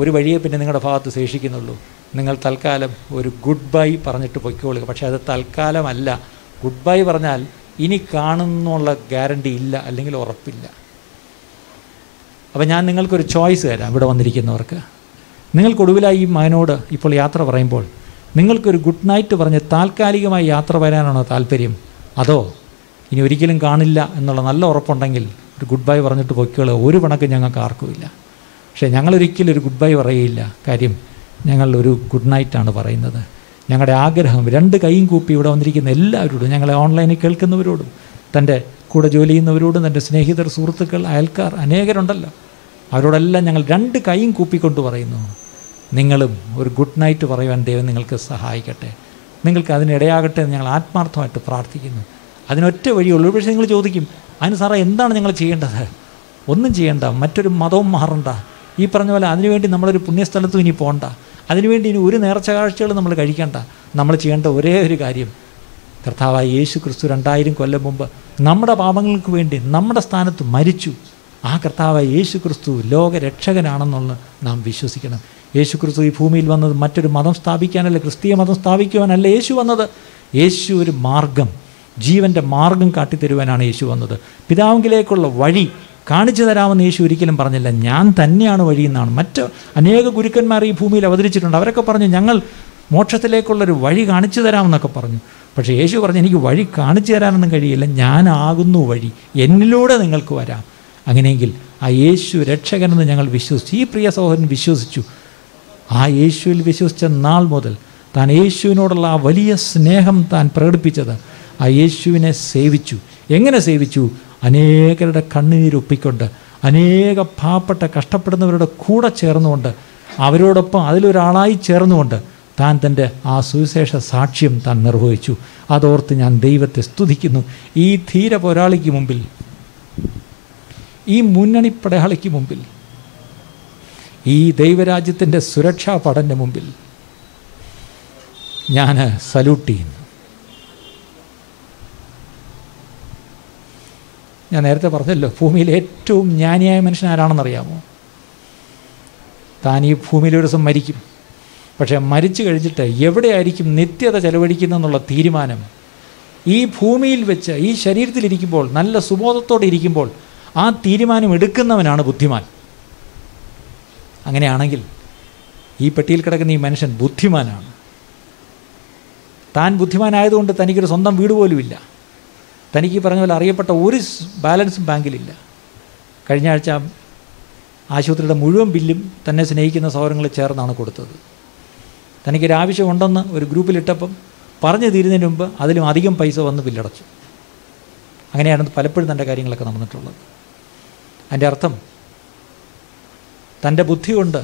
ഒരു വഴിയെ പിന്നെ നിങ്ങളുടെ ഭാഗത്ത് ശേഷിക്കുന്നുള്ളൂ. നിങ്ങൾ തൽക്കാലം ഒരു ഗുഡ് ബൈ പറഞ്ഞിട്ട് പൊയ്ക്കോളുക. പക്ഷേ അത് തൽക്കാലമല്ല. ഗുഡ് ബൈ പറഞ്ഞാൽ ഇനി കാണുന്നുള്ള ഗ്യാരണ്ടി ഇല്ല, അല്ലെങ്കിൽ ഉറപ്പില്ല. അപ്പോൾ ഞാൻ നിങ്ങൾക്കൊരു ചോയ്സ് തരാം. ഇവിടെ വന്നിരിക്കുന്നവർക്ക്, നിങ്ങൾക്കൊടുവിലായി ഈ മകനോട് ഇപ്പോൾ യാത്ര പറയുമ്പോൾ നിങ്ങൾക്കൊരു ഗുഡ് നൈറ്റ് പറഞ്ഞ് താൽക്കാലികമായി യാത്ര വരാനാണോ താല്പര്യം, അതോ ഇനി ഒരിക്കലും കാണില്ല എന്നുള്ള നല്ല ഉറപ്പുണ്ടെങ്കിൽ ഒരു ഗുഡ് ബൈ പറഞ്ഞിട്ട് പൊയ്ക്കോളുക. ഒരു കണക്ക് ഞങ്ങൾക്ക് ആർക്കുമില്ല. പക്ഷേ ഞങ്ങളൊരിക്കലും ഒരു ഗുഡ് ബൈ പറയുകയില്ല. കാര്യം, ഞങ്ങൾ ഒരു ഗുഡ് നൈറ്റാണ് പറയുന്നത്. ഞങ്ങളുടെ ആഗ്രഹം, രണ്ട് കൈയും കൂപ്പി ഇവിടെ വന്നിരിക്കുന്ന എല്ലാവരോടും, ഞങ്ങളെ ഓൺലൈനിൽ കേൾക്കുന്നവരോടും, തൻ്റെ കൂടെ ജോലി ചെയ്യുന്നവരോടും, തൻ്റെ സ്നേഹിതർ, സുഹൃത്തുക്കൾ, അയൽക്കാർ അനേകരുണ്ടല്ലോ, അവരോടെല്ലാം ഞങ്ങൾ രണ്ട് കൈയും കൂപ്പിക്കൊണ്ട് പറയുന്നു, നിങ്ങളും ഒരു ഗുഡ് നൈറ്റ് പറയുവാൻ ദൈവം നിങ്ങൾക്ക് സഹായിക്കട്ടെ, നിങ്ങൾക്ക് അതിനിടയാകട്ടെ എന്ന് ഞങ്ങൾ ആത്മാർത്ഥമായിട്ട് പ്രാർത്ഥിക്കുന്നു. അതിനൊറ്റ വഴിയുള്ളൂ. പക്ഷേ നിങ്ങൾ ചോദിക്കും, അതിന് സാറേ എന്താണ് ഞങ്ങൾ ചെയ്യേണ്ടത്? ഒന്നും ചെയ്യേണ്ട, മറ്റൊരു മതവും മാറണ്ട, ഈ പറഞ്ഞ പോലെ അതിനുവേണ്ടി നമ്മളൊരു പുണ്യസ്ഥലത്തും ഇനി പോകണ്ട, അതിനുവേണ്ടി ഇനി ഒരു നേർച്ച കാഴ്ചകൾ നമ്മൾ കഴിക്കണ്ട. നമ്മൾ ചെയ്യേണ്ട ഒരേ ഒരു കാര്യം, കർത്താവായ യേശു ക്രിസ്തു 2000 കൊല്ലം മുമ്പ് നമ്മുടെ പാപങ്ങൾക്ക് വേണ്ടി നമ്മുടെ സ്ഥാനത്ത് മരിച്ചു. ആ കർത്താവായ യേശു ക്രിസ്തു ലോകരക്ഷകനാണെന്നുള്ളത് നാം വിശ്വസിക്കണം. യേശു ക്രിസ്തു ഈ ഭൂമിയിൽ വന്നത് മറ്റൊരു മതം സ്ഥാപിക്കാനല്ല, ക്രിസ്തീയ മതം സ്ഥാപിക്കുവാനല്ല യേശു വന്നത്. യേശു ഒരു മാർഗം, ജീവൻ്റെ മാർഗം കാട്ടിത്തരുവാനാണ് യേശു വന്നത്. പിതാവിലേക്കുള്ള വഴി കാണിച്ചു തരാമെന്ന് യേശു ഒരിക്കലും പറഞ്ഞില്ല, ഞാൻ തന്നെയാണ് വഴി എന്നാണ്. മറ്റ് അനേക ഗുരുക്കന്മാർ ഈ ഭൂമിയിൽ അവതരിച്ചിട്ടുണ്ട്. അവരൊക്കെ പറഞ്ഞു, ഞങ്ങൾ മോക്ഷത്തിലേക്കുള്ളൊരു വഴി കാണിച്ചു തരാമെന്നൊക്കെ പറഞ്ഞു. പക്ഷേ യേശു പറഞ്ഞു, എനിക്ക് വഴി കാണിച്ചു തരാനൊന്നും കഴിയില്ല, ഞാനാകുന്നു വഴി, എന്നിലൂടെ നിങ്ങൾക്ക് വരാം. അങ്ങനെയെങ്കിൽ ആ യേശു രക്ഷകനെന്ന് ഞങ്ങൾ വിശ്വസിച്ചു. ഈ പ്രിയ സഹോദരൻ വിശ്വസിച്ചു. ആ യേശുവിൽ വിശ്വസിച്ച നാൾ മുതൽ താൻ യേശുവിനോടുള്ള ആ വലിയ സ്നേഹം താൻ പ്രകടിപ്പിച്ചത്, ആ യേശുവിനെ സേവിച്ചു. എങ്ങനെ സേവിച്ചു? അനേകരുടെ കണ്ണുനീരൊപ്പിക്കൊണ്ട്, അനേക പാവപ്പെട്ട കഷ്ടപ്പെടുന്നവരുടെ കൂടെ ചേർന്നുകൊണ്ട്, അവരോടൊപ്പം അതിലൊരാളായി ചേർന്നുകൊണ്ട് താൻ തൻ്റെ ആ സുവിശേഷ സാക്ഷ്യം താൻ നിർവഹിച്ചു. അതോർത്ത് ഞാൻ ദൈവത്തെ സ്തുതിക്കുന്നു. ഈ ധീര പോരാളിക്ക് മുമ്പിൽ, ഈ മുന്നണി പടയാളിക്ക് മുമ്പിൽ, ഈ ദൈവരാജ്യത്തിൻ്റെ സുരക്ഷാ പടൻ്റെ മുമ്പിൽ ഞാൻ സല്യൂട്ട് ചെയ്യുന്നു. ഞാൻ നേരത്തെ പറഞ്ഞല്ലോ, ഭൂമിയിലെ ഏറ്റവും ജ്ഞാനിയായ മനുഷ്യൻ ആരാണെന്നറിയാമോ? താൻ ഈ ഭൂമിയിൽ ഒരു ദിവസം മരിക്കും. പക്ഷേ മരിച്ചു കഴിഞ്ഞിട്ട് എവിടെയായിരിക്കും നിത്യത ചെലവഴിക്കുന്നതെന്നുള്ള തീരുമാനം ഈ ഭൂമിയിൽ വെച്ച്, ഈ ശരീരത്തിലിരിക്കുമ്പോൾ, നല്ല സുബോധത്തോടെ ഇരിക്കുമ്പോൾ ആ തീരുമാനം എടുക്കുന്നവനാണ് ബുദ്ധിമാൻ. അങ്ങനെയാണെങ്കിൽ ഈ പെട്ടിയിൽ കിടക്കുന്ന ഈ മനുഷ്യൻ ബുദ്ധിമാനാണ്. താൻ ബുദ്ധിമാനായതുകൊണ്ട് തനിക്കൊരു സ്വന്തം വീട് പോലുമില്ല. തനിക്ക് പറഞ്ഞ പോലെ അറിയപ്പെട്ട ഒരു ബാലൻസും ബാങ്കിലില്ല. കഴിഞ്ഞ ആഴ്ച ആശുപത്രിയുടെ മുഴുവൻ ബില്ലും തന്നെ സ്നേഹിക്കുന്ന സൗകര്യങ്ങൾ ചേർന്നാണ് കൊടുത്തത്. തനിക്കൊരാവശ്യമുണ്ടെന്ന് ഒരു ഗ്രൂപ്പിലിട്ടപ്പം പറഞ്ഞു തീരുന്നതിന് മുമ്പ് അതിലും അധികം പൈസ വന്ന് ബില്ലടച്ചു. അങ്ങനെയാണ് പലപ്പോഴും തൻ്റെ കാര്യങ്ങളൊക്കെ നടന്നിട്ടുള്ളത്. അതിൻ്റെ അർത്ഥം തൻ്റെ ബുദ്ധി കൊണ്ട്,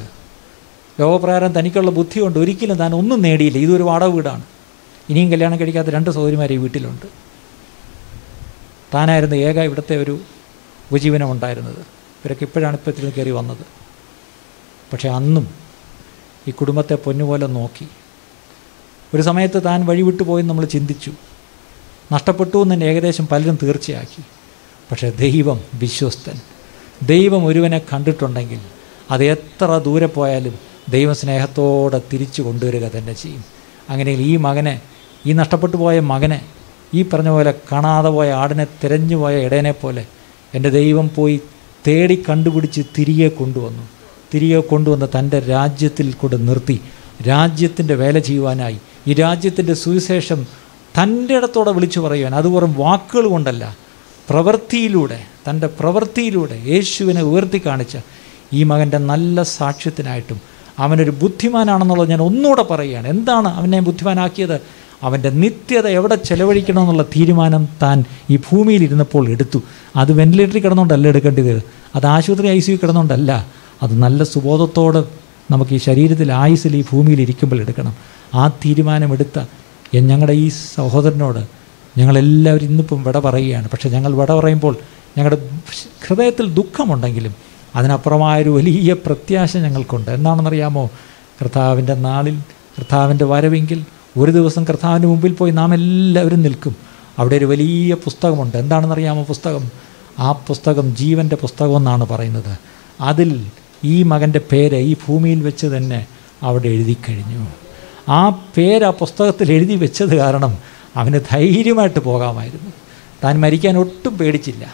ലോകപ്രകാരം തനിക്കുള്ള ബുദ്ധി കൊണ്ട് ഒരിക്കലും താൻ ഒന്നും നേടിയില്ല. ഇതൊരു വാടക വീടാണ്. ഇനിയും കല്യാണം കഴിക്കാത്ത 2 സഹോദരിമാർ ഈ വീട്ടിലുണ്ട്. താനായിരുന്നു ഏക ഇവിടുത്തെ ഒരു ഉപജീവനം ഉണ്ടായിരുന്നത്. ഇവരൊക്കെ ഇപ്പോഴാണ് ഇപ്പത്തിൽ കയറി വന്നത്. പക്ഷേ അന്നും ഈ കുടുംബത്തെ പൊന്നുപോലെ നോക്കി. ഒരു സമയത്ത് താൻ വഴിവിട്ടു പോയെന്ന് നമ്മൾ ചിന്തിച്ചു. നഷ്ടപ്പെട്ടു എന്ന് തന്നെ ഏകദേശം പലരും തീർച്ചയാക്കി. പക്ഷേ ദൈവം വിശ്വസ്തൻ. ദൈവം ഒരുവനെ കണ്ടിട്ടുണ്ടെങ്കിൽ അത് എത്ര ദൂരെ പോയാലും ദൈവം സ്നേഹത്തോടെ തിരിച്ചു കൊണ്ടുവരിക തന്നെ ചെയ്യും. അങ്ങനെയെങ്കിൽ ഈ മകനെ, ഈ നഷ്ടപ്പെട്ടു പോയ മകനെ, ഈ പറഞ്ഞ പോലെ കാണാതെ പോയ ആടിനെ തിരഞ്ഞു പോയ ഇടയനെ പോലെ എൻ്റെ ദൈവം പോയി തേടി കണ്ടുപിടിച്ച് തിരികെ കൊണ്ടുവന്ന് തൻ്റെ രാജ്യത്തിൽ കൊണ്ട് നിർത്തി രാജ്യത്തിൻ്റെ വേല ചെയ്യുവാനായി, ഈ രാജ്യത്തിൻ്റെ സുവിശേഷം തൻ്റെ ഇടത്തോടെ വിളിച്ചു പറയുവാൻ, അത് വെറും വാക്കുകൾ കൊണ്ടല്ല, പ്രവൃത്തിയിലൂടെ, തൻ്റെ പ്രവൃത്തിയിലൂടെ യേശുവിനെ ഉയർത്തി കാണിച്ച ഈ മകൻ്റെ നല്ല സാക്ഷ്യത്തിനായിട്ടും അവനൊരു ബുദ്ധിമാനാണെന്നുള്ളത് ഞാൻ ഒന്നുകൂടെ പറയുകയാണ്. എന്താണ് അവനെ ബുദ്ധിമാനാക്കിയത്? അവൻ്റെ നിത്യത എവിടെ ചെലവഴിക്കണമെന്നുള്ള തീരുമാനം താൻ ഈ ഭൂമിയിലിരുന്നപ്പോൾ എടുത്തു. അത് വെന്റിലേറ്ററിൽ കിടന്നുകൊണ്ടല്ല എടുക്കേണ്ടത്, അത് ആശുപത്രി ICU കിടന്നുകൊണ്ടല്ല, അത് നല്ല സുബോധത്തോടെ നമുക്ക് ഈ ശരീരത്തിൽ ആയുസ്സിൽ ഈ ഭൂമിയിൽ ഇരിക്കുമ്പോൾ എടുക്കണം. ആ തീരുമാനമെടുത്ത ഞങ്ങളുടെ ഈ സഹോദരനോട് ഞങ്ങളെല്ലാവരും ഇന്നിപ്പം വിട പറയുകയാണ്. പക്ഷേ ഞങ്ങൾ വിട പറയുമ്പോൾ ഞങ്ങളുടെ ഹൃദയത്തിൽ ദുഃഖമുണ്ടെങ്കിലും അതിനപ്പുറമായൊരു വലിയ പ്രത്യാശ ഞങ്ങൾക്കുണ്ട്. എന്താണെന്നറിയാമോ? കർത്താവിൻ്റെ നാളിൽ, കർത്താവിൻ്റെ വരവെങ്കിൽ ഒരു ദിവസം കർത്താവിൻ്റെ മുമ്പിൽ പോയി നാം എല്ലാവരും നിൽക്കും. അവിടെ ഒരു വലിയ പുസ്തകമുണ്ട്. എന്താണെന്നറിയാമോ പുസ്തകം? ആ പുസ്തകം ജീവൻ്റെ പുസ്തകം എന്നാണ് പറയുന്നത്. അതിൽ ഈ മകൻ്റെ പേര് ഈ ഭൂമിയിൽ വെച്ച് തന്നെ അവിടെ എഴുതി കഴിഞ്ഞു. ആ പേര് ആ പുസ്തകത്തിൽ എഴുതി വെച്ചത് കാരണം അവന് ധൈര്യമായിട്ട് പോകാമായിരുന്നു. താൻ മരിക്കാൻ ഒട്ടും പേടിച്ചില്ല,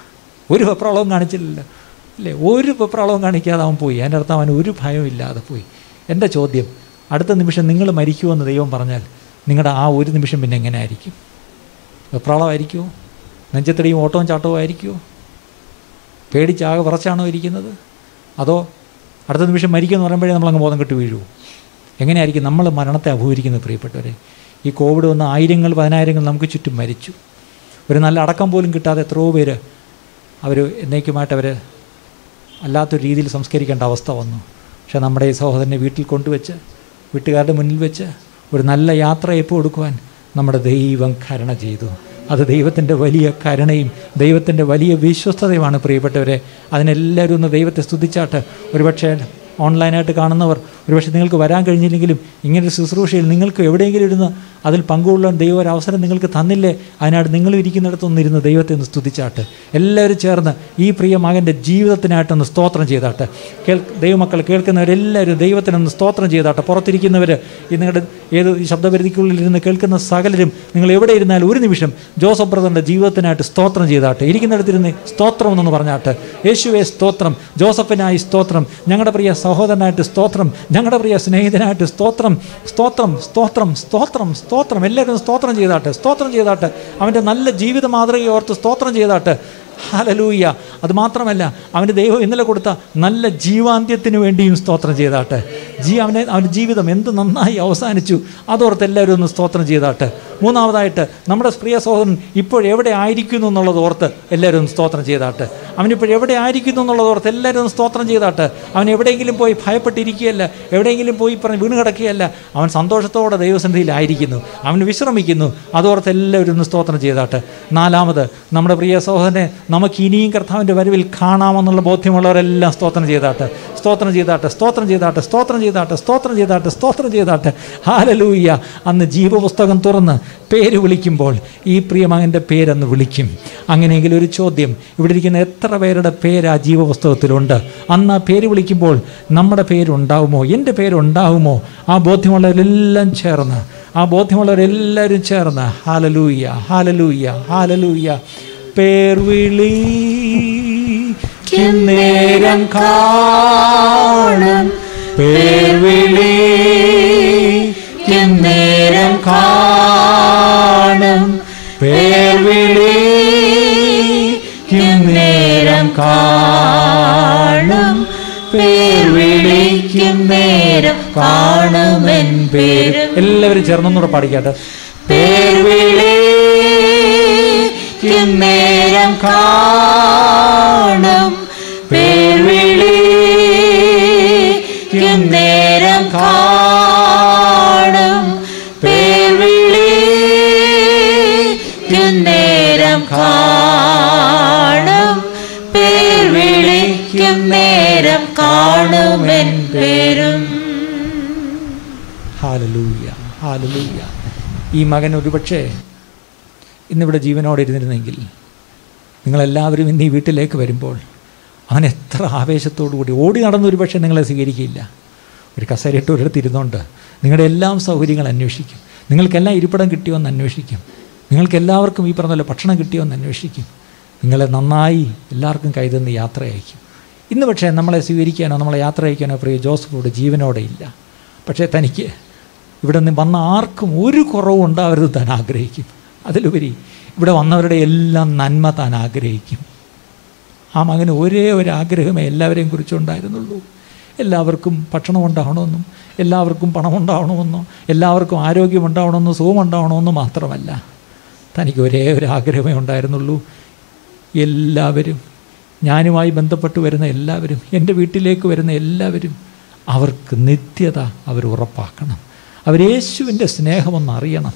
ഒരു വെപ്രാളവും കാണിച്ചില്ലല്ലോ, അല്ലേ? ഒരു വെപ്രാളവും കാണിക്കാതെ അവൻ പോയി. അതിൻ്റെ അർത്ഥം അവന് ഒരു ഭയവും ഇല്ലാതെ പോയി. എൻ്റെ ചോദ്യം, അടുത്ത നിമിഷം നിങ്ങൾ മരിക്കുമെന്ന് ദൈവം പറഞ്ഞാൽ നിങ്ങളുടെ ആ ഒരു നിമിഷം പിന്നെ എങ്ങനെ ആയിരിക്കും? വെപ്രാളമായിരിക്കുമോ? നെഞ്ചത്തടിയും ഓട്ടവും ചാട്ടവും ആയിരിക്കുമോ? പേടിച്ചാകെ വിറച്ചാണോ ഇരിക്കുന്നത്? അതോ അടുത്ത നിമിഷം മരിക്കുമെന്ന് പറയുമ്പോഴേ നമ്മളങ്ങ് ബോധം കെട്ട് വീഴുമോ? എങ്ങനെയായിരിക്കും നമ്മൾ മരണത്തെ അഭിമുഖീകരിക്കുന്നത്? പ്രിയപ്പെട്ടവരെ, ഈ കോവിഡ് വന്ന 1000-ങ്ങൾ 10,000-ങ്ങൾ നമുക്ക് ചുറ്റും മരിച്ചു. ഒരു നല്ല അടക്കം പോലും കിട്ടാതെ എത്രയോ പേര് അവർ എന്നേക്കുമായിട്ട് അവർ അല്ലാത്തൊരു രീതിയിൽ സംസ്കരിക്കേണ്ട അവസ്ഥ വന്നു. പക്ഷേ നമ്മുടെ ഈ സഹോദരനെ വീട്ടിൽ കൊണ്ടുവച്ച്, വീട്ടുകാരുടെ മുന്നിൽ വെച്ച് ഒരു നല്ല യാത്രയപ്പ് കൊടുക്കുവാൻ നമ്മുടെ ദൈവം കരുണ ചെയ്തു. അത് ദൈവത്തിൻ്റെ വലിയ കരുണയും ദൈവത്തിൻ്റെ വലിയ വിശ്വസ്തതയുമാണ് പ്രിയപ്പെട്ടവരെ. അതിനെല്ലാവരും ഒന്ന് ദൈവത്തെ സ്തുതിച്ചാട്ട്. ഒരുപക്ഷേ ഓൺലൈനായിട്ട് കാണുന്നവർ, ഒരുപക്ഷെ നിങ്ങൾക്ക് വരാൻ കഴിഞ്ഞില്ലെങ്കിലും ഇങ്ങനൊരു ശുശ്രൂഷയിൽ നിങ്ങൾക്ക് എവിടെയെങ്കിലും ഇരുന്ന് അതിൽ പങ്കുകൊള്ളാൻ ദൈവം ഒരു അവസരം നിങ്ങൾക്ക് തന്നില്ലേ? അതിനായിട്ട് നിങ്ങൾ ഇരിക്കുന്നിടത്തൊന്നിരുന്ന് ദൈവത്തെ ഒന്ന് സ്തുതിച്ചാട്ട്. എല്ലാവരും ചേർന്ന് ഈ പ്രിയ മകൻ്റെ ജീവിതത്തിനായിട്ടൊന്ന് സ്തോത്രം ചെയ്താട്ട്. ദൈവമക്കൾ കേൾക്കുന്നവരെല്ലാവരും ദൈവത്തിനൊന്ന് സ്തോത്രം ചെയ്താട്ട്. പുറത്തിരിക്കുന്നവർ, ഈ നിങ്ങളുടെ ഏത് ശബ്ദപരിധിക്കുള്ളിൽ ഇരുന്ന് കേൾക്കുന്ന സകലരും, നിങ്ങൾ എവിടെ ഇരുന്നാലും ഒരു നിമിഷം ജോസഫ് ബ്രദറിൻ്റെ ജീവിതത്തിനായിട്ട് സ്തോത്രം ചെയ്താട്ട്. ഇരിക്കുന്നിടത്തിരുന്ന് സ്തോത്രം എന്നൊന്ന് പറഞ്ഞാട്ട്. യേശുവേ സ്തോത്രം, ജോസഫിനായി സ്തോത്രം, ഞങ്ങളുടെ പ്രിയ സഹോദരനായിട്ട് സ്തോത്രം, ഞങ്ങളുടെ പ്രിയ സ്നേഹിതനായിട്ട് സ്തോത്രം, സ്തോത്രം, സ്തോത്രം, സ്തോത്രം, സ്തോത്രം. എല്ലാവരും സ്തോത്രം ചെയ്താട്ട്, സ്തോത്രം ചെയ്താട്ട്. അവൻ്റെ നല്ല ജീവിത മാതൃകയെ ഓർത്ത് സ്തോത്രം ചെയ്താട്ട്. ഹല്ലേലൂയ. അതുമാത്രമല്ല, അവൻ്റെ ദൈവം ഇന്നലെ കൊടുത്ത നല്ല ജീവാന്ത്യത്തിന് വേണ്ടിയും സ്തോത്രം ചെയ്താട്ട്. അവൻ്റെ ജീവിതം എന്ത് നന്നായി അവസാനിച്ചു അതോർത്ത് എല്ലാവരും ഒന്ന് സ്തോത്രം ചെയ്താട്ട്. മൂന്നാമതായിട്ട്, നമ്മുടെ പ്രിയ സഹോദരൻ ഇപ്പോഴെവിടെ ആയിരിക്കുന്നു എന്നുള്ളത് ഓർത്ത് എല്ലാവരും ഒന്ന് സ്തോത്രം ചെയ്താട്ട്. അവനിപ്പോഴെവിടെ ആയിരിക്കുന്നു എന്നുള്ളത് ഓർത്ത് എല്ലാവരും ഒന്ന് സ്തോത്രം ചെയ്താട്ട്. അവൻ എവിടെയെങ്കിലും പോയി ഭയപ്പെട്ടിരിക്കുകയല്ല, എവിടെയെങ്കിലും പോയി പറഞ്ഞ് വീണ് കിടക്കുകയല്ല. അവൻ സന്തോഷത്തോടെ ദൈവസന്നിധിയിലായിരിക്കുന്നു, അവൻ വിശ്രമിക്കുന്നു. അതോർത്ത് എല്ലാവരും ഒന്ന് സ്തോത്രം ചെയ്താട്ട്. നാലാമത്, നമ്മുടെ പ്രിയ സഹോദരനെ നമുക്ക് ഇനിയും കർത്താവിൻ്റെ വരവിൽ കാണാമെന്നുള്ള ബോധ്യമുള്ളവരെല്ലാം സ്തോത്രം ചെയ്താട്ട്. സ്തോത്രം ചെയ്താട്ടെ, സ്തോത്രം ചെയ്താട്ടെ, സ്തോത്രം ചെയ്താട്ടെ, സ്തോത്രം ചെയ്താട്ടെ, സ്തോത്രം ചെയ്താട്ടെ. ഹല്ലേലൂയ. അന്ന് ജീവപുസ്തകം തുറന്ന് പേര് വിളിക്കുമ്പോൾ ഈ പ്രിയമകൻ്റെ പേരന്ന് വിളിക്കും. അങ്ങനെയെങ്കിൽ ഒരു ചോദ്യം, ഇവിടെ ഇരിക്കുന്ന എത്ര പേരുടെ പേര് ആ ജീവപുസ്തകത്തിലുണ്ട്? അന്ന് ആ പേര് വിളിക്കുമ്പോൾ നമ്മുടെ പേരുണ്ടാവുമോ, എൻ്റെ പേരുണ്ടാവുമോ? ആ ബോധ്യമുള്ളവരെല്ലാം ചേർന്ന്, ആ ബോധ്യമുള്ളവരെല്ലാവരും ചേർന്ന് ഹല്ലേലൂയ, ഹല്ലേലൂയ, ഹല്ലേലൂയ. പേർ വിളിക്കും നേരം കാണും, പേർ വിളിക്കും നേരം കാണും, പേർ വിളിക്കും നേരം കാണും, പേർ വിളിക്കും നേരം കാണുമെൻ പേരും. എല്ലാവരും ചേർന്നൊന്നുകൂടെ പാടിക്കാട്ടെ. പേർ വിളിക്കും നേരം കാണും, പേർ വിളിക്കും നേരം കാണും, പേർ വിളിക്കും നേരം കാണും, പേർ വിളിക്കും നേരം കാണുമെൻ പേരും. Hallelujah, hallelujah. ഈ മകൻ ഒരുപക്ഷേ ഇന്നിവിടെ ജീവനോടെ ഇരുന്നിരുന്നെങ്കിൽ നിങ്ങളെല്ലാവരും ഇന്ന് ഈ വീട്ടിലേക്ക് വരുമ്പോൾ അവൻ എത്ര ആവേശത്തോടുകൂടി ഓടി നടന്നൊരു പക്ഷേ നിങ്ങളെ സ്വീകരിക്കില്ല. ഒരു കസേരയിട്ട് ഒരിടത്ത് ഇരുന്നുകൊണ്ട് നിങ്ങളുടെ എല്ലാം സൗകര്യങ്ങൾ അന്വേഷിക്കും. നിങ്ങൾക്കെല്ലാം ഇരിപ്പിടം കിട്ടിയോന്ന് അന്വേഷിക്കും. നിങ്ങൾക്കെല്ലാവർക്കും ഈ പറഞ്ഞ പോലെ ഭക്ഷണം കിട്ടിയോന്ന് അന്വേഷിക്കും. നിങ്ങളെ നന്നായി എല്ലാവർക്കും കൈതന്ന് യാത്ര അയക്കും. ഇന്ന് പക്ഷേ നമ്മളെ സ്വീകരിക്കാനോ നമ്മളെ യാത്ര അയക്കാനോ പ്രിയ ജോസഫോട് ജീവനോടെ ഇല്ല. പക്ഷേ തനിക്ക് ഇവിടെ നിന്ന് വന്ന ആർക്കും ഒരു കുറവും ഉണ്ടാവരുത് താൻ ആഗ്രഹിക്കും. അതിലുപരി ഇവിടെ വന്നവരുടെ എല്ലാം നന്മ താൻ ആഗ്രഹിക്കും. ആ മകന് ഒരേ ഒരു ആഗ്രഹമേ എല്ലാവരെയും കുറിച്ചുണ്ടായിരുന്നുള്ളൂ. എല്ലാവർക്കും ഭക്ഷണം ഉണ്ടാവണമെന്നും എല്ലാവർക്കും പണം ഉണ്ടാവണമെന്നോ എല്ലാവർക്കും ആരോഗ്യം ഉണ്ടാവണമെന്നോ സുഖം ഉണ്ടാവണമെന്നോ മാത്രമല്ല, തനിക്ക് ഒരേ ഒരു ആഗ്രഹമേ ഉണ്ടായിരുന്നുള്ളൂ. എല്ലാവരും, ഞാനുമായി ബന്ധപ്പെട്ട് വരുന്ന എല്ലാവരും, എൻ്റെ വീട്ടിലേക്ക് വരുന്ന എല്ലാവരും, അവർക്ക് നിത്യത അവർ ഉറപ്പാക്കണം. അവർ യേശുവിൻ്റെ സ്നേഹമൊന്ന് അറിയണം,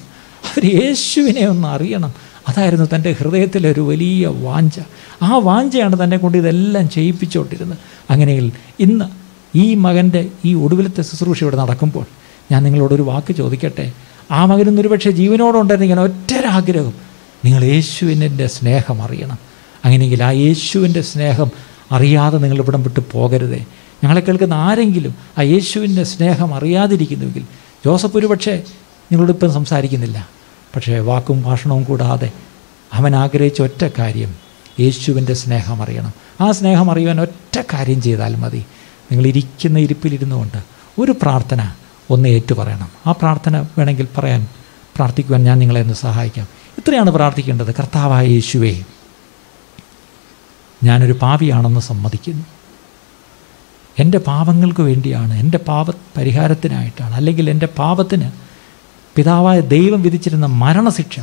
അവർ യേശുവിനെ ഒന്ന് അറിയണം. അതായിരുന്നു തൻ്റെ ഹൃദയത്തിലെ ഒരു വലിയ വാഞ്ച. ആ വാഞ്ചയാണ് തന്നെ കൊണ്ട് ഇതെല്ലാം ചെയ്യിപ്പിച്ചുകൊണ്ടിരുന്നത്. അങ്ങനെയെങ്കിൽ ഇന്ന് ഈ മകൻ്റെ ഈ ഒടുവിലത്തെ ശുശ്രൂഷ ഇവിടെ നടക്കുമ്പോൾ ഞാൻ നിങ്ങളോടൊരു വാക്ക് ചോദിക്കട്ടെ. ആ മകനൊന്നൊരു പക്ഷേ ജീവനോടുണ്ടായിരുന്നെങ്കിൽ ഒറ്റൊരാഗ്രഹം, നിങ്ങൾ യേശുവിൻ്റെ സ്നേഹം അറിയണം. അങ്ങനെയെങ്കിൽ ആ യേശുവിൻ്റെ സ്നേഹം അറിയാതെ നിങ്ങൾ ഇവിടം വിട്ട് പോകരുതേ. ഞങ്ങളെ കേൾക്കുന്ന ആരെങ്കിലും ആ യേശുവിൻ്റെ സ്നേഹം അറിയാതിരിക്കുന്നുവെങ്കിൽ, ജോസഫ് ഒരു പക്ഷേ നിങ്ങളോടിപ്പം സംസാരിക്കുന്നില്ല, പക്ഷേ വാക്കും ഭാഷണവും കൂടാതെ അവൻ ആഗ്രഹിച്ച ഒറ്റ കാര്യം യേശുവിൻ്റെ സ്നേഹം അറിയണം. ആ സ്നേഹം അറിയുവാൻ ഒറ്റ കാര്യം ചെയ്താൽ മതി. നിങ്ങളിരിക്കുന്ന ഇരിപ്പിലിരുന്നു കൊണ്ട് ഒരു പ്രാർത്ഥന ഒന്ന് ഏറ്റു പറയണം. ആ പ്രാർത്ഥന വേണമെങ്കിൽ പ്രാർത്ഥിക്കുവാൻ ഞാൻ നിങ്ങളെ ഒന്ന് സഹായിക്കാം. ഇത്രയാണ് പ്രാർത്ഥിക്കേണ്ടത്. കർത്താവായ യേശുവേ, ഞാനൊരു പാപിയാണെന്ന് സമ്മതിക്കുന്നു. എൻ്റെ പാപങ്ങൾക്ക് വേണ്ടിയാണ്, എൻ്റെ പാപ പരിഹാരത്തിനായിട്ടാണ്, അല്ലെങ്കിൽ എൻ്റെ പാപത്തിന് പിതാവായ ദൈവം വിധിച്ചിരുന്ന മരണശിക്ഷ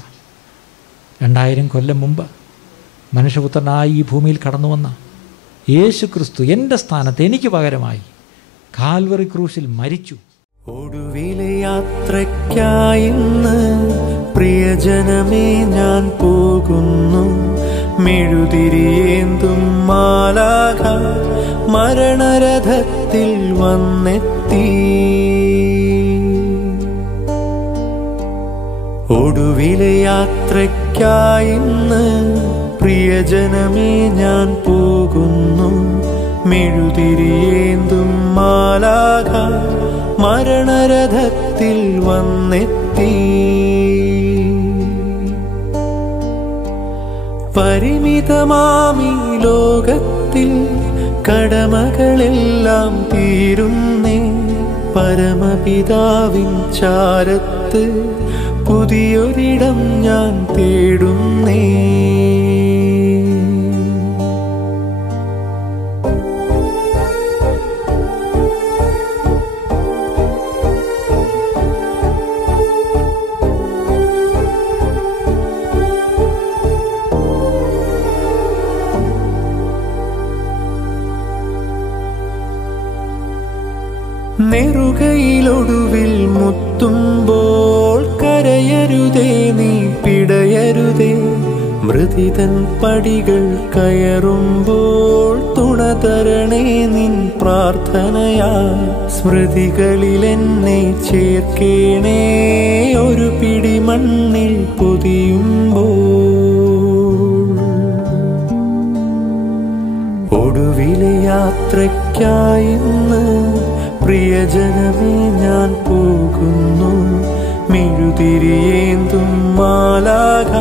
2000 കൊല്ലം മുമ്പ് മനുഷ്യപുത്രനായി ഈ ഭൂമിയിൽ കടന്നു വന്ന യേശു ക്രിസ്തു എൻ്റെ സ്ഥാനത്ത് എനിക്ക് പകരമായി കാൽവറി ക്രൂശിൽ മരിച്ചു. ഒടുവിലെ യാത്രയ്ക്കായിന്ന് പ്രിയജനമേ ഞാൻ പോകുന്നു. മെഴുതിരിയേന്തും മാലാഖ മരണരഥത്തിൽ വന്നെത്തി. ഒടുവിലെ യാത്രയ്ക്കായിന്ന് പ്രിയജനമേ ഞാൻ പോകുന്നു. മെഴുതിരിയേന്തും മാലാഖ മരണരഥത്തിൽ വന്നെത്തി. പരിമിതമാമീ ലോകത്തിൽ കടമകളെല്ലാം തീരുന്നേ. പരമപിതാവിൻ ചാരത്ത് പുതിയൊരിടം ഞാൻ തേടുന്നേ. നെറുകയിലൊടുവിൽ മുത്തുമ്പോൾ കരയരുതേ, നീ പിടയരുതേ. മൃതിതൻ പടികൾ കയറുമ്പോൾ തുണ തരണേ നിൻ പ്രാർത്ഥനയാ. സ്മൃതികളിൽ എന്നെ ചേർക്കേണേ ഒരു പിടി മണ്ണിൽ പൊതിയുമ്പോൾ. ഒടുവിലെ യാത്രയ്ക്കായിന്ന് പ്രിയജനമേ ഞാൻ പോകുന്നു. മെഴുതിരിയേന്തും മാലാഖ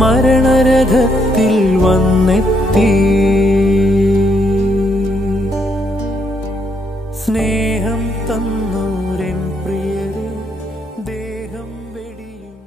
മരണരഥത്തിൽ വന്നെത്തി. സ്നേഹം തന്നോരൻ പ്രിയരെ ദേഹം വെടിയും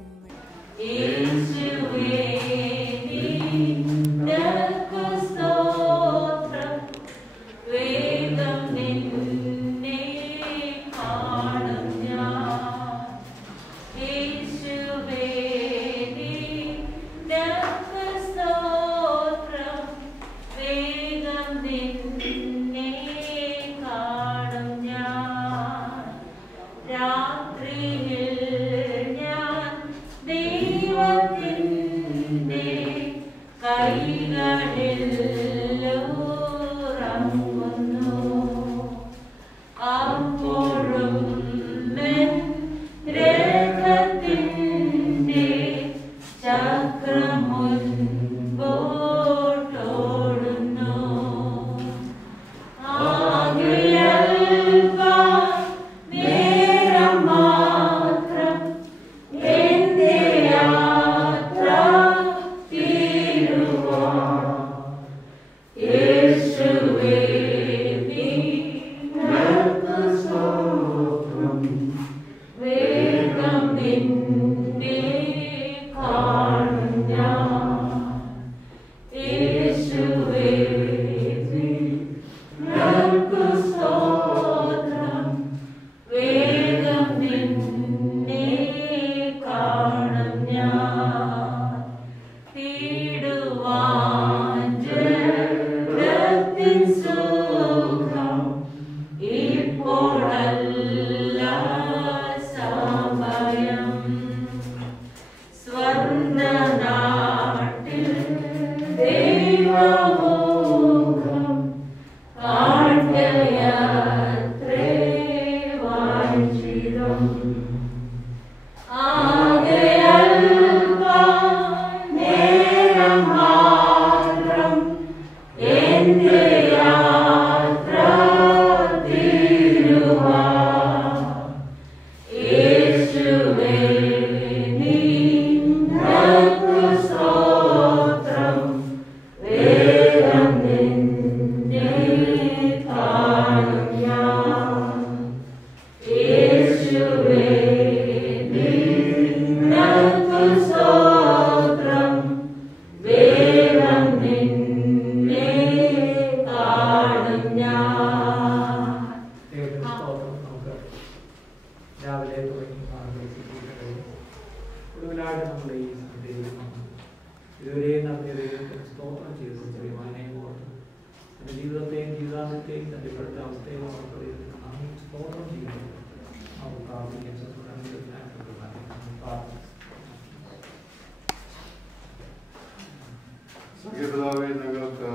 സംഗീതപിതാവേ, ഞങ്ങൾക്ക്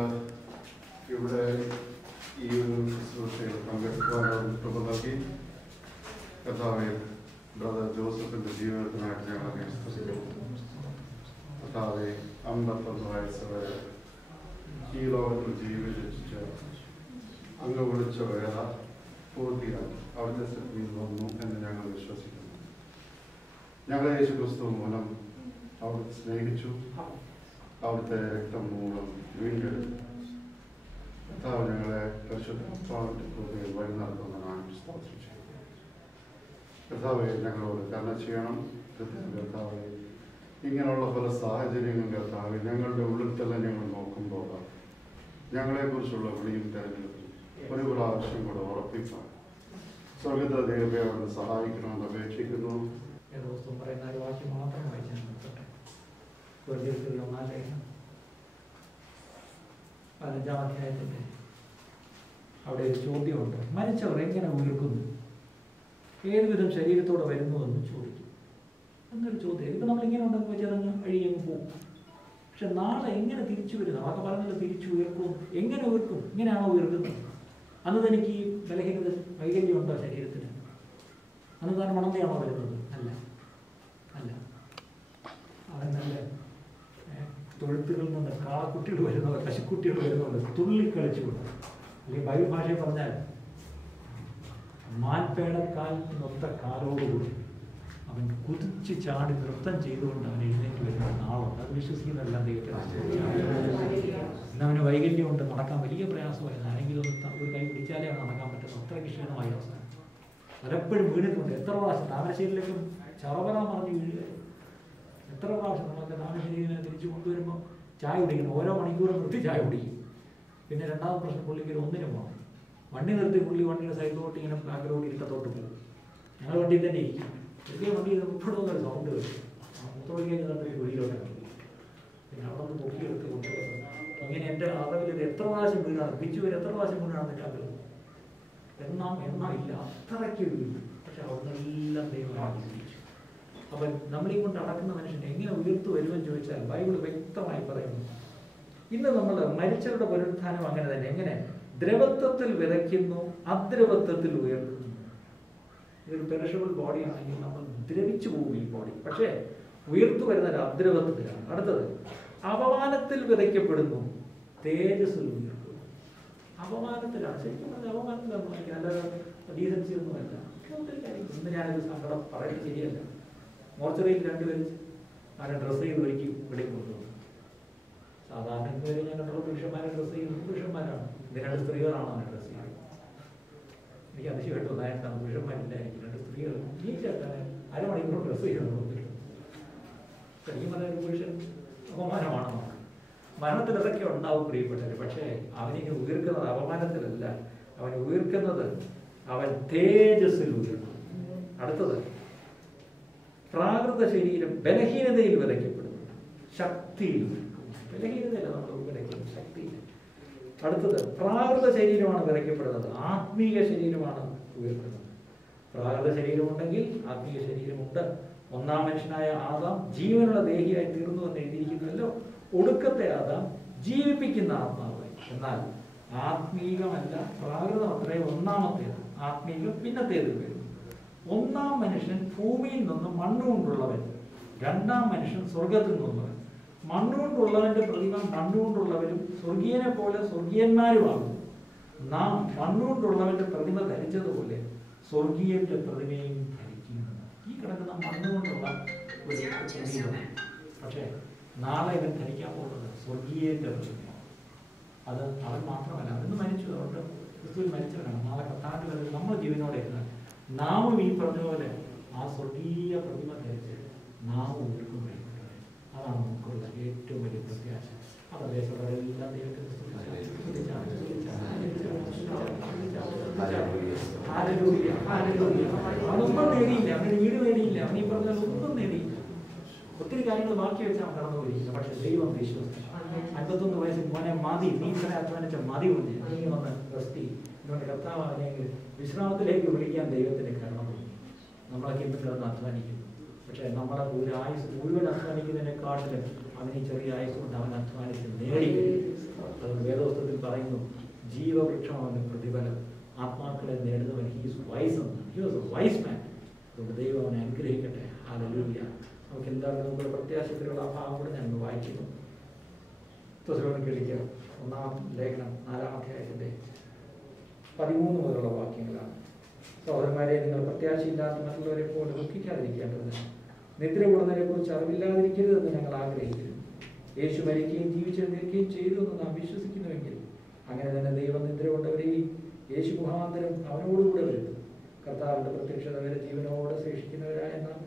ഇവിടെ ഈ ഒരു ശുശ്രൂഷയിൽ പങ്കെടുക്കുവാനുള്ള കൃപ നൽകി. കർത്താവേ, ബ്രദർ ജോസഫിന്റെ ജീവിതത്തിനായിട്ട് ഞങ്ങൾ സ്തുതിക്കുന്നു. കർത്താവേ, 51 വയസ്സ് വരെ ഈ ലോകത്തിൽ ജീവിച്ച് അങ്ങ് വിളിച്ച വേല പൂർത്തിയാക്കി അവിടുത്തെ സ്ഥിതിയിൽ വന്നു എന്ന് ഞങ്ങൾ വിശ്വസിക്കുന്നു. ഞങ്ങളെ യേശുക്രിസ്തു മൂലം അവിടുത്തെ സ്നേഹിച്ചു, അവിടുത്തെ രക്തം മൂലം വീണ്ടെടുത്തു. കർത്താവ് ഞങ്ങളെ പരിശുദ്ധാത്മാവിന്റെ കൃപയിൽ വഴി നടത്തുന്നതാണ് സ്തോത്രം ചെയ്യുന്നത്. കർത്താവെ, ഞങ്ങളോട് കരുണ ചെയ്യണം. കർത്താവെ, ഇങ്ങനെയുള്ള പല സാഹചര്യങ്ങളും കർത്താവെ ഞങ്ങളുടെ ഉള്ളിൽ തന്നെ ഞങ്ങൾ നോക്കുമ്പോൾ ഞങ്ങളെക്കുറിച്ചുള്ള വിളിയും തെരഞ്ഞെടുപ്പും ഒരു പ്രാവശ്യം കൂടെ ഉറപ്പിക്കാൻ സ്വർഗത ദൈവത്തെ അവിടുന്ന് സഹായിക്കണമെന്ന് അപേക്ഷിക്കുന്നു. പറയുന്ന ഒരു വാക്യം മാത്രം വായിച്ചാൽ നിർത്തട്ടെ. 15-ാം അധ്യായത്തിൻ്റെ അവിടെ ഒരു ചോദ്യമുണ്ട്. മരിച്ചവർ എങ്ങനെ ഉയർക്കുന്നു, ഏതുവിധം ശരീരത്തോടെ വരുന്നുവെന്ന് ചോദിക്കും എന്നൊരു ചോദ്യം. ഇപ്പം നമ്മളിങ്ങനെ ഉണ്ടെന്ന് വെച്ചാൽ അങ്ങ് അഴിയങ്ങ് പോകും. പക്ഷെ നാളെ എങ്ങനെ തിരിച്ചു വരുന്നു? അതൊക്കെ പറഞ്ഞത് തിരിച്ചു ഉയർക്കും. എങ്ങനെ ഉയർക്കും? ഇങ്ങനെയാണോ ഉയർക്കുന്നത്? അന്ന് തനിക്ക് ഈ ബലഹീനത വൈകല്യം ഉണ്ടോ ശരീരത്തിന്? അന്ന് താൻ മണന്തയാണോ വരുന്നത്? അല്ല, അല്ല. അവൻ നല്ല തൊഴുത്തുകളിൽ നിന്ന് കാളക്കുട്ടികൾ വരുന്നവർ, പശുക്കുട്ടികൾ വരുന്നവർ തുള്ളിക്കളിച്ചുകൊണ്ട്, അല്ലെങ്കിൽ ബൈബിൾ ഭാഷയിൽ പറഞ്ഞാൽ മാൻപേടക്കാൽ നൊത്ത കാലോടുകൂടി അവൻ കുതിച്ച് ചാടി നൃത്തം ചെയ്തുകൊണ്ട് അവൻ എഴുന്നേറ്റ് വരുന്ന നാളുണ്ട്. അത് വിശ്വസിക്കുന്നതെല്ലാം ദൈവത്തെ. ഇന്ന് അവന് വൈകല്യമുണ്ട്, നടക്കാൻ വലിയ പ്രയാസമായിരുന്നു. ആരെങ്കിലും ഒരു കൈ പിടിച്ചാലേ അവൻ നടക്കാൻ പറ്റുന്ന അത്രയ്ക്ക് ക്ഷീണമായ അവസാനം. പലപ്പോഴും വീണിട്ടുണ്ട്. എത്ര പ്രാവശ്യം താമരശ്ശേരിയിലേക്കും ചറവറ മറിഞ്ഞ് വീഴുക. എത്ര പ്രാവശ്യം നമ്മളൊക്കെ താമരശ്ശേരിനെ തിരിച്ചു കൊണ്ടുവരുമ്പോൾ ചായ കുടിക്കണം. ഓരോ മണിക്കൂറും നിർത്തി ചായ കുടിക്കും. പിന്നെ രണ്ടാമത്തെ പ്രശ്നം, പുള്ളിക്ക് ഒന്നിനും പോകണം. വണ്ടി നിർത്തി പുള്ളി വണ്ടിയുടെ സൈഡിലോട്ട് ഇങ്ങനെ ബാക്കിലോട്ട് ഇരുട്ടത്തോട്ട് പോകും. ഞങ്ങൾ വണ്ടിയിൽ തന്നെ ഇരിക്കും. ചെറിയ വണ്ടി മുട്ടോന്നൊരു സൗണ്ട് വരും. മുത്തോളിക്കാൻ കണ്ടിട്ട് വെളിയിലോട്ട് പിന്നെ അവിടെ നിന്ന് പൊക്കിയെടുത്ത് കൊണ്ടുപോകും. ഇങ്ങനെ എൻ്റെ അറിവിൽ ഇത് എത്ര പ്രാവശ്യം വീണാണ്, പിച്ചു വരെ എത്ര പ്രാവശ്യം വീണാണെന്ന് കണ്ടത് എണ്ണ ഇല്ല, അത്രയ്ക്ക് വീഴും. പക്ഷെ അവിടെ എല്ലാം ദൈവം ആഗ്രഹിച്ചു. അപ്പം നമ്മളീ കൊണ്ട് അടക്കുന്ന മനുഷ്യനെ എങ്ങനെ ഉയർത്തു വരുമെന്ന് ചോദിച്ചാൽ ബൈബിൾ വ്യക്തമായി പറയുന്നു. ഇന്ന് നമ്മൾ മരിച്ചവരുടെ പുനരുത്ഥാനം അങ്ങനെ തന്നെ. എങ്ങനെ? ദ്രവത്വത്തിൽ വിതയ്ക്കുന്നു, അദ്രവത്വത്തിൽ ഉയർത്തുന്നു. ഇതൊരു പെരിഷബിൾ ബോഡി ആണെങ്കിൽ നമ്മൾ ദ്രവിച്ചു പോകും ഈ ബോഡി. പക്ഷേ ഉയർത്തു വരുന്നത് അദ്രവത്വത്തിലാണ്. അടുത്തത്, അപമാനത്തിൽ വിതയ്ക്കപ്പെടുന്നു, തേജസ്സിൽ ഉയർത്തുന്നു. അപമാനത്തിലാണ്. ശരിക്കും പറഞ്ഞാൽ അപമാനത്തിലൊന്നും അല്ലാതെ ഡീസൻസി ഒന്നുമല്ല. ഇന്ന് ഞാനൊരു സങ്കടം പറയുന്നത് ശരിയല്ല. മോർച്ചറിയിൽ രണ്ടുപേരും ആരെ ഡ്രസ്സ് ചെയ്ത് ഒരുക്കി ഇവിടെ കൊണ്ടുവന്നു. സാധാരണ പേര് ഞാൻ കണ്ടുള്ള പുരുഷന്മാരെ ഡ്രസ്സ് ചെയ്യുന്നത് പുരുഷന്മാരാണ്. ഇത് രണ്ട് സ്ത്രീകളാണ് അവനെ ഡ്രസ്സ് ചെയ്യുന്നത്. എനിക്ക് അതിശയമായിട്ട് തോന്നായിട്ടാണ് പുരുഷന്മാരില്ലായിരിക്കും, രണ്ട് സ്ത്രീകൾ ഈ ചേട്ടനെ അരമണിക്കൂർ ഡ്രസ്സ് ചെയ്യുന്നത്. ശരിക്കും പറഞ്ഞ ഒരു പുരുഷൻ അപമാനമാണ് നമുക്ക്. മരണത്തിൽ അതൊക്കെ ഉണ്ടാവും പ്രിയപ്പെട്ടവർ. പക്ഷേ അവനിങ്ങനെ ഉയർക്കുന്നത് അപമാനത്തിലല്ല, അവൻ ഉയർക്കുന്നത് അവൻ തേജസ്സിൽ ഉയർന്നു. അടുത്തത്, പ്രാകൃത ശരീരം ബലഹീനതയിൽ വിതയ്ക്കപ്പെടുന്നു, ശക്തിയിൽ ഉയർക്കും. ബലഹീനതയല്ല നമ്മൾ വിതയ്ക്കുന്നത്, ശക്തിയിൽ. അടുത്തത്, പ്രാകൃത ശരീരമാണ് വിതയ്ക്കപ്പെടുന്നത്, ആത്മീയ ശരീരമാണ് ഉയർക്കുന്നത്. പ്രാകൃത ശരീരമുണ്ടെങ്കിൽ ആത്മീയ ശരീരമുണ്ട്. ഒന്നാം മനുഷ്യനായ ആദാം ജീവനുള്ള ദേഹിയായി തീർന്നു എന്ന് എഴുതിയിരിക്കുന്നല്ലോ. ഒടുക്കത്തെ ആദാം ജീവിപ്പിക്കുന്ന ആത്മാവായി. എന്നാൽ ആത്മീകമല്ല, പ്രാകൃതം അത്രേ ഒന്നാമത്തേത്. ആത്മീകം പിന്നത്തേത് വരും. ഒന്നാം മനുഷ്യൻ ഭൂമിയിൽ നിന്ന് മണ്ണുകൊണ്ടുള്ളവൻ, രണ്ടാം മനുഷ്യൻ സ്വർഗത്തിൽ നിന്നുള്ളവൻ. മണ്ണുകൊണ്ടുള്ളവന്റെ പ്രതിമ മണ്ണുകൊണ്ടുള്ളവരും സ്വർഗീയനെ പോലെ സ്വർഗീയന്മാരുമാകും. നാം മണ്ണുകൊണ്ടുള്ളവന്റെ പ്രതിമ ധരിച്ചതുപോലെ സ്വർഗീയന്റെ പ്രതിമയും ധരിക്കുന്നു. ഈ കിടക്കുന്ന മണ്ണുകൊണ്ടുള്ള ഒരു പ്രതിമ, പക്ഷേ നാളെ ഇവൻ ധരിക്കാൻ പോകുന്നത് സ്വർഗീയന്റെ പ്രതിമ. അത് അവൻ മാത്രമല്ല, അവന് മരിച്ചു, അതുകൊണ്ട് ക്രിസ്തുവിൽ മരിച്ചവനാണ്. നാളെ കർത്താവിന്റെ വരവിൽ നമ്മൾ ജീവനോടെ ഇരുന്നാൽ നാമും ഈ പറഞ്ഞ പോലെ ആ സ്വർഗീയ പ്രതിമ ധരിച്ച് നാമും ഉയർക്കും. അതാണ് നമുക്കുള്ള ഏറ്റവും വലിയ പ്രത്യാശ. അതല്ലേ എല്ലാം ദൈവത്തിന് അതൊന്നും നേടിയില്ല, അവനൊരു വീട് നേടിയില്ല, അവൻ ഈ പറഞ്ഞാൽ ഒന്നും നേടിയില്ല. ഒത്തിരി കാര്യങ്ങൾ ബാക്കി വെച്ചാൽ കടന്നു പോയിരിക്കുന്നു. പക്ഷെ ദൈവം വിശ്വസിച്ചു. 51 വയസ്സിൽ മോനെ മതി, നീ ഇത്ര അധ്വാനിച്ച മതി കൊണ്ട് നീ വന്ന് റെസ്റ്റ് ചെയ്യും. ഇതുകൊണ്ട് കർത്താവ് അവനെങ്കിൽ വിശ്രാമത്തിലേക്ക് വിളിക്കാൻ ദൈവത്തിന് കാരണം തോന്നി. നമ്മളൊക്കെ ഇന്നും കിടന്ന് അധ്വാനിക്കുന്നു. പക്ഷേ നമ്മളെ ഒരു ആയുസ് മുഴുവൻ അധ്വാനിക്കുന്നതിനെക്കാട്ടിലും അവന് ചെറിയ ആയുസ് കൊണ്ട് അവൻ അധ്വാനിച്ച് നേടി. അതുകൊണ്ട് വേദോസ്തത്തിൽ പറയുന്നു, ജീവവൃക്ഷം അവന് പ്രതിഫലം, ആത്മാക്കളെ നേടുന്നവൻ ഹീസ് വൈസ് എന്ന്. ഹി വാസ് എ വൈസ് മാൻ. അതുകൊണ്ട് ദൈവം അവനെ അനുഗ്രഹിക്കട്ടെ. ഹല്ലേലൂയ. നമുക്ക് എല്ലാവർക്കും നമ്മുടെ പ്രത്യാശത്തിലുള്ള ആ ഭാഗം കൂടെ ഞാൻ വായിക്കുന്നു. തെസ്സലോനിക്കർക്ക് 1-ാം ലേഖനം 4-ാം അധ്യായത്തിൻ്റെ 13 മുതലുള്ള വാക്യങ്ങളാണ്. സഹോദരന്മാരെ, നിങ്ങൾ പ്രത്യാശയില്ലാത്ത മറ്റുള്ളവരെ പോലെ ദുഃഖിക്കാതിരിക്കേണ്ടതിന് നിദ്ര കൂടുന്നതിനെ കുറിച്ച് അറിവില്ലാതിരിക്കരുതെന്ന് ഞങ്ങൾ ആഗ്രഹിക്കുന്നു. യേശു മരിക്കുകയും ജീവിച്ചെഴുന്നേൽക്കുകയും ചെയ്തു എന്ന് നാം വിശ്വസിക്കുന്നുവെങ്കിൽ അങ്ങനെ തന്നെ ദൈവം നിദ്ര കൊണ്ടവരെയും യേശു മുഖാന്തരം അവനോടുകൂടെ വരുത്തും. കർത്താവിൻ്റെ പ്രത്യക്ഷത വരെ ജീവനോടെ ശേഷിക്കുന്നവരായ നാം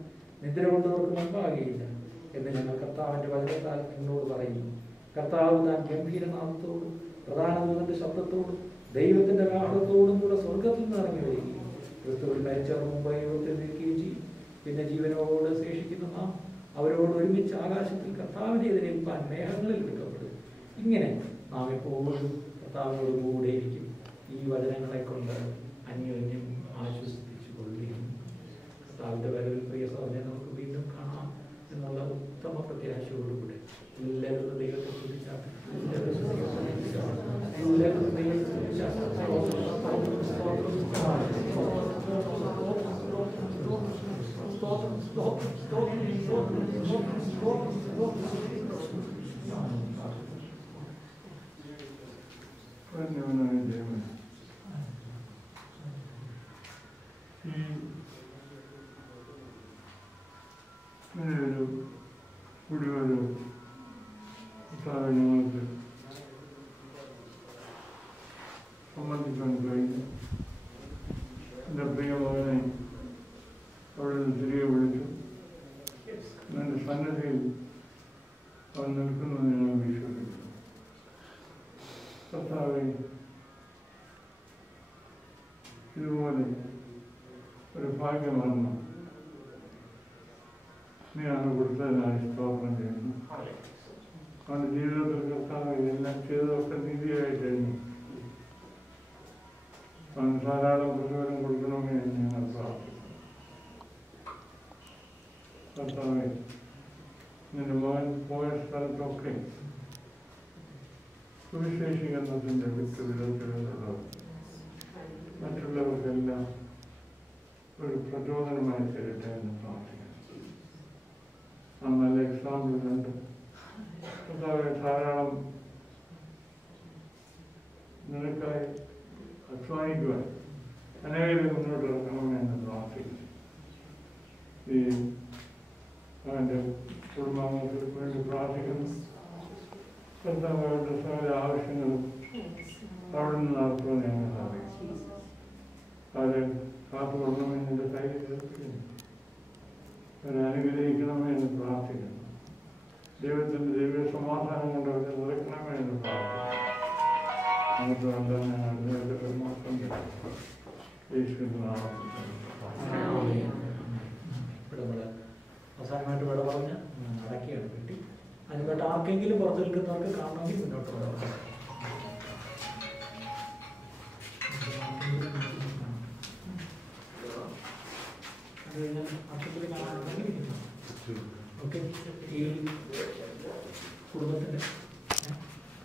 നിദ്ര കൊണ്ടവർക്ക് മുൻപാകുകയില്ല എന്ന് ഞങ്ങൾ കർത്താവിൻ്റെ വചനത്താൽ നിങ്ങളോട് പറയുന്നു. കർത്താവ് താൻ ഗംഭീരനാഥത്തോടും പ്രധാന ദൂതന്റെ ശബ്ദത്തോടും ദൈവത്തിന്റെ കാഹളത്തോടും കൂടെ സ്വർഗത്തിൽ നിന്ന് ഇറങ്ങി വരികയും ക്രിസ്തുവിൽ മരിച്ചവർ മുമ്പ് യുഗത്തിൽ നിൽക്കുകയും ചെയ്യും. പിന്നെ ജീവനോട് ശേഷിക്കുന്ന നാം അവരോട് ഒരുമിച്ച് ആകാശത്തിൽ കർത്താവിനെ എതിരേൽപ്പാൻ മേഘങ്ങളിൽ എടുക്കപ്പെടും. ഇങ്ങനെ നാം എപ്പോഴും കർത്താവിനോട് കൂടെയിരിക്കും. ഈ വചനങ്ങളെ കൊണ്ട് അന്യോന്യം ആശ്വസിപ്പിച്ചു കൊള്ളുകയും കർത്താവിൻ്റെ വരവിൽ പ്രിയ സഹോദരനെ നമുക്ക് വീണ്ടും കാണാം എന്നുള്ള ഉത്തമ പ്രത്യാശയോടുകൂടെ എല്ലാവരും ദൈവത്തെ സ്തുതിച്ചാട്ടെ. എല്ലാവരും ദൈവത്തെ സ്തുതിച്ചാട്ടെ. ഒരു കുടിവരവ് ഞങ്ങൾക്ക് സംബന്ധിക്കാൻ കഴിഞ്ഞു. എൻ്റെ പ്രിയ മകനെ അവിടെ നിന്ന് തിരികെ വിളിച്ചു. എൻ്റെ സന്നദ്ധയിൽ അവൻ നിൽക്കുന്നത് ഞങ്ങൾ വിശ്വസിക്കുന്നു. കർത്താവേ, ഇതുപോലെ ഒരു ഭാഗ്യമാണ് നീയാണ് കൊടുത്തതിനായി സ്തോത്രം ചെയ്യുന്നു. അവൻ്റെ ജീവിതത്തിൽ കർത്താവ് എല്ലാം ചെയ്തതൊക്കെ നീതിയായി കഴിഞ്ഞു. അവൻ ധാരാളം പ്രതിഫലം കൊടുക്കണമെന്ന് ഞങ്ങൾ പ്രാർത്ഥിക്കുന്നു. കർത്താവെ, നിന്റെ മകൻ പോയ സ്ഥലത്തൊക്കെ സുവിശേഷീകരണത്തിൻ്റെ വിധത്തിലുള്ളത് മറ്റുള്ളവർക്കെല്ലാം ഒരു പ്രചോദനമായി തരട്ടെ എന്ന് പ്രാർത്ഥിക്കുന്നു. നല്ല എക്സാമ്പിൾ കണ്ട് കർത്താവെ, ധാരാളം നിനക്കായി അധ്വാനിക്കുവാൻ അനേകം മുന്നോട്ട് ഇറക്കണമെന്ന് പ്രാർത്ഥിക്കുന്നു. ഈ അവൻ്റെ കുടുംബാംഗങ്ങൾക്ക് വേണ്ടി പ്രാർത്ഥിക്കുന്നു. കർത്താവ് അവരുടെ സകല ആവശ്യങ്ങളും അവിടെ നിന്ന് നടത്തുവാൻ ഞങ്ങൾ സാധിക്കും. അവരെ കാത്തുകൊള്ളണമെന്ന് എൻ്റെ കയ്യിൽ തീർക്കുന്നു. അവരെ അനുഗ്രഹിക്കണമേ എന്ന് പ്രാർത്ഥിക്കുന്നു. ദൈവത്തിൻ്റെ ദൈവ സമാധാനം കൊണ്ട് അവരെ നിറയ്ക്കണമേ എന്ന് പ്രാർത്ഥിക്കുന്നു. നമുക്കല്ല ഞാൻ ദൈവത്തെ മാത്രം യേശുവിൻ്റെ നാമത്തിൽ അവസാനമായിട്ട് വിട പറഞ്ഞ് അടക്കിയാണ് കിട്ടി. അതിനുവേണ്ട ആർക്കെങ്കിലും പുറത്ത് നിൽക്കുന്നവർക്ക് കാണണമെങ്കിൽ മുന്നോട്ട് പോകാം. അത് കഴിഞ്ഞാൽ ആർക്കെങ്കിലും കാണാനുണ്ടെങ്കിൽ ഓക്കെ.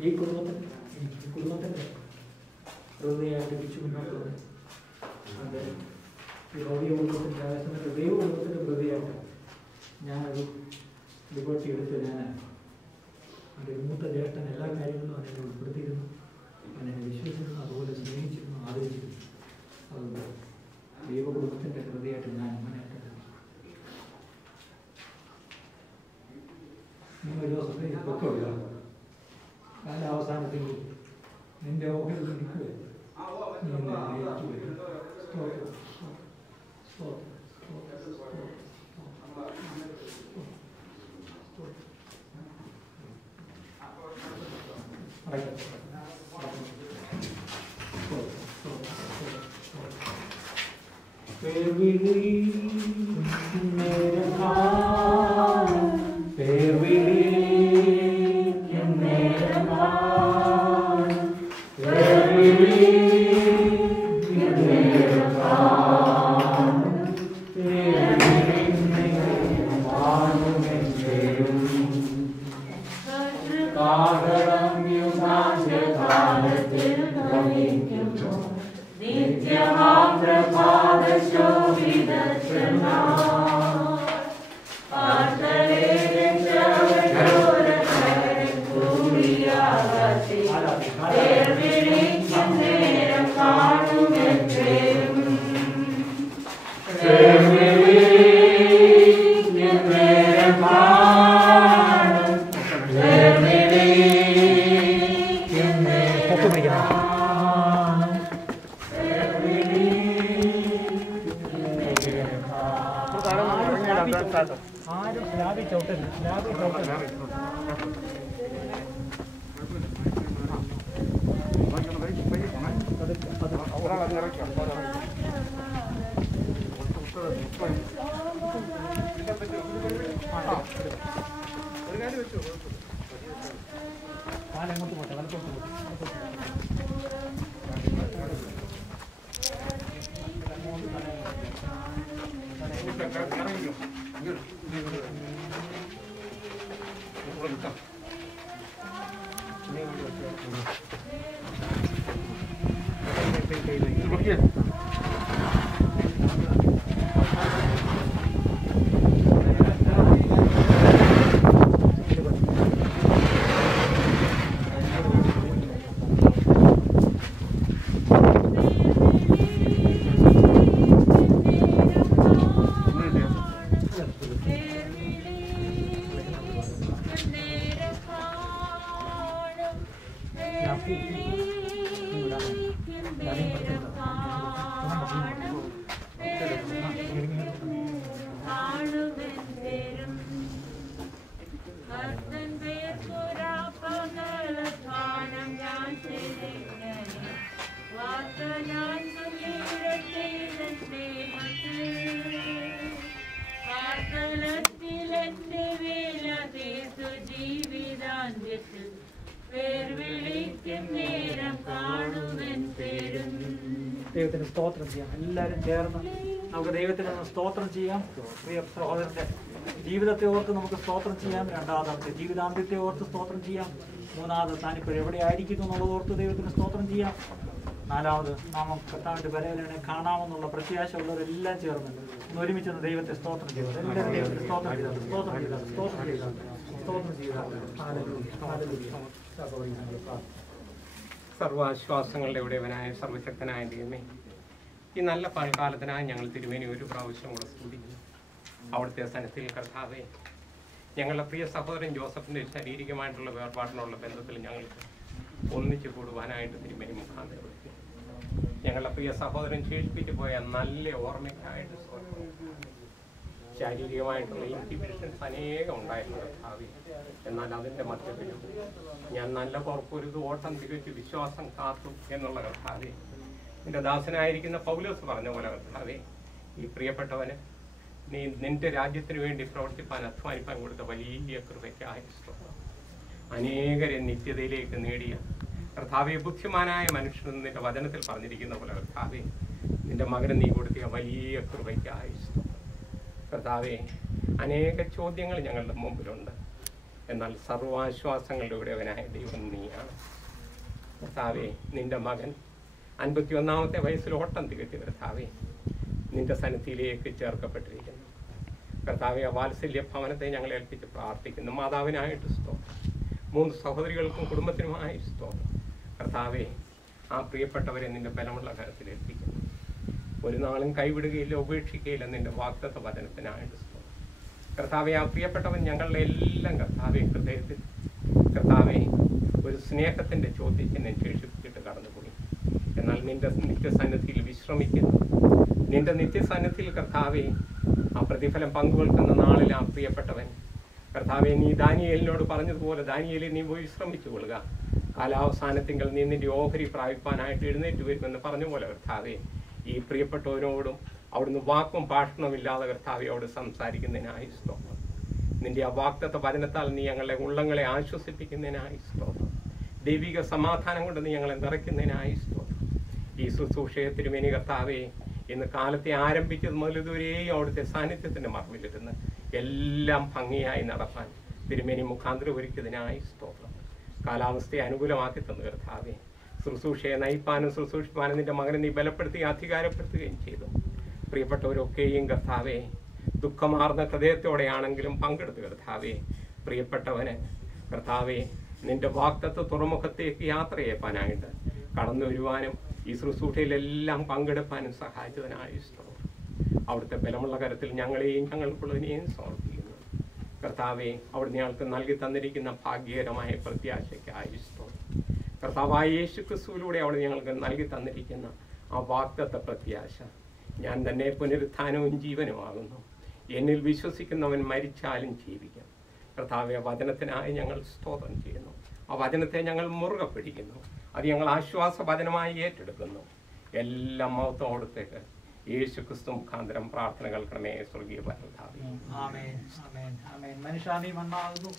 ഈ കുടുംബത്തിൻ്റെ ഹൃദയമായിട്ട് തിരിച്ചു മുന്നോട്ട് പോകും. അത് ഈ ഭൗതിക കുടുംബത്തിൻ്റെ ആവശ്യത്തിന് ദൈവ കുടുംബത്തിൻ്റെ ഹൃദയമായിട്ട് ഞാനത് ലിബർട്ടി എടുത്ത് ഞാൻ എൻ്റെ മൂത്ത ജ്യേഷ്ഠൻ എല്ലാ കാര്യങ്ങളും അതിനെ ഉൾപ്പെടുത്തിയിരുന്നു. എന്നെ വിശ്വസിച്ചിരുന്നു, അതുപോലെ സ്നേഹിച്ചിരുന്നു, ആദരിച്ചിരുന്നു. അതുകൊണ്ട് ദൈവ കുടുംബത്തിൻ്റെ ഹൃദയമായിട്ട് ഞാൻ അങ്ങനെയായിട്ട് നിങ്ങൾ ജോസഫെ ഒക്കെ ഉള്ള കാലാവസാനത്തിൽ നിന്റെ ഓഹരിൽ നിൽക്കുക ആരും സ്ലാബിൽ ചവിട്ടരുത്. സ്ലാബിൽ ചവിട്ടരുത്. അങ്ങോട്ട് പോട്ടെ, വലത്തോട്ട് പോട്ടെ. ദൈവത്തിന് സ്തോത്രം ചെയ്യാം. എല്ലാവരും ചേർന്ന് നമുക്ക് ദൈവത്തിന് സ്തോത്രം ചെയ്യാം. പ്രിയ സഹോദരൻ്റെ ജീവിതത്തെ ഓർത്ത് നമുക്ക് സ്തോത്രം ചെയ്യാം. രണ്ടാമത്തെ ജീവിതാന്ത്യത്തെ ഓർത്ത് സ്തോത്രം ചെയ്യാം. മൂന്നാമത് താനിപ്പോൾ എവിടെ ആയിരിക്കുന്നു എന്നുള്ളത് ഓർത്ത് ദൈവത്തിന് സ്തോത്രം ചെയ്യാം. നാലാമത് നാം കർത്താവിൻ്റെ വരവിനെ കാണാമെന്നുള്ള പ്രത്യാശ ഉള്ളവരെല്ലാം ചേർന്ന് ഒന്ന് ഒരുമിച്ച് ദൈവത്തെ സ്തോത്രം ചെയ്തത്. എല്ലാവരും ദൈവത്തിന് സ്തോത്രം ചെയ്തത് സ്തോത്രം ചെയ്തത് സ്തോത്രം ചെയ്തത് സ്തോത്രം ചെയ്തത്. സർവാശ്വാസങ്ങളുടെ ഉടയവനായ സർവശക്തനായ ദൈവമേ, ഈ നല്ല പൽക്കാലത്തിനായി ഞങ്ങൾ തിരുമേനി ഒരു പ്രാവശ്യം കൂടെ സ്തുതിക്കുന്നു. അവിടുത്തെ സന്നിധിയിൽ കർത്താവേ, ഞങ്ങളുടെ പ്രിയ സഹോദരൻ ജോസഫിൻ്റെ ശാരീരികമായിട്ടുള്ള വേർപാടിനുള്ള ബന്ധത്തിൽ ഞങ്ങൾക്ക് ഒന്നിച്ചു കൂടുവാനായിട്ട് തിരുമേനി മുഖാന്തരം ഞങ്ങളുടെ പ്രിയ സഹോദരൻ ശേഷിപ്പിച്ചു പോയ നല്ല ഓർമ്മയ്ക്കായിട്ട് ശാരീരികമായിട്ടുള്ള ഇൻഹിബിഷൻസ് അനേകം ഉണ്ടായിരുന്നു കർത്താവേ. എന്നാൽ അതിൻ്റെ മധ്യത്തിലും ഞാൻ നല്ല പുറപ്പൊരുത് ഓട്ടം തികച്ച് വിശ്വാസം കാത്തു എന്നുള്ള കർത്താവേ, നിന്റെ ദാസനായിരിക്കുന്ന പൗലോസ് പറഞ്ഞ പോലെ കർത്താവേ, ഈ പ്രിയപ്പെട്ടവന് നീ നിന്റെ രാജ്യത്തിന് വേണ്ടി പ്രവർത്തിപ്പാൻ അധ്വാനിപ്പാൻ കൊടുത്ത വലിയ കൃപയ്ക്കായി സ്തോത്രം. അനേകരെ നിത്യതയിലേക്ക് നേടിയ കർത്താവെ, ബുദ്ധിമാനായ മനുഷ്യൻ നിന്റെ വചനത്തിൽ പറഞ്ഞിരിക്കുന്ന പോലെ കർത്താവെ, നിന്റെ മകന് നീ കൊടുത്തിയ വലിയ കൃപയ്ക്കായി സ്തോത്രം. കർത്താവെ, അനേക ചോദ്യങ്ങൾ ഞങ്ങളുടെ മുമ്പിലുണ്ട്. എന്നാൽ സർവാശ്വാസങ്ങളുടെ ഉടയവനായ ദൈവം നീയാണ്. കർത്താവെ, നിന്റെ മകൻ 51-ാമത്തെ വയസ്സിൽ ഓട്ടം തികച്ചു കർത്താവെ നിന്റെ സന്നിധിയിലേക്ക് ചേർക്കപ്പെട്ടിരിക്കുന്നു. കർത്താവെ, ആ വാത്സല്യ ഭവനത്തെ ഞങ്ങൾ ഏൽപ്പിച്ച് പ്രാർത്ഥിക്കുന്നു. മാതാവിനായിട്ട് സ്തോത്രം, 3 സഹോദരികൾക്കും കുടുംബത്തിനുമായി സ്തോത്രം. കർത്താവെ, ആ പ്രിയപ്പെട്ടവരെ നിന്റെ ബലമുള്ള കരത്തിൽ ഏൽപ്പിക്കുന്നു. ഒരു നാളും കൈവിടുകയില്ല, ഉപേക്ഷിക്കുകയില്ല നിന്റെ വാഗ്ദത്ത വചനത്തിനായിട്ട് സ്തോത്രം. കർത്താവെ, ആ പ്രിയപ്പെട്ടവൻ ഞങ്ങളുടെ എല്ലാം കർത്താവെ ഹൃദയത്തിൽ കർത്താവെ ഒരു സ്നേഹത്തിൻ്റെ ചോദ്യത്തിനെ ശേഷിപ്പിച്ചിട്ട് കടന്നുപോയി. എന്നാൽ നിന്റെ നിത്യസന്നിധിയിൽ വിശ്രമിക്കുന്നു. നിന്റെ നിത്യസന്നിധിയിൽ കർത്താവെ ആ പ്രതിഫലം പങ്കുവെക്കുന്ന നാളിൽ ആ പ്രിയപ്പെട്ടവൻ കർത്താവെ, നീ ദാനിയേലിനോട് പറഞ്ഞതുപോലെ ദാനിയേലിൽ നീ പോയി വിശ്രമിച്ചു കൊള്ളുക, കാലാവസാനത്തിങ്കൽ നീ നിന്റെ ഓഹരി പ്രാപിപ്പാനായിട്ട് എഴുന്നേറ്റ് വരുമെന്ന് പറഞ്ഞ പോലെ കർത്താവെ, ഈ പ്രിയപ്പെട്ടവനോടും അവിടുന്ന് വാക്കും ഭാഷണമില്ലാതെ കർത്താവെ അവിടെ സംസാരിക്കുന്നതിനായി സ്തോത്രം. നിന്റെ ആ വാഗ്ദത്ത വചനത്താൽ നീ ഞങ്ങളുടെ ഉള്ളങ്ങളെ ആശ്വസിപ്പിക്കുന്നതിനായി സ്തോത്രം. ദൈവിക സമാധാനം കൊണ്ട് നീ ഞങ്ങളെ നിറയ്ക്കുന്നതിനായി സ്തോത്രം. ഈ ശുശ്രൂഷയെ തിരുമേനി കർത്താവെ, ഇന്ന് കാലത്തെ ആരംഭിച്ചത് മുതൽ ഇതുവരെയും അവിടുത്തെ സാന്നിധ്യത്തിൻ്റെ മറവിലിരുന്ന് എല്ലാം ഭംഗിയായി നടത്താൻ തിരുമേനി മുഖാന്തരം ഒരുക്കിയതിനായി സ്തോത്രം. കാലാവസ്ഥയെ അനുകൂലമാക്കി തന്നു കർത്താവെ. ശുശ്രൂഷയെ നയിപ്പാനും ശുശ്രൂഷിപ്പാനും നിന്റെ മകനെ നീ ബലപ്പെടുത്തി അധികാരപ്പെടുത്തുകയും ചെയ്തു. പ്രിയപ്പെട്ടവരൊക്കെയും കർത്താവെ ദുഃഖമാർന്ന ഹൃദയത്തോടെയാണെങ്കിലും പങ്കെടുത്തു കർത്താവെ. പ്രിയപ്പെട്ടവന് കർത്താവെ നിന്റെ വാഗ്ദത്ത തുറമുഖത്തേക്ക് യാത്ര ചെയ്യപ്പാനായിട്ട് കടന്നു വരുവാനും ഈ ശുശ്രൂഷയിലെല്ലാം പങ്കെടുപ്പാനും സഹായിച്ചതിനായി സ്തോത്രം. അവിടുത്തെ ബലമുള്ള കരത്തിൽ ഞങ്ങളെയും ഞങ്ങൾക്കുള്ളതിനെയും സമർപ്പിക്കുന്നു കർത്താവെ. അവിടുന്ന് ഞങ്ങൾക്ക് നൽകി തന്നിരിക്കുന്ന ഭാഗ്യകരമായ പ്രത്യാശയ്ക്കായി സ്തോത്രം. കർത്താവായ യേശു ക്രിസ്തുവിലൂടെ അവിടെ ഞങ്ങൾക്ക് നൽകി തന്നിരിക്കുന്ന ആ വാഗ്ദത്ത പ്രത്യാശ, ഞാൻ തന്നെ പുനരുത്ഥാനവും ജീവനുമാകുന്നു, എന്നിൽ വിശ്വസിക്കുന്നവൻ മരിച്ചാലും ജീവിക്കും. കർത്താവെ, വചനത്തിനായി ഞങ്ങൾ സ്തോത്രം ചെയ്യുന്നു. ആ വചനത്തെ ഞങ്ങൾ മുറുകെ പിടിക്കുന്നു. അത് ഞങ്ങൾ ആശ്വാസ വചനമായി ഏറ്റെടുക്കുന്നു. എല്ലാം മഹത്വം അവിടുത്തേക്ക് യേശു ക്രിസ്തു മുഖാന്തരം പ്രാർത്ഥന കേൾക്കണമേ സ്വർഗീയ പരമാവധി. മനുഷ്യ നീ മണ്ണാകുന്നു,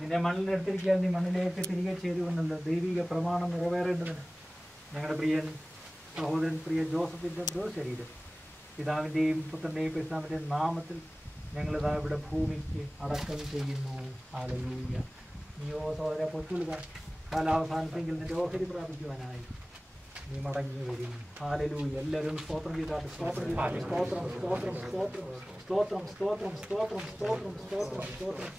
നിന്നെ മണ്ണിലെടുത്തിരിക്കാൻ നീ മണ്ണിലേക്ക് തിരികെ ചേരുവെന്നല്ലോ ദൈവിക പ്രമാണം നിറവേറേണ്ടതിന് ഞങ്ങളുടെ പ്രിയൻ സഹോദരൻ പ്രിയ ജോസഫിൻ്റെ ശരീരം പിതാവിൻ്റെയും പുത്രൻ്റെയും പരിശുദ്ധാത്മാവിൻ്റെയും നാമത്തിൽ ഞങ്ങളിതാ ഇവിടെ ഭൂമിക്ക് അടക്കം ചെയ്യുന്നു. ഹല്ലേലൂയ. നീയോ സഹോദര പൊത്തുക കാലാവസാനത്തെങ്കിൽ നിന്റെ ഓഹരി പ്രാപിക്കുവാനായി നീ മടങ്ങി വരും. ഹല്ലേലൂയ. എല്ലാവരും സ്തോത്രം ചെയ്താൽ സ്തോത്രം സ്തോത്രം സ്തോത്രം സ്തോത്രം സ്തോത്രം സ്തോത്രം സ്തോത്രം സ്തോത്രം സ്തോത്രം സ്തോത്രം.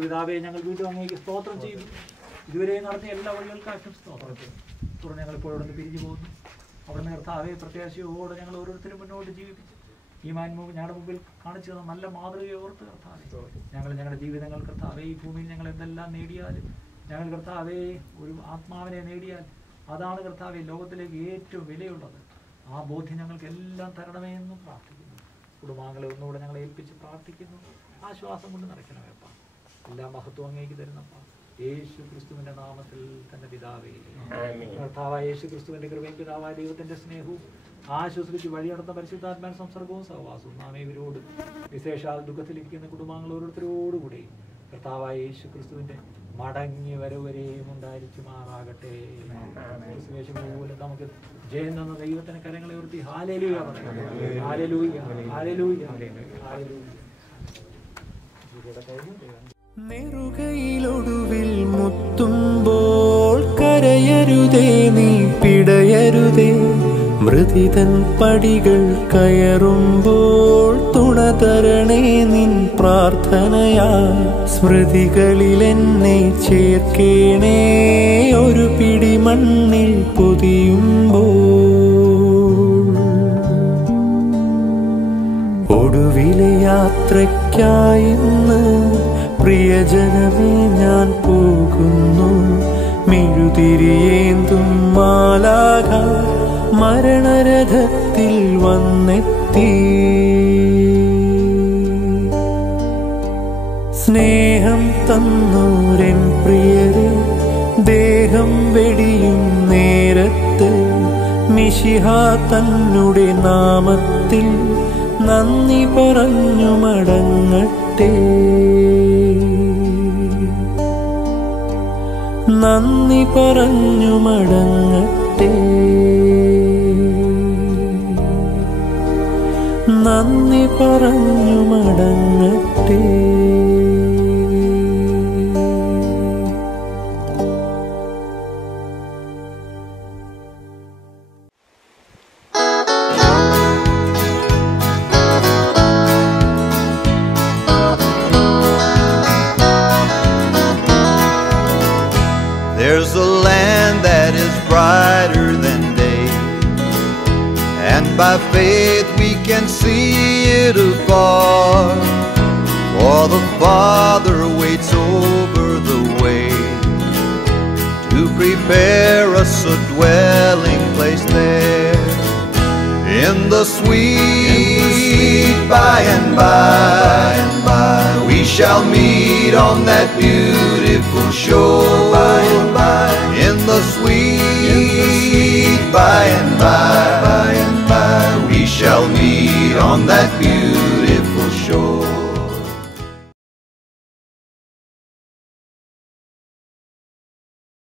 പിതാവേ, ഞങ്ങൾ വീണ്ടും അങ്ങേക്ക് സ്തോത്രം ചെയ്യുന്നു. ഇതുവരെ നടത്തിയ എല്ലാ വഴികൾക്കായിട്ടും സ്തോത്രം ചെയ്യുന്നു. തുടർന്ന് ഞങ്ങൾ ഇപ്പോൾ അവിടെ പിരിഞ്ഞു പോകുന്നു. അവിടെ കർത്താവേ, പ്രത്യാശയോടെ ഞങ്ങൾ ഓരോരുത്തരും മുന്നോട്ട് ജീവിപ്പിച്ചു ഈ ഞങ്ങളുടെ മുമ്പിൽ കാണിച്ചു തന്ന നല്ല മാതൃകയെ ഓർത്ത് കർത്താവേ, ഞങ്ങളുടെ ജീവിതങ്ങൾ കർത്താവേ, ഈ ഭൂമിയിൽ ഞങ്ങൾ എന്തെല്ലാം നേടിയാലും ഞങ്ങൾ കർത്താവേ ഒരു ആത്മാവിനെ നേടിയാൽ അതാണ് കർത്താവേ ലോകത്തിലേക്ക് ഏറ്റവും വിലയുള്ളത്. ആ ബോധ്യം ഞങ്ങൾക്ക് എല്ലാം തരണമേ എന്നും പ്രാർത്ഥിക്കുന്നു. കുടുംബാംഗങ്ങളെ ഒന്നുകൂടെ ഞങ്ങളെ ഏൽപ്പിച്ച് പ്രാർത്ഥിക്കുന്നു. ആശ്വാസം കൊണ്ട് നിറയ്ക്കണമേപ്പ. എല്ലാ മഹത്വം അങ്ങേക്ക് തരുന്നപ്പ. യേശു ക്രിസ്തുവിന്റെ നാമത്തിൽ തന്നെ പിതാവേ. കർത്താവായ യേശു ക്രിസ്തുവിന്റെ കൃപയും പിതാവായ ദൈവത്തിന്റെ സ്നേഹവും ആശ്വസിച്ച് വഴിയടത്ത പരിശുദ്ധാത്മാൻ സംസർഗവും സഹവാസവും നാം ഇവരോട് വിശേഷാൽ ദുഃഖത്തിലിരിക്കുന്ന കുടുംബാംഗങ്ങൾ ഓരോരുത്തരോടുകൂടി കർത്താവായ യേശു ക്രിസ്തുവിന്റെ മടങ്ങി വരവരെയും ഉണ്ടായിരിക്കുമാറാകട്ടെ. പോലും നമുക്ക് ജയം തന്ന ദൈവത്തിന്റെ കരങ്ങളെ ഉയർത്തി ഹല്ലേലൂയ പറയാം. Hallelujah hallelujah hallelujah. നെറുകയിലൊടുവിൽ മുത്തുമ്പോൾ കരയരുതേ, നീ പിടയരുതേ. മൃതിതൻ പടികൾ കയറുമ്പോൾ തുണ തരണേ നിൻ പ്രാർത്ഥനയാ. സ്മൃതികളിൽ എന്നെ ചേർക്കേണേ, ഒരു പിടി മണ്ണിൽ പൊതിയുമ്പോൾ. ഒടുവിലെ യാത്രയ്ക്കായിന്ന് പ്രിയജനമേ ഞാൻ പോകുന്നു. മെഴുതിരിയേന്തും മാലാഖ മരണരഥത്തിൽ വന്നെത്തി. സ്നേഹം തന്നോരൻ പ്രിയരെ, ദേഹം വെടിയും നേരത്ത് മിശിഹാ തന്നുടെ നാമത്തിൽ നന്ദി പറഞ്ഞു മടങ്ങട്ടെ. നന്ദി പറഞ്ഞു മടങ്ങട്ടെ. നന്ദി പറഞ്ഞു മടങ്ങട്ടെ. There's a land that is brighter than day, and by faith we can see it afar. For the Father waits over the way to prepare us a dwelling place there. In the sweet by and by, we shall meet on that beautiful shore. In the sweet